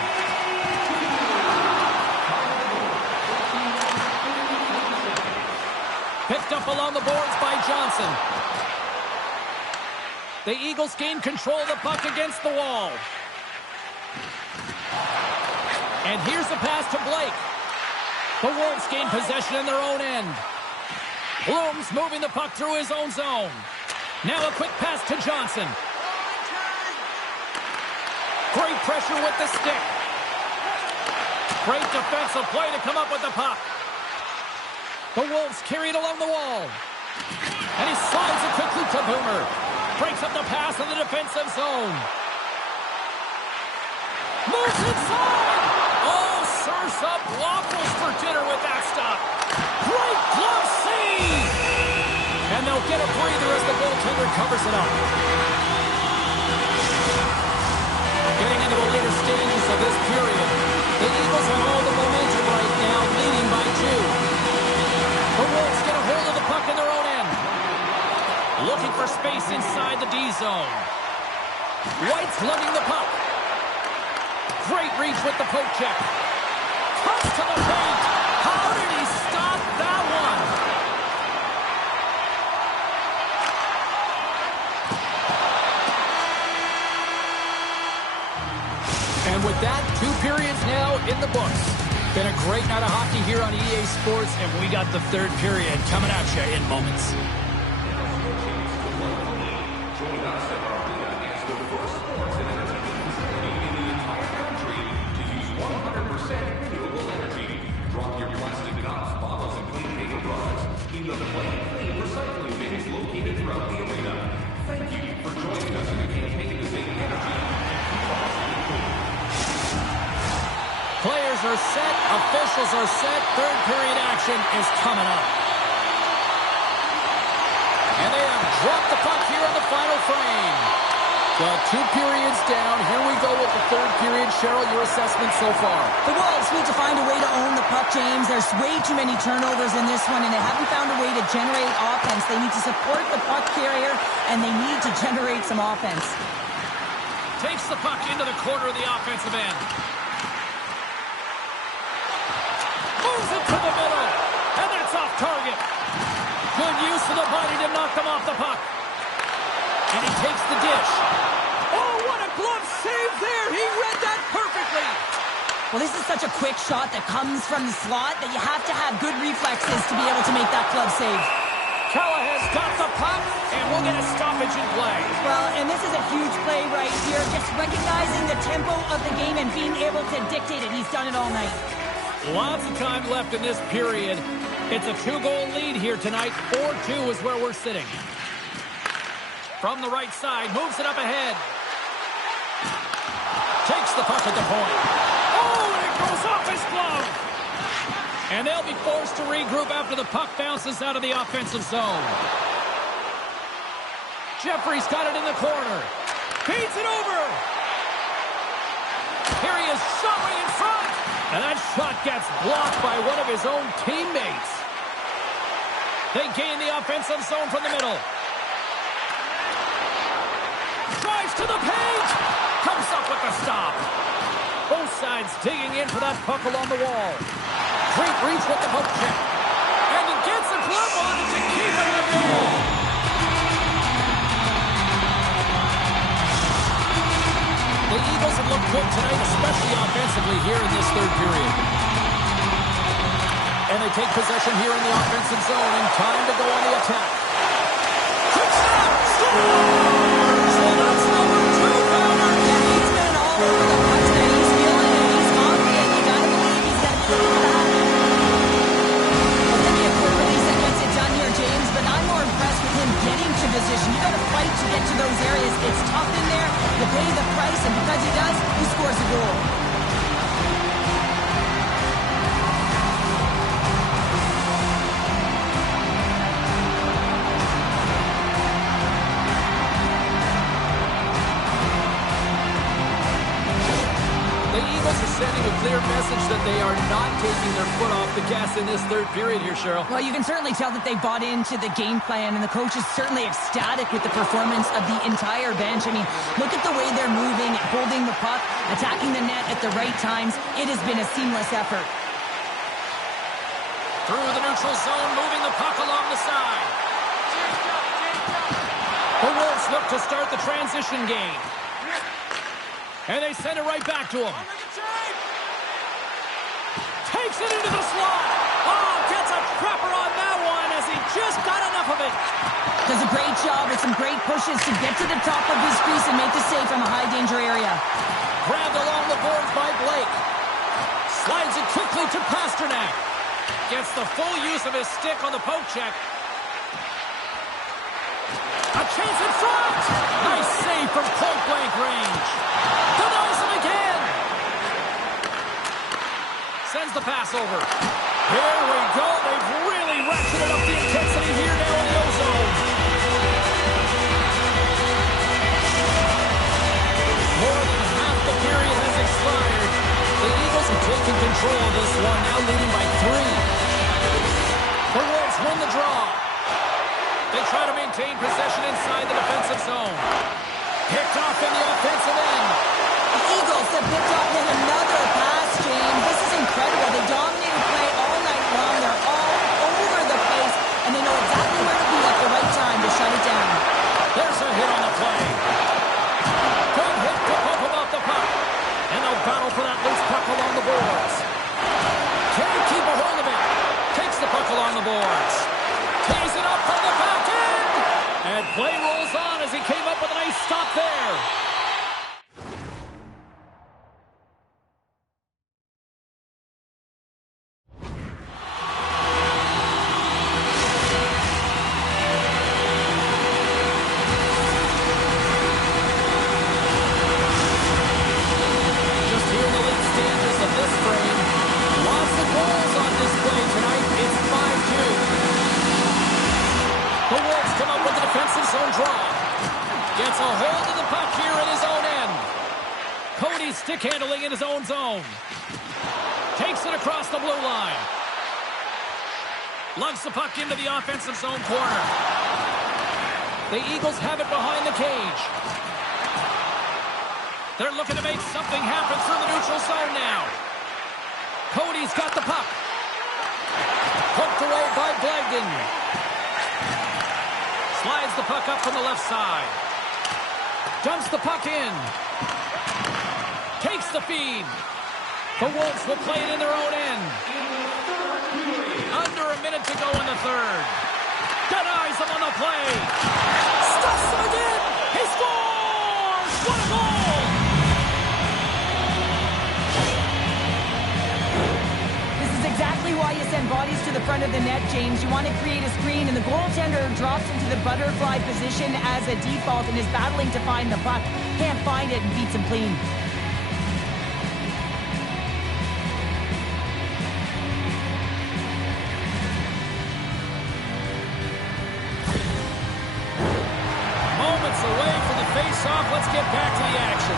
Picked up along the boards by Johnson. The Eagles gain control of the puck against the wall. And here's the pass to Blake. The Wolves gain possession in their own end. Bloom's moving the puck through his own zone. Now a quick pass to Johnson. Great pressure with the stick. Great defensive play to come up with the puck. The Wolves carry it along the wall. And he slides it quickly to Boomer. Breaks up the pass in the defensive zone. Moves inside. Oh, serves up waffles for dinner with that stop. Great glove save. And they'll get a breather as the goaltender covers it up. Getting into the later stages of this period, the Eagles have all the momentum right now, leading by 2. The Wolves get a hold of the puck in their own end. Looking for space inside the D zone. White's lugging the puck. Great reach with the poke check. Cuts to the paint. How did he stop that one? And with that, 2 periods now in the books. Been a great night of hockey here on EA Sports, and we got the 3rd period coming at you in moments. Players are set, officials are set, 3rd period action is coming up. And they have dropped the puck here in the final frame. Well, 2 periods down. Here we go with the 3rd period. Cheryl, your assessment so far? The Wolves need to find a way to own the puck, James. There's way too many turnovers in this one, and they haven't found a way to generate offense. They need to support the puck carrier, and they need to generate some offense. Takes the puck into the corner of the offensive end. Moves it to the middle, and that's off target. Good use of the body to knock them off the puck. And he takes the dish. Oh, what a glove save there! He read that perfectly! Well, this is such a quick shot that comes from the slot that you have to have good reflexes to be able to make that glove save. Callahan's got the puck, and we'll get a stoppage in play. Well, and this is a huge play right here. Just recognizing the tempo of the game and being able to dictate it. He's done it all night. Lots of time left in this period. It's a 2-goal lead here tonight. 4-2 is where we're sitting. From the right side, moves it up ahead. Takes the puck at the point. Oh, and it goes off his glove. And they'll be forced to regroup after the puck bounces out of the offensive zone. Jeffrey's got it in the corner. Feeds it over. Here he is showing in front. And that shot gets blocked by one of his own teammates. They gain the offensive zone from the middle. Drives to the paint. Comes up with the stop. Both sides digging in for that puck along the wall. Great reach with the poke check. And he gets a glove on it to keep it in the goal. The Eagles have looked good tonight, especially offensively here in this 3rd period. And they take possession here in the offensive zone in time to go on the attack. Quick shot! Scores! So that's number 2 pounder. Yeah, he's been all over the puck tonight. He's feeling it. He's confident. You gotta believe he's gonna do that. Well, it's gonna be a quick release that gets it done here, James, but I'm more impressed with him getting to position. You gotta fight to get to those areas. It's tough in there. You pay the price, and because he does, he scores a goal. The Eagles are sending a clear message that they are not taking their foot off the gas in this 3rd period here, Cheryl. Well, you can certainly tell that they bought into the game plan, and the coach is certainly ecstatic with the performance of the entire bench. I mean, look at the way they're moving, holding the puck, attacking the net at the right times. It has been a seamless effort. Through the neutral zone, moving the puck along the side. The Wolves look to start the transition game. And they send it right back to him. Takes it into the slot. Oh, gets a trapper on that one as he just got enough of it. Does a great job with some great pushes to get to the top of his crease and make the save from a high-danger area. Grabbed along the boards by Blake. Slides it quickly to Pasternak. Gets the full use of his stick on the poke check. A chance in front. Nice save from point-blank range. Denies him again. Sends the pass over. Here we go. They've really ratcheted up the intensity here now in the ozone. More than half the period has expired. The Eagles have taken control of this one, now leading by 3. The Wolves win the draw. They try to maintain possession inside the defensive zone. Picked off in the offensive end. The Eagles have picked up yet another pass, James. This is incredible. They dominated play all night long. They're all over the place, and they know exactly where to be at the right time to shut it down. There's a hit on the play. Good hit to pump him off the puck. And they'll battle for that loose puck along the boards. Can't keep a hold of it. Takes the puck along the boards. Tees it up from the back end. And play rolls on as he came up with a nice stop there. Just here in the late stages of this frame, lots of goals on display tonight. It's 5-2. The Wolves come up with the stick handling in his own zone. Takes it across the blue line. Lugs the puck into the offensive zone corner. The Eagles have it behind the cage. They're looking to make something happen through the neutral zone now. Cody's got the puck. Poked away by Blagden. Slides the puck up from the left side. Dumps the puck in. Takes the feed. The Wolves will play it in their own end. Under a minute to go in the third. Denies him on the play. Stuffs him again. He scores! What a goal! This is exactly why you send bodies to the front of the net, James. You want to create a screen, and the goaltender drops into the butterfly position as a default and is battling to find the puck. Can't find it and beats him clean. Away from the face-off. Let's get back to the action.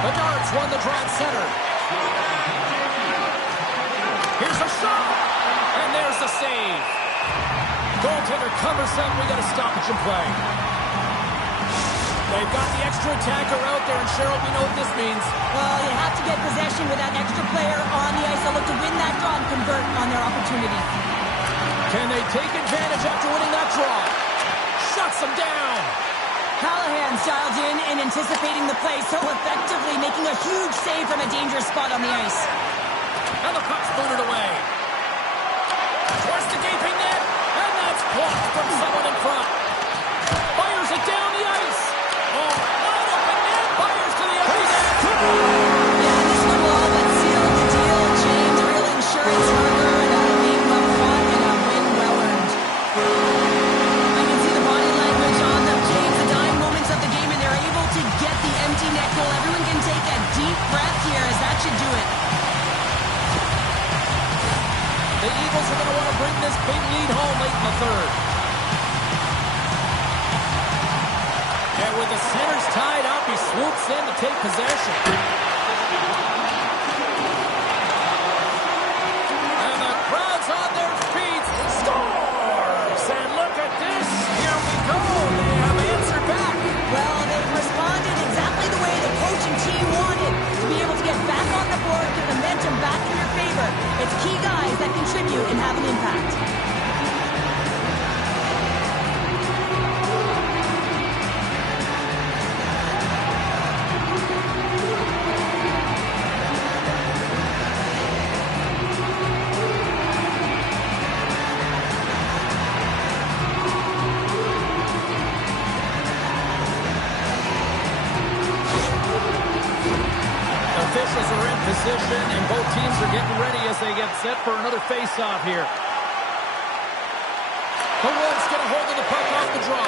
Bedard's won the draw at center. Here's a shot. And there's the save. Goaltender covers up. We got a stoppage in play. They've got the extra attacker out there, and Cheryl, we know what this means. Well, you have to get possession with that extra player on the ice. They'll look to win that draw and convert on their opportunity. Can they take advantage after winning that draw? Shuts him down. Callahan's dialed in and anticipating the play so effectively, making a huge save from a dangerous spot on the ice. And the puck's booted away. Towards the gaping net, and that's blocked from someone in front. Fires it down the ice. Oh, wide open net. Fires to the empty net. Yeah, this one will all but seal the deal, James. Real insurance worker and a game well fought and a win well earned. Get the empty net goal. Everyone can take a deep breath here, as that should do it. The Eagles are going to want to bring this big lead home late in the third. And with the centers tied up, he swoops in to take possession. And the crowd's on their feet. Scores! And look at this. Here we go. They have answered back. Well, they've responded exactly the way the coach and team wanted, to be able to get back on the board, get the momentum back in your favor. It's key guys that contribute and have an impact. Officials are in position, and both teams are getting ready as they get set for another face-off here. The Wolves get a hold of the puck off the draw.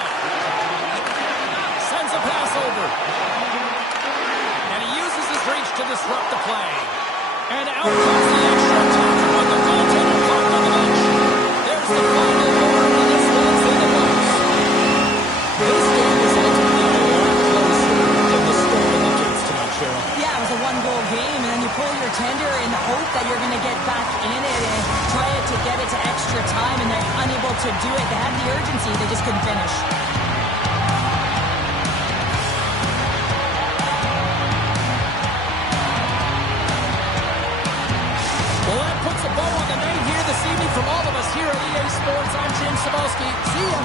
Sends a pass over. And he uses his reach to disrupt the play. And out comes the extra attacker with the goaltender parked on the bench. There's the final goal, and this one's in the books. This game is ultimately a lot closer than the score indicates tonight, Cheryl. Yeah, it was a one-goal game, and then you pull your tender in the hope that you're going to get back in it and try to get it to extra time, and they're unable to do it. They had the urgency, they just couldn't finish. Well, that puts a bow on the night here this evening from all of us here at EA Sports. I'm James Cebulski. See ya.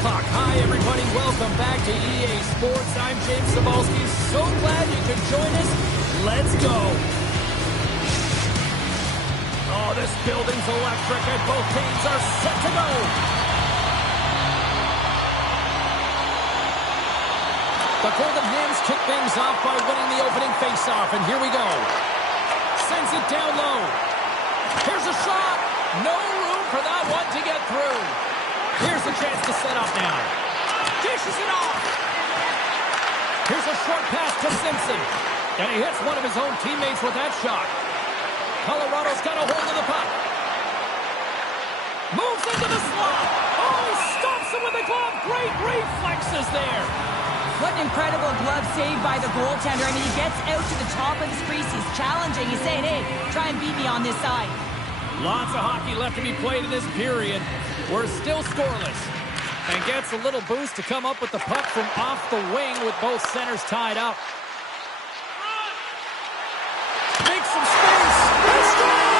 puck. Hi, everybody. Welcome back to EA Sports. I'm James Cybulski. So glad you could join us. Let's go. Oh, this building's electric, and both teams are set to go. The Golden Hams kick things off by winning the opening faceoff, and here we go. Sends it down low. Here's a shot. No room for that one to get through. Here's a chance to set up now. Dishes it off. Here's a short pass to Simpson. And he hits one of his own teammates with that shot. Colorado's got a hold of the puck. Moves into the slot. Oh, he stops him with the glove. Great reflexes there. What an incredible glove save by the goaltender. I mean, he gets out to the top of his crease. He's challenging. He's saying, hey, try and beat me on this side. Lots of hockey left to be played in this period. We're still scoreless. And gets a little boost to come up with the puck from off the wing with both centers tied up. Makes some space. They score!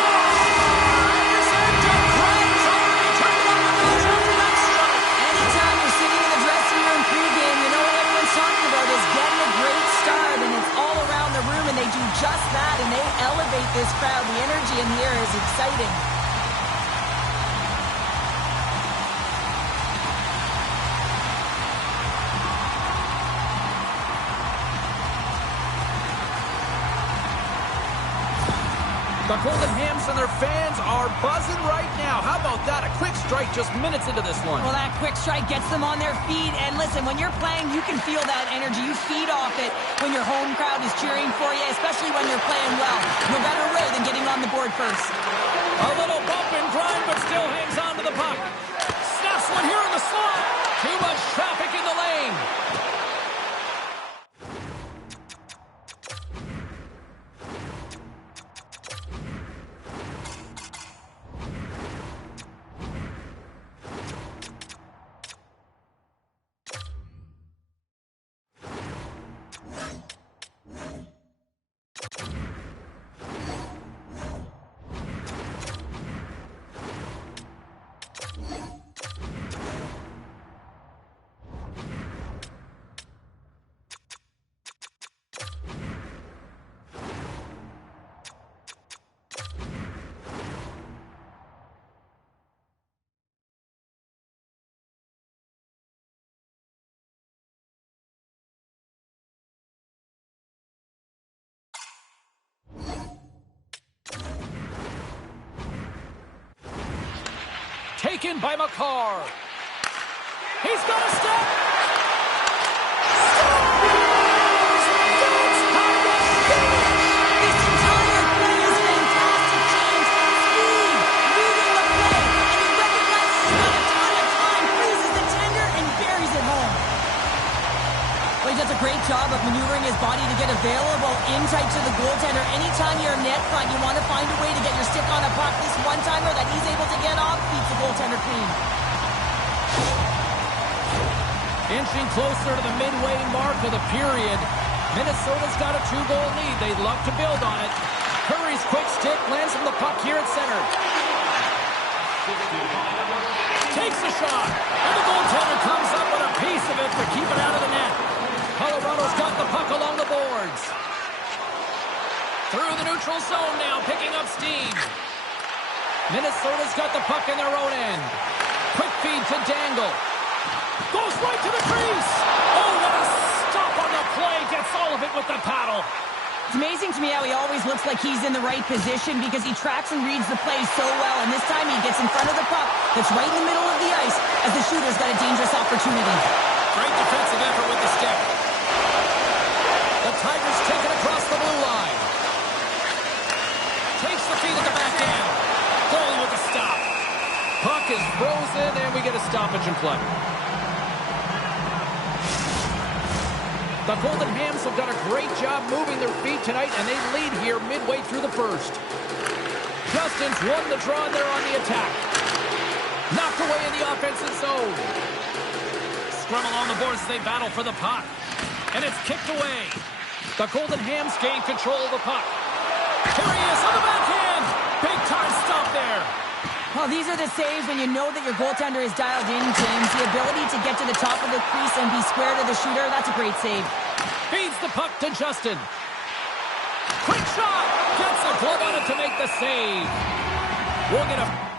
Anytime you're sitting in the dressing room pregame, you know what everyone's talking about is getting a great start, and it's all around the room, and they do just that, and they elevate this crowd. The energy in here is exciting. The Golden Hams and their fans are buzzing right now. How about that? A quick strike just minutes into this one. Well, that quick strike gets them on their feet. And listen, when you're playing, you can feel that energy. You feed off it when your home crowd is cheering for you, especially when you're playing well. No better way than getting on the board first. A little bump and grind, but still hangs on to the puck. Snaps one here in the slot. Too much traffic in the lane. Taken by McCarr. He's got a step. Scores! That's how you finish! This entire play is fantastic, James. Speed, reading the play, and he recognizes he's got a ton of time, freezes the tender, and buries it home. Well, he does a great job of maneuvering his body to get available in tight to the goaltender. Anytime you're net front, you want to find a way to get your stick on a puck. This one-timer that he's able to get off beats the goaltender clean. Inching closer to the midway mark of the period. Minnesota's got a 2-goal lead. They'd love to build on it. Curry's quick stick lands from the puck here at center. Takes a shot. And the goaltender comes up with a piece of it to keep it out of the net. Colorado's got the puck along the boards. Through the neutral zone now, picking up steam. Minnesota's got the puck in their own end. Quick feed to Dangle. Goes right to the crease. Oh, what a stop on the play. Gets all of it with the paddle. It's amazing to me how he always looks like he's in the right position because he tracks and reads the play so well. And this time he gets in front of the puck that's right in the middle of the ice as the shooter's got a dangerous opportunity. Great defensive effort with the stick. The Tigers take it across the blue line. Takes the feed at the back end. Goalie with the stop. Puck is frozen, and we get a stoppage in play. The Golden Hams have done a great job moving their feet tonight, and they lead here midway through the first. Justin's won the draw, and they're on the attack. Knocked away in the offensive zone. Scrum along the boards as they battle for the puck. And it's kicked away. The Golden Hams gain control of the puck. Here he is on the backhand. Big time stop there. Well, these are the saves when you know that your goaltender is dialed in, James. The ability to get to the top of the crease and be square to the shooter, that's a great save. Feeds the puck to Justin. Quick shot! Gets a glove on it to make the save. We'll get a...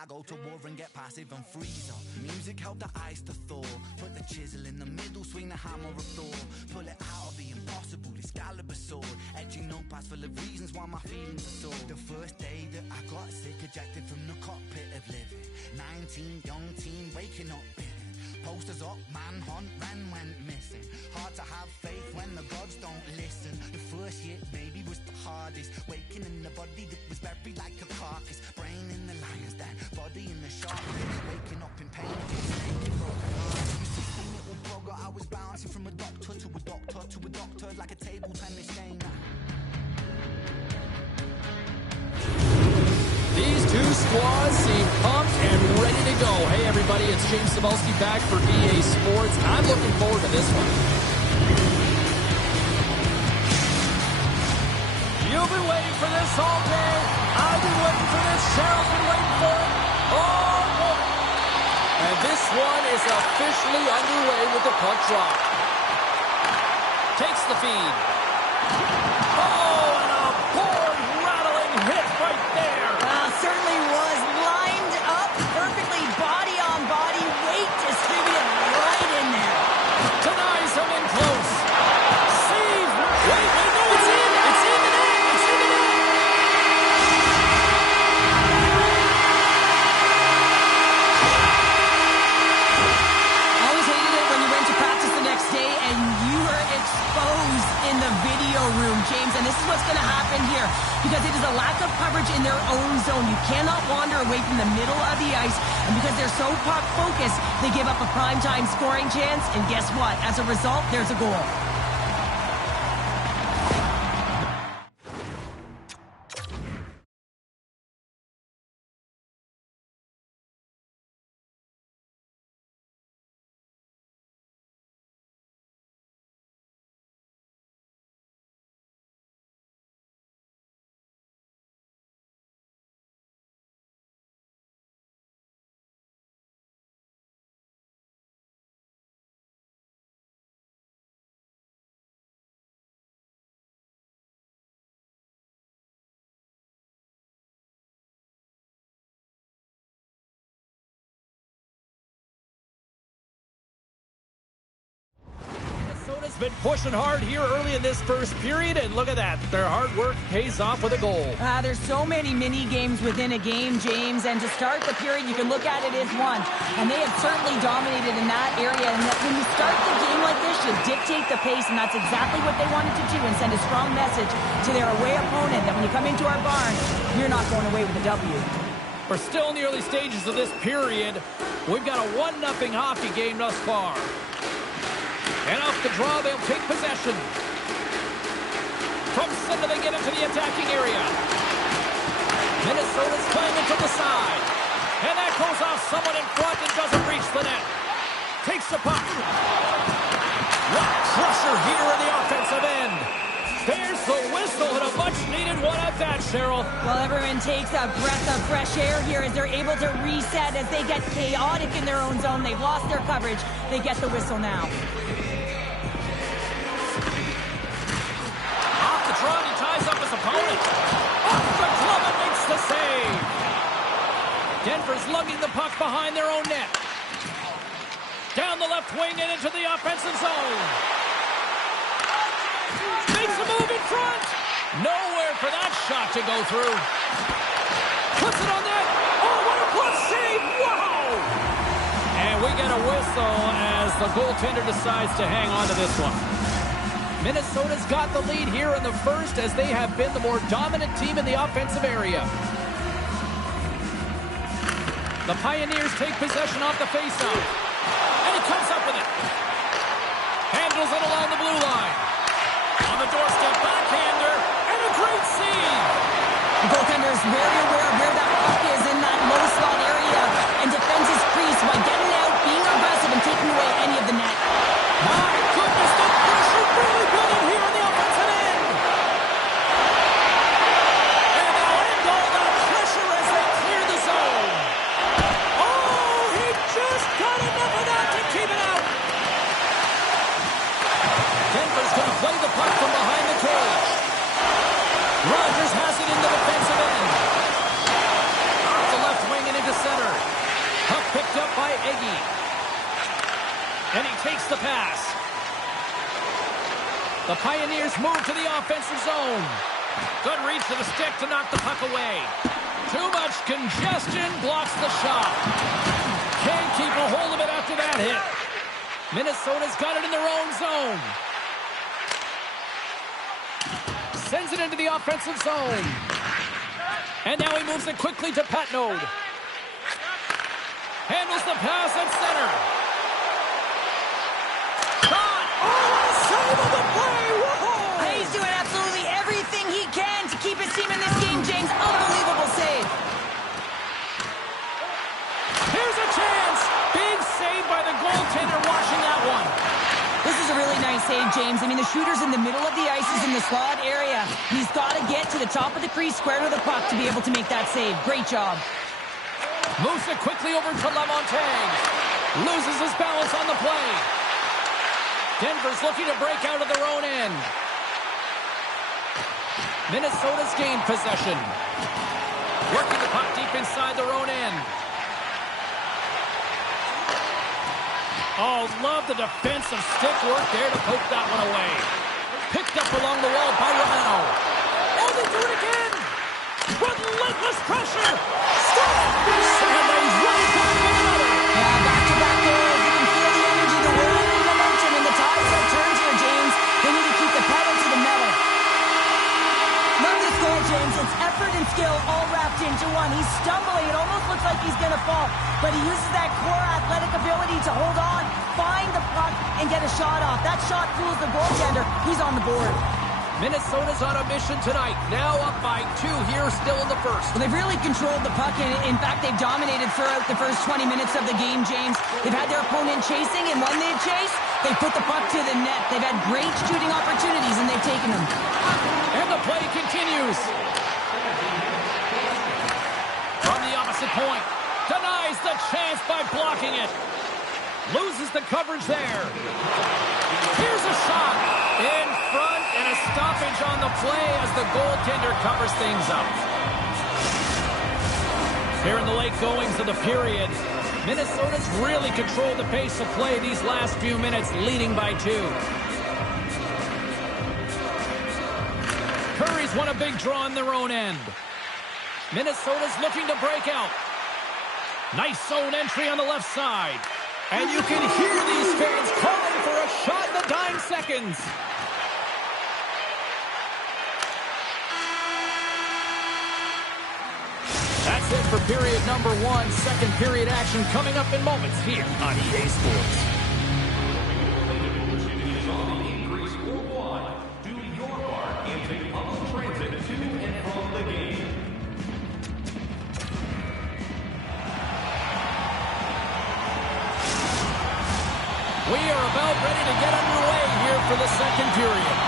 I go to war and get passive and freeze up. Music help the ice to thaw. Put the chisel in the middle, swing the hammer of Thor. Pull it out of the impossible, Excalibur sword. Etching notepads full of reasons why my feelings are sore. The first day that I got sick, ejected from the cockpit of living. 19, young teen, waking up bitten. Posters up, manhunt, ran, went missing. Hard to have faith when the gods don't listen. The first year maybe was the hardest. Waking in the body that was buried like a carcass. Brain in the lion's den, body in the shark pit. Waking up in pain again, broken heart. You see, little brother, I was bouncing from a doctor to a doctor to a doctor like a table tennis game. These two squads seem pumped and ready to go. Hey, everybody, it's James Cebulski back for EA Sports. I'm looking forward to this one. You've been waiting for this all day. I've been waiting for this. Cheryl's been waiting for it. Oh, boy. And this one is officially underway with the puck drop. Takes the feed. Oh, and a board-rattling hit right there. Certainly was lined up perfectly, body on body, weight distributed right in there. Denies him in close. Save. Wait, no, it's in. It's in the net. It's in the net. Always hated it when you went to practice the next day and you were exposed in the video room, James, and this is what's going to happen here because it is a lack of coverage in their own zone. You cannot wander away from the middle of the ice, and because they're so puck focused, they give up a primetime scoring chance, and guess what? As a result, there's a goal. Minnesota's been pushing hard here early in this first period, and look at that. Their hard work pays off with a goal. There's so many mini games within a game, James, and to start the period, you can look at it as one. And they have certainly dominated in that area. And when you start the game like this, you dictate the pace, and that's exactly what they wanted to do and send a strong message to their away opponent that when you come into our barn, you're not going away with a W. We're still in the early stages of this period. We've got a 1-0 hockey game thus far. And off the draw, they'll take possession. From center, they get into the attacking area. Minnesota's playing it to the side. And that goes off someone in front and doesn't reach the net. Takes the puck. What pressure here in the offensive end. There's the whistle and a much-needed one at that, Cheryl. Well, everyone takes a breath of fresh air here as they're able to reset as they get chaotic in their own zone. They've lost their coverage. They get the whistle now. He ties up his opponent. Off the glove and makes the save. Denver's lugging the puck behind their own net. Down the left wing and into the offensive zone. Makes a move in front. Nowhere for that shot to go through. Puts it on net. Oh, what a glove save. Wow. And we get a whistle as the goaltender decides to hang on to this one. Minnesota's got the lead here in the first as they have been the more dominant team in the offensive area. The Pioneers take possession off the faceoff. And he comes up with it. Handles it along the blue line. On the doorstep, backhander, and a great save. The goaltender is very aware of where that puck is in that low slot area and defends his crease by getting out, being aggressive, and taking away any of the net. My goodness, the pressure really building here on the offensive end. And they'll end all that pressure as they clear the zone. Oh, he just got enough of that to keep it out. Denver's going to play the puck from behind the cage. Rogers has it in the defensive end. Off the left wing and into center. Puck picked up by Eggy. And he takes the pass. The Pioneers move to the offensive zone. Good reach to the stick to knock the puck away. Too much congestion blocks the shot. Can't keep a hold of it after that hit. Minnesota's got it in their own zone. Sends it into the offensive zone. And now he moves it quickly to Patnode. Handles the pass at center. Shot! Oh, save of the play! Whoa! He's doing absolutely everything he can to keep his team in this game, James. Unbelievable save. Here's a chance! Big save by the goaltender, washing that one. This is a really nice save, James. I mean, the shooter's in the middle of the ice. He's in the slot area. He's got to get to the top of the crease, square to the puck, to be able to make that save. Great job. Moves it quickly over to LaMontagne. Loses his balance on the play. Denver's looking to break out of their own end. Minnesota's gained possession. Working the puck deep inside their own end. Oh, love the defensive stick work there to poke that one away. Picked up along the wall by Romano. Oh, they do it again! Relentless pressure! Stop! And they run it back with another! Yeah, back-to-back goals. You can feel the energy, the wind, and momentum, and the tides have turned here, James. They need to keep the pedal to the metal. Love this goal, James. It's effort and skill all wrapped into one. He's stumbling. It almost looks like he's going to fall. But he uses that core athletic ability to hold on, find the puck, and get a shot off. That shot fools the goaltender. He's on the board. Minnesota's on a mission tonight. Now up by 2 here, still in the first. Well, they've really controlled the puck, and in fact, they've dominated throughout the first 20 minutes of the game, James. They've had their opponent chasing, and when they chase, they put the puck to the net. They've had great shooting opportunities, and they've taken them. And the play continues. From the opposite point. Denies the chance by blocking it. Loses the coverage there. Here's a shot. In front, and a stoppage on the play as the goaltender covers things up. Here in the late goings of the period, Minnesota's really controlled the pace of play these last few minutes, leading by 2. Curry's won a big draw in their own end. Minnesota's looking to break out. Nice zone entry on the left side. And you can hear these fans calling for a shot in the dying seconds. That's it for period number 1. Second period action coming up in moments here on EA Sports. Is on the increase worldwide. Do your part and take public transit to and from the game. We are about ready to get underway here for the second period.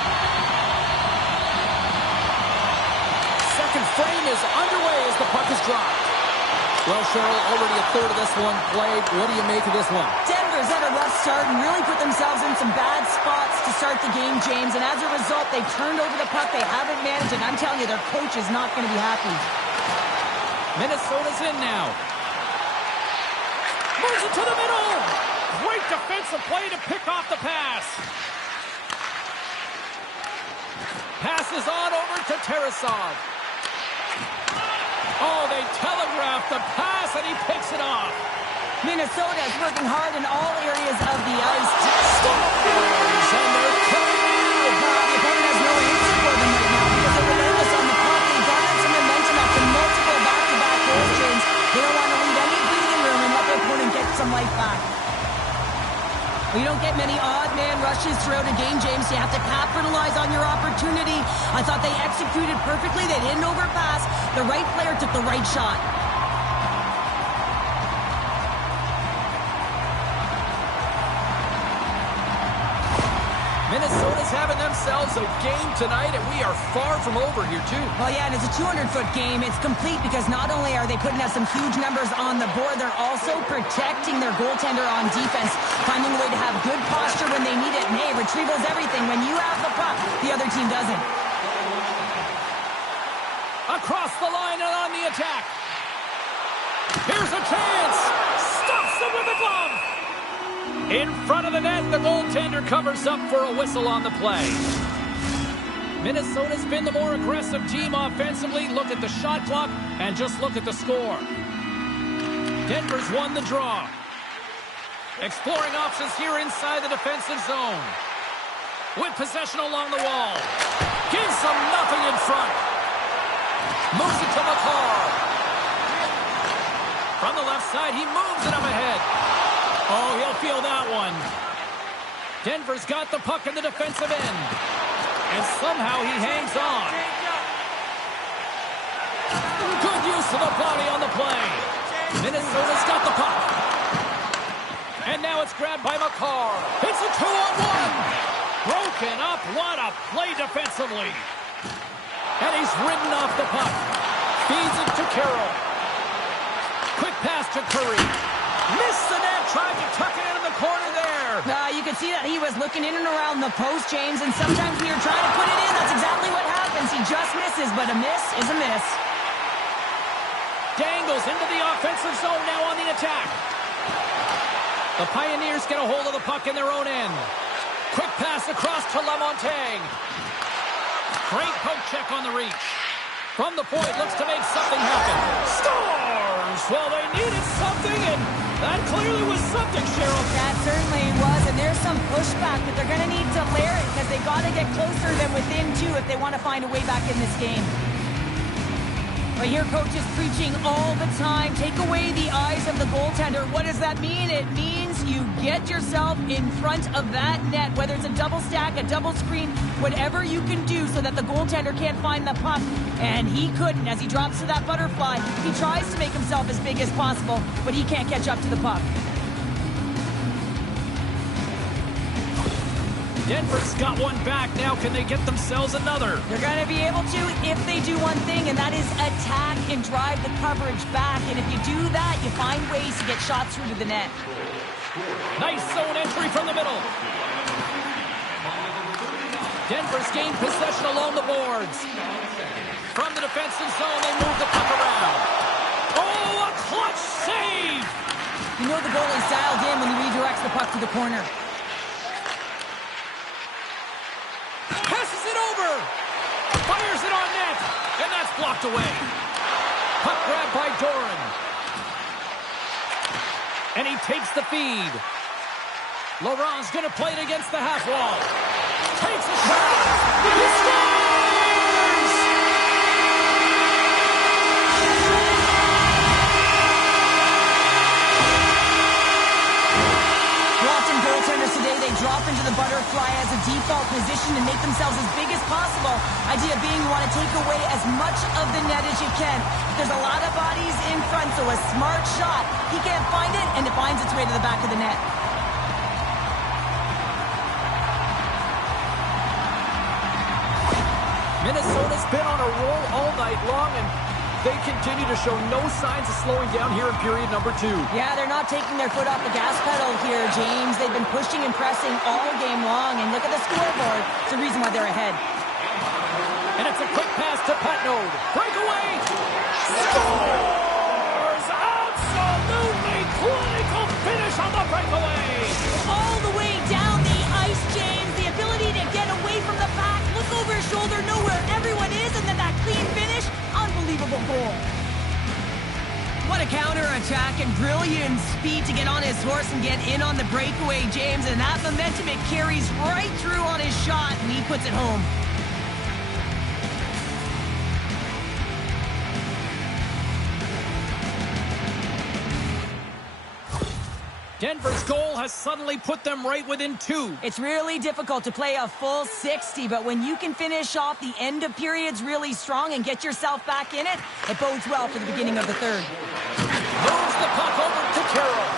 Second frame is underway as the puck is dropped. Well, Cheryl, already a third of this one played. What do you make of this one? Denver's had a rough start and really put themselves in some bad spots to start the game, James. And as a result, they've turned over the puck. They haven't managed it. I'm telling you, their coach is not going to be happy. Minnesota's in now. Moves it to the middle. Great defensive play to pick off the pass. Passes on over to Tarasov. Oh, they telegraphed the pass, and he picks it off. Minnesota is working hard in all areas of the ice. Stars, and they're coming out. The opponent has no answer for them right now because they're relentless on the puck. They garnered some momentum after multiple back-to-back goals, James. They don't want to leave any breathing room and let their opponent get some life back. We don't get many odd man rushes throughout a game, James. You have to capitalize on your opportunity. I thought they executed perfectly. They didn't overpass. The right player took the right shot. Minnesota's having themselves a game tonight, and we are far from over here, too. Well, yeah, and it's a 200-foot game. It's complete because not only are they putting out some huge numbers on the board, they're also protecting their goaltender on defense, finding a way to have good posture when they need it. And hey, retrieval's everything. When you have the puck, the other team doesn't. Across the line and on the attack. Here's a chance. Stops him with the glove. In front of the net, the goaltender covers up for a whistle on the play. Minnesota's been the more aggressive team offensively. Look at the shot clock and just look at the score. Denver's won the draw. Exploring options here inside the defensive zone. With possession along the wall. Gives them nothing in front. Moves it to McCarr. From the left side, he moves it up ahead. Oh, he'll feel that one. Denver's got the puck in the defensive end. And somehow he hangs on. Good use of the body on the play. Minnesota's got the puck. And now it's grabbed by McCarr. It's a 2-on-1. Broken up. What a play defensively. And he's ridden off the puck. Feeds it to Carroll. Quick pass to Curry. Missed the net, tried to tuck it in the corner there. You can see that he was looking in and around the post, James, and sometimes when you're trying to put it in, that's exactly what happens. He just misses, but a miss is a miss. Dangles into the offensive zone now on the attack. The Pioneers get a hold of the puck in their own end. Quick pass across to Lamontagne. Great poke check on the reach. From the point, looks to make something happen. Stars! Well, they needed something, and that clearly was something, Cheryl. That certainly was, and there's some pushback, but they're going to need to layer it because they got to get closer than within two if they want to find a way back in this game. But here, coach is preaching all the time. Take away the eyes of the goaltender. What does that mean? It means you get yourself in front of that net, whether it's a double stack, a double screen, whatever you can do so that the goaltender can't find the puck. And he couldn't. As he drops to that butterfly, he tries to make himself as big as possible, but he can't catch up to the puck. Denver's got one back. Now can they get themselves another? They're going to be able to if they do one thing, and that is attack and drive the coverage back. And if you do that, you find ways to get shots through to the net. Nice zone entry from the middle. Denver's gained possession along the boards. From the defensive zone, they move the puck around. Oh, a clutch save! You know the goalie's dialed in when he redirects the puck to the corner. Passes it over. Fires it on net. And that's blocked away. Puck grabbed by Doran. And he takes the feed. Laurent's going to play it against the half wall. Takes a shot. He scores! Often goaltenders today, they drop into the butterfly as a default position to make themselves as big as possible. Idea being you want to take away as much of the net as you can. There's a lot of bodies in front, so a smart shot. He can't find it, and it finds its way to the back of the net. Minnesota's been on a roll all night long, and they continue to show no signs of slowing down here in period number 2. Yeah, they're not taking their foot off the gas pedal here, James. They've been pushing and pressing all game long, and look at the scoreboard. It's the reason why they're ahead. And it's a quick pass to Patnode. Breakaway! Scores! Absolutely clinical finish on the breakaway! All the way down the ice, James. The ability to get away from the pack, look over his shoulder, know where everyone is, and then that clean finish. Unbelievable goal. Counter-attack and brilliant speed to get on his horse and get in on the breakaway, James. And that momentum, it carries right through on his shot, and he puts it home. Denver's goal has suddenly put them right within 2. It's really difficult to play a full 60, but when you can finish off the end of periods really strong and get yourself back in it, it bodes well for the beginning of the third. Moves the puck over to Carroll.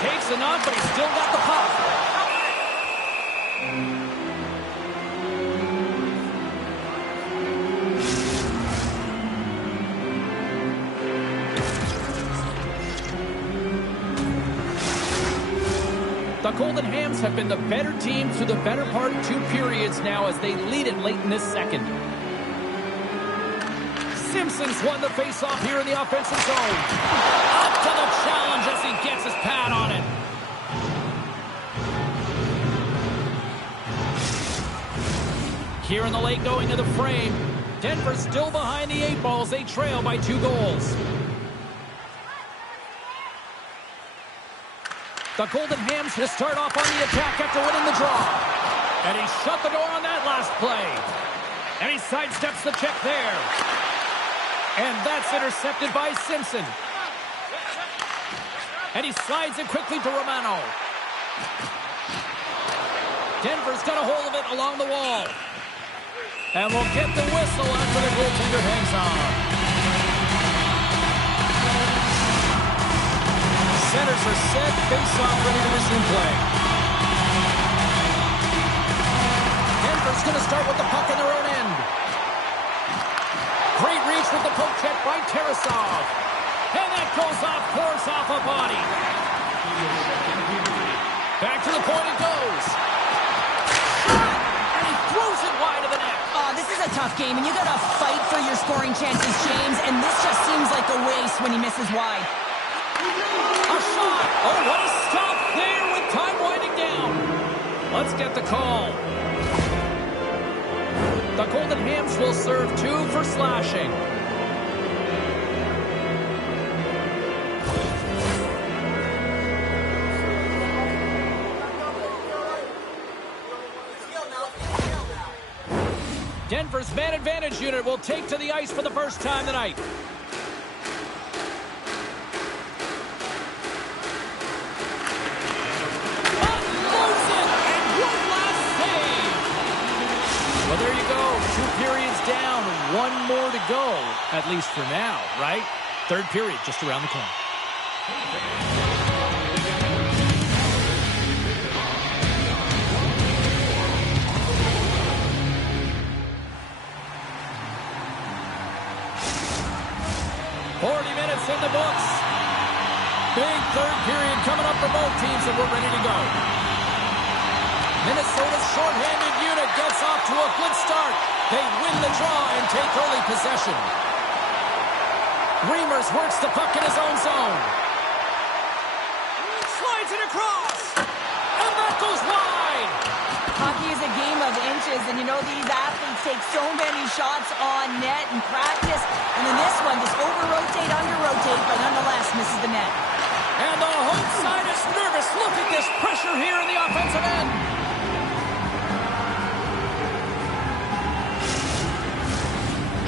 Takes enough, but he's still got the puck. The Golden Hams have been the better team through the better part of 2 periods now as they lead it late in this second. Simpson's won the faceoff here in the offensive zone. Up to the challenge as he gets his pad on it. Here in the late going to the frame. Denver's still behind the 8 balls. They trail by 2 goals. The Golden Hams will start off on the attack after winning the draw. And he shut the door on that last play. And he sidesteps the check there. And that's intercepted by Simpson. And he slides it quickly to Romano. Denver's got a hold of it along the wall. And we'll get the whistle after the goaltender hangs on. Centers are set, face-off ready to resume play. Denver's going to start with the puck in their own end. Great reach with the poke check by Tarasov. And that goes off course off a body. Back to the point it goes. Shot! And he throws it wide of the net. Oh, this is a tough game, and you got to fight for your scoring chances, James. And this just seems like a waste when he misses wide. A shot! Oh, what a stop there with time winding down. Let's get the call. The Golden Hams will serve 2 for slashing. Denver's man advantage unit will take to the ice for the first time tonight. Well, there you go. 2 periods down, 1 more to go, at least for now, right? Third period just around the corner. 40 minutes in the books. Big third period coming up for both teams, and we're ready to go. Minnesota's shorthanded unit gets off to a good start. They win the draw and take early possession. Reimers works the puck in his own zone. Slides it across. And that goes wide. Hockey is a game of inches, and you know these athletes take so many shots on net in practice. And then this one, just over-rotate, under-rotate, but nonetheless misses the net. And the home side is nervous. Look at this pressure here in the offensive end.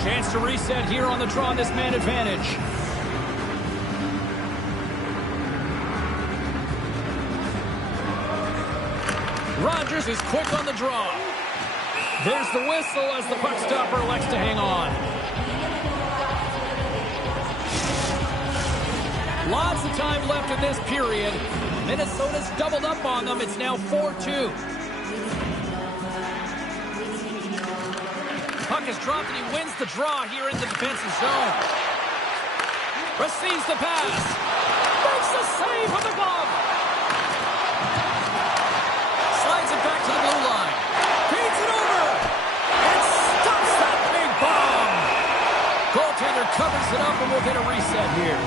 Chance to reset here on the draw, this man advantage. Rogers is quick on the draw. There's the whistle as the puck stopper elects to hang on. Lots of time left in this period. Minnesota's doubled up on them. It's now 4-2. Puck is dropped and he wins the draw here in the defensive zone. Receives the pass. Makes the save with the glove. Slides it back to the blue line. Feeds it over. And stops that big bomb. Goaltender covers it up and we'll get a reset here.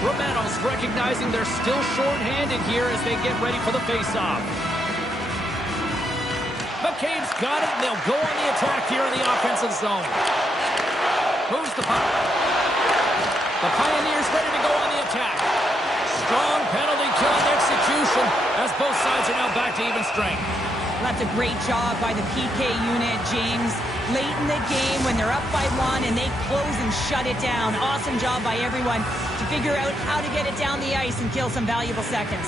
Romano's recognizing they're still short-handed here as they get ready for the face-off. McCabe's got it, and they'll go on the attack here in the offensive zone. Moves the puck. The Pioneers ready to go on the attack. Strong penalty-killing execution as both sides are now back to even strength. That's a great job by the PK unit, James. Late in the game when they're up by 1 and they close and shut it down. Awesome job by everyone to figure out how to get it down the ice and kill some valuable seconds.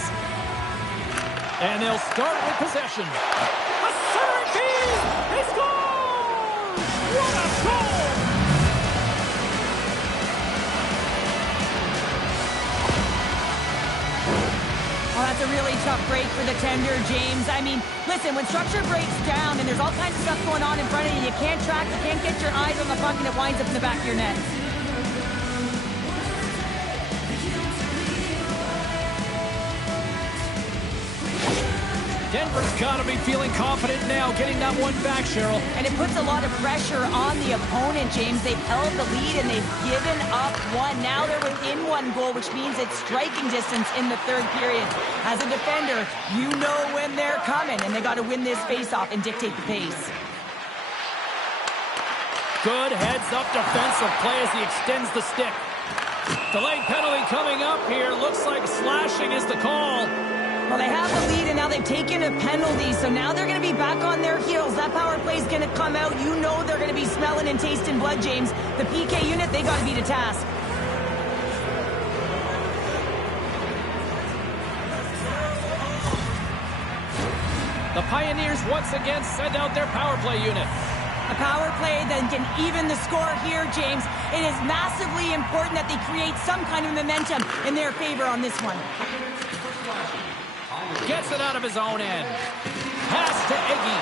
And they'll start with possession. A centering feed! He scores! What a goal! Oh, that's a really tough break for the tender, James. I mean, listen, when structure breaks down and there's all kinds of stuff going on in front of you, you can't track, you can't get your eyes on the puck, and it winds up in the back of your net. Denver's got to be feeling confident now, getting that one back, Cheryl. And it puts a lot of pressure on the opponent, James. They've held the lead and they've given up 1. Now they're within 1 goal, which means it's striking distance in the third period. As a defender, you know when they're coming, and they got to win this face-off and dictate the pace. Good heads-up defensive play as he extends the stick. Delayed penalty coming up here. Looks like slashing is the call. Well, they have the lead, and now they've taken a penalty, so now they're going to be back on their heels. That power play is going to come out. You know they're going to be smelling and tasting blood, James. The PK unit, they got to be to task. The Pioneers once again send out their power play unit. A power play that can even the score here, James. It is massively important that they create some kind of momentum in their favor on this one. Gets it out of his own end. Pass to Iggy.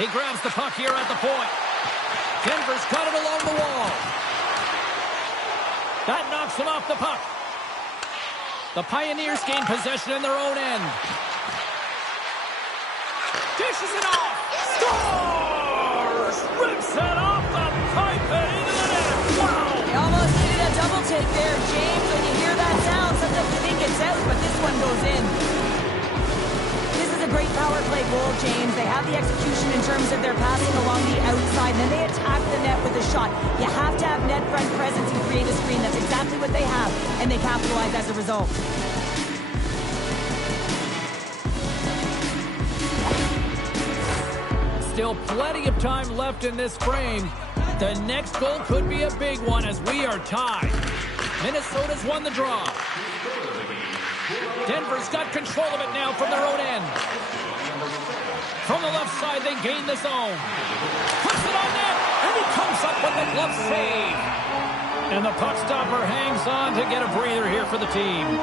He grabs the puck here at the point. Denver's got it along the wall. That knocks him off the puck. The Pioneers gain possession in their own end. Dishes it off. Scores! Rips it off the pipe and into the net. Wow! They almost needed a double take there, James. When you hear that sound, sometimes you think it's out, but this one goes in. This is a great power play goal, James. They have the execution in terms of their passing along the outside, and then they attack the net with a shot. You have to have net front presence and create a screen. That's exactly what they have, and they capitalize as a result. Still plenty of time left in this frame. The next goal could be a big one as we are tied. Minnesota's won the draw. Denver's got control of it now from their own end. From the left side, they gain the zone. Puts it on net, and he comes up with the glove save. And the puck stopper hangs on to get a breather here for the team.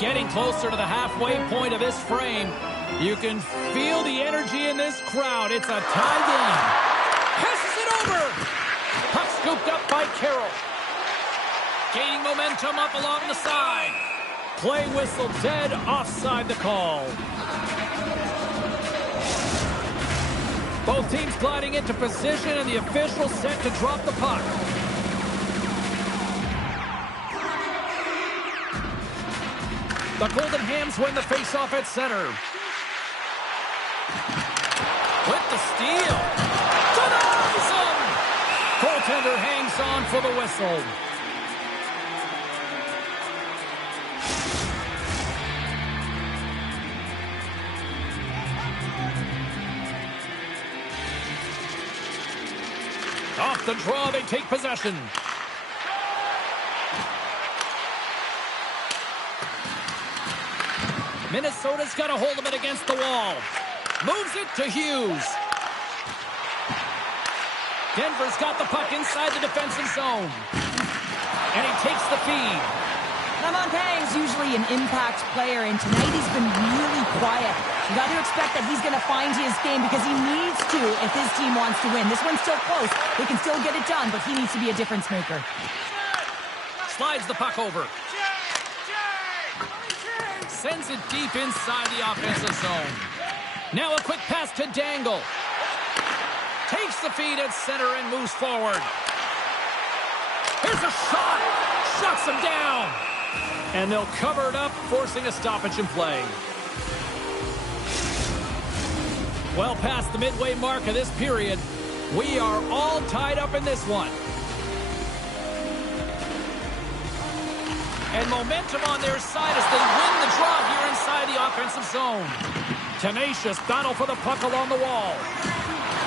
Getting closer to the halfway point of this frame. You can feel the energy in this crowd. It's a tie game. Passes it over. Puck scooped up by Carroll. Gaining momentum up along the side. Play whistle dead, offside the call. Both teams gliding into position, and the official set to drop the puck. The Golden Hams win the faceoff at center. With the steal. Denies him! Goaltender hangs on for the whistle. Off the draw, they take possession. Minnesota's got a hold of it against the wall. Moves it to Hughes. Denver's got the puck inside the defensive zone. And he takes the feed. Lamontagne's usually an impact player, and tonight he's been really quiet. You got to expect that he's going to find his game because he needs to if his team wants to win. This one's still close. They can still get it done, but he needs to be a difference maker. Slides the puck over. Sends it deep inside the offensive zone. Now a quick pass to Dangle. Takes the feed at center and moves forward. Here's a shot. Shuts him down. And they'll cover it up, forcing a stoppage in play. Well past the midway mark of this period, we are all tied up in this one. And momentum on their side as they win the draw here inside the offensive zone. Tenacious battle for the puck along the wall.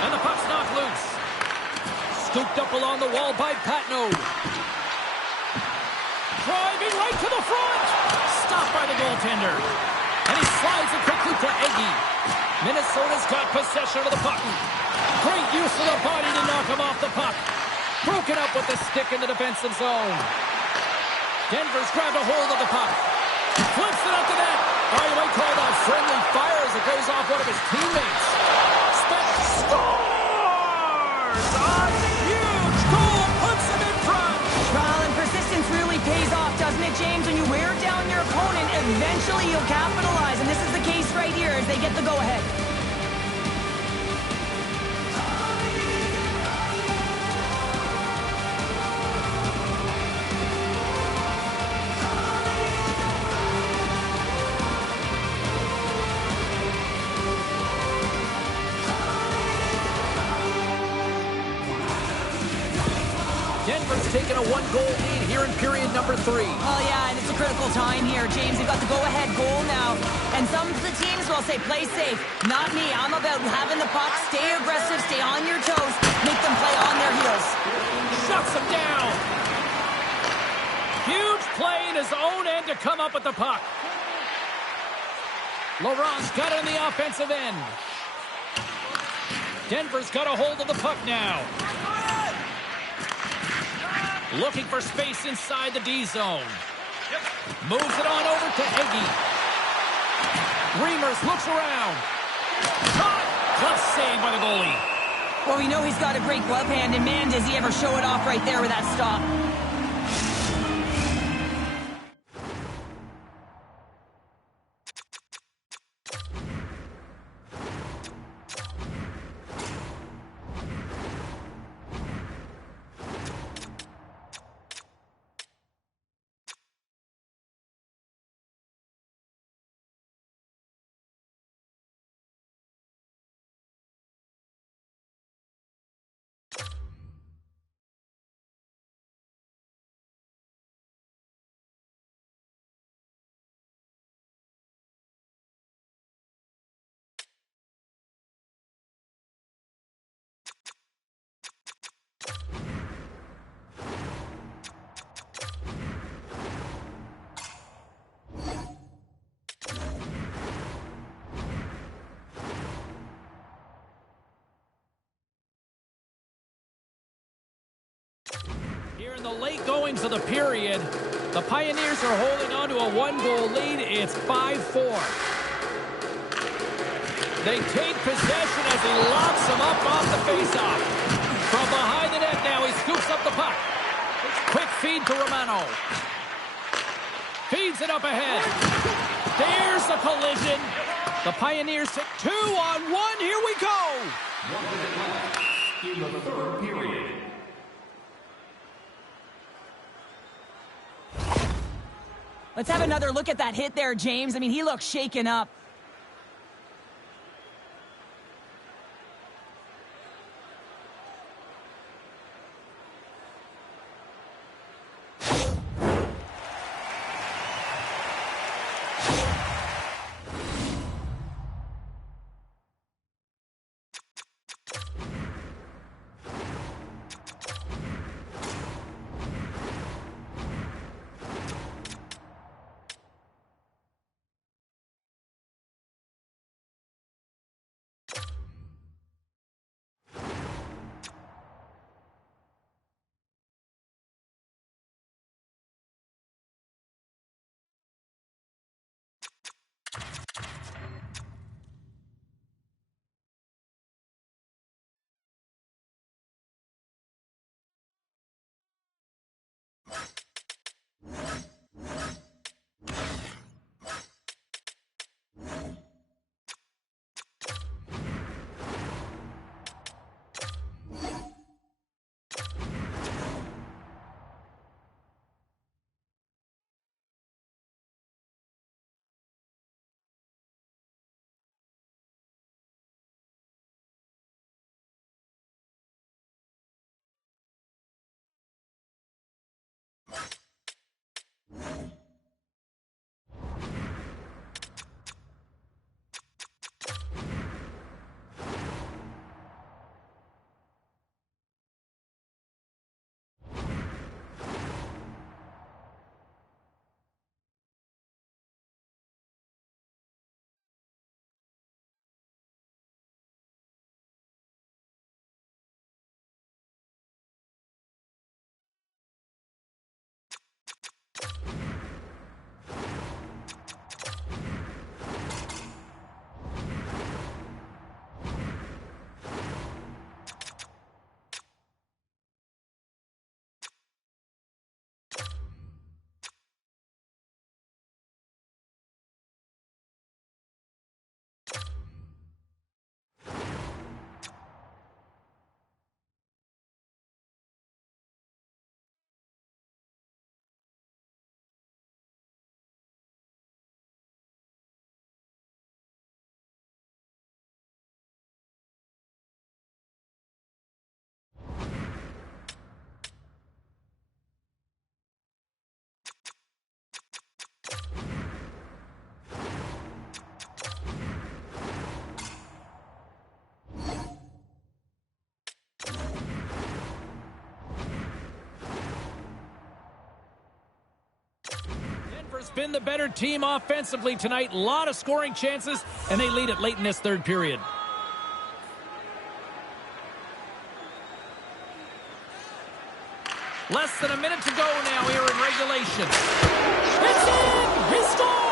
And the puck's knocked loose. Scooped up along the wall by Patno. Driving right to the front. Stopped by the goaltender. And he slides it quickly to Eggy. Minnesota's got possession of the puck. Great use of the body to knock him off the puck. Broken up with the stick in the defensive zone. Denver's grabbed a hold of the puck. Flips it up to net. Oh, you might call that friendly fire as it goes off one of his teammates. Scores! A huge goal puts him in front. Well, and persistence really pays off, doesn't it, James? When you wear down your opponent, eventually you'll capitalize. And this is the case right here as they get the go-ahead. Denver's taken a one-goal lead here in period number 3. Well, yeah, and it's a critical time here, James. They've got the go-ahead goal now. And some of the teams will say, play safe. Not me. I'm about having the puck, stay aggressive, stay on your toes, make them play on their heels. Shuts him down. Huge play in his own end to come up with the puck. Laurent's got it on the offensive end. Denver's got a hold of the puck now. Looking for space inside the D zone. Moves it on over to Eggy. Reimers looks around. Caught! Glove saved by the goalie. Well, we know he's got a great glove hand, and man, does he ever show it off right there with that stop. Here in the late goings of the period, the Pioneers are holding on to a one-goal lead. It's 5-4. They take possession as he locks him up off the faceoff. From behind the net now, he scoops up the puck. Quick feed to Romano. Feeds it up ahead. There's the collision. The Pioneers take 2-on-1. Here we go. 1 minute left in the third period. Let's have another look at that hit there, James. I mean, he looks shaken up. has been the better team offensively tonight. A lot of scoring chances, and they lead it late in this third period. Less than a minute to go now here in regulation. It's in! He scores!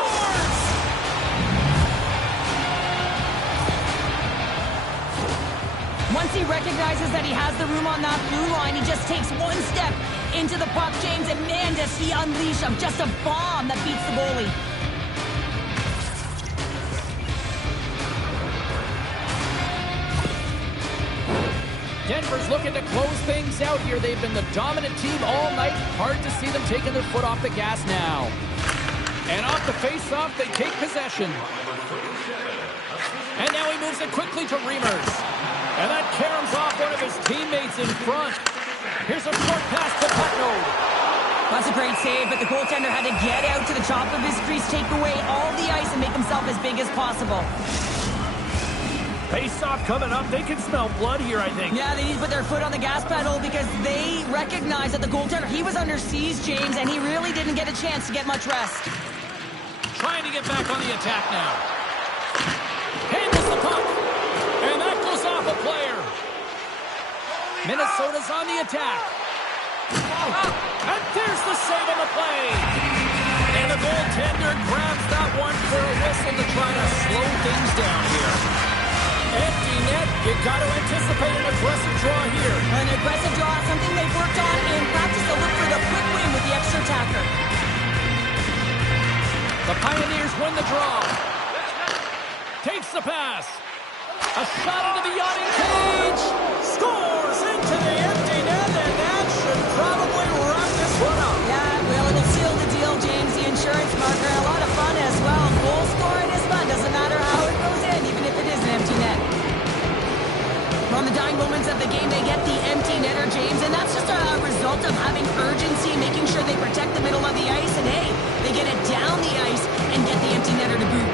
Once he recognizes that he has the room on that blue line, he just takes one step into the puck, James, and man, does he unleash just a bomb that beats the goalie. Denver's looking to close things out here. They've been the dominant team all night. Hard to see them taking their foot off the gas now. And off the face-off, they take possession. And now he moves it quickly to Reimers. And that caroms off one of his teammates in front. Here's a short pass to Putno. That's a great save, but the goaltender had to get out to the top of his crease, take away all the ice, and make himself as big as possible. Face-off coming up. They can smell blood here, I think. Yeah, they need to put their foot on the gas pedal because they recognize that the goaltender, he was under siege, James, and he really didn't get a chance to get much rest. Trying to get back on the attack now. Handles the puck. And that goes off a player. Minnesota's on the attack. And there's the save on the play. And the goaltender grabs that one for a whistle to try to slow things down here. Empty net. You got to anticipate an aggressive draw here. An aggressive draw, something they've worked on in practice to look for the quick win with the extra attacker. The Pioneers win the draw. Takes the pass. A shot into the yachting cage. Scores into the empty net, and that should probably wrap this one up. Yeah, well, it'll seal the deal, James. The insurance marker, a lot of fun as well. Goal scoring is fun. Doesn't matter how it goes in, even if it is an empty net. On the dying moments of the game, they get the empty netter, James, and that's just a result of having urgency, making sure they protect the middle of the ice, and hey, they get it down the ice and get the empty netter to boot.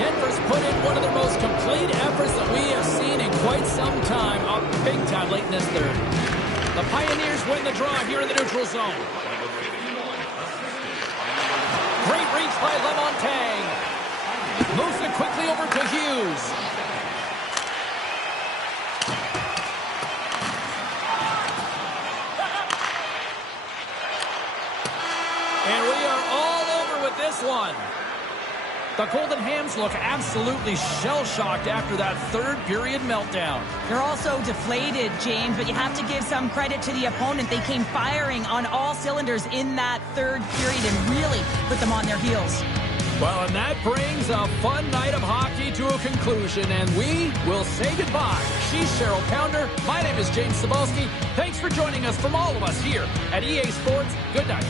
Denver's put in one of their most complete efforts that we have seen in quite some time, up big time late in this third. The Pioneers win the draw here in the neutral zone. Great reach by Lamontagne. Moves it quickly over to Hughes. And we are all over with this one. The Golden Hams look absolutely shell-shocked after that third period meltdown. They're also deflated, James, but you have to give some credit to the opponent. They came firing on all cylinders in that third period and really put them on their heels. Well, and that brings a fun night of hockey to a conclusion, and we will say goodbye. She's Cheryl Pounder. My name is James Cebulski. Thanks for joining us from all of us here at EA Sports. Good night.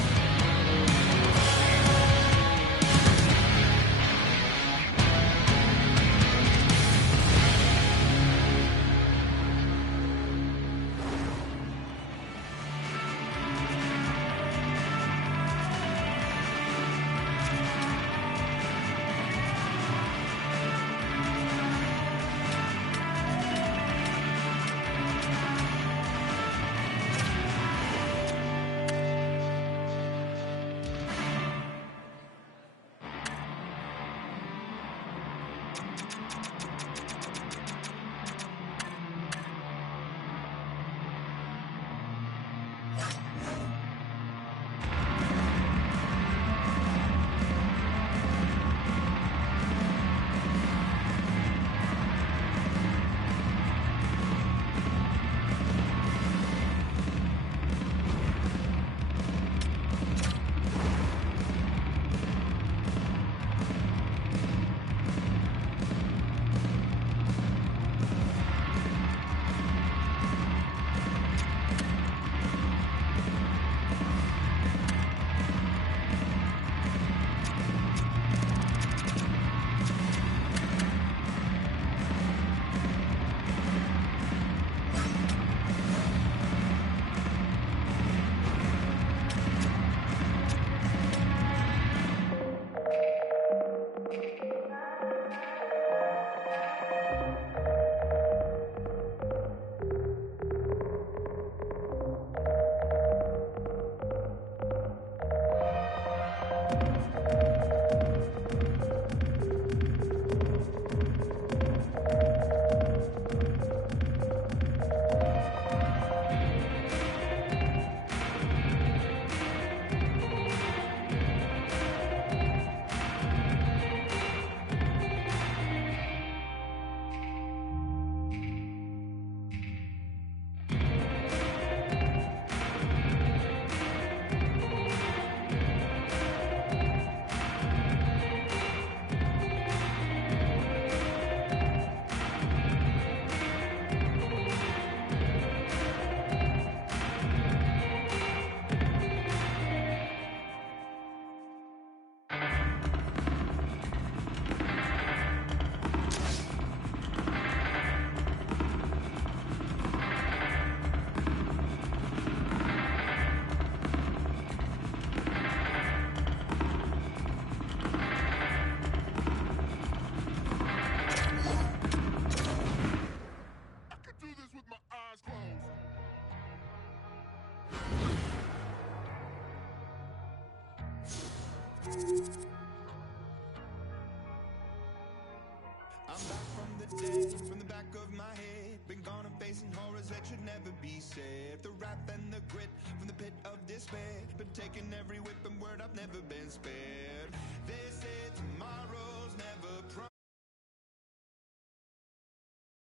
I'm back from the dead, from the back of my head. Been gone and facing horrors that should never be said. The wrath and the grit from the pit of despair. Been taking every whip and word, I've never been spared. They say tomorrow's never promised.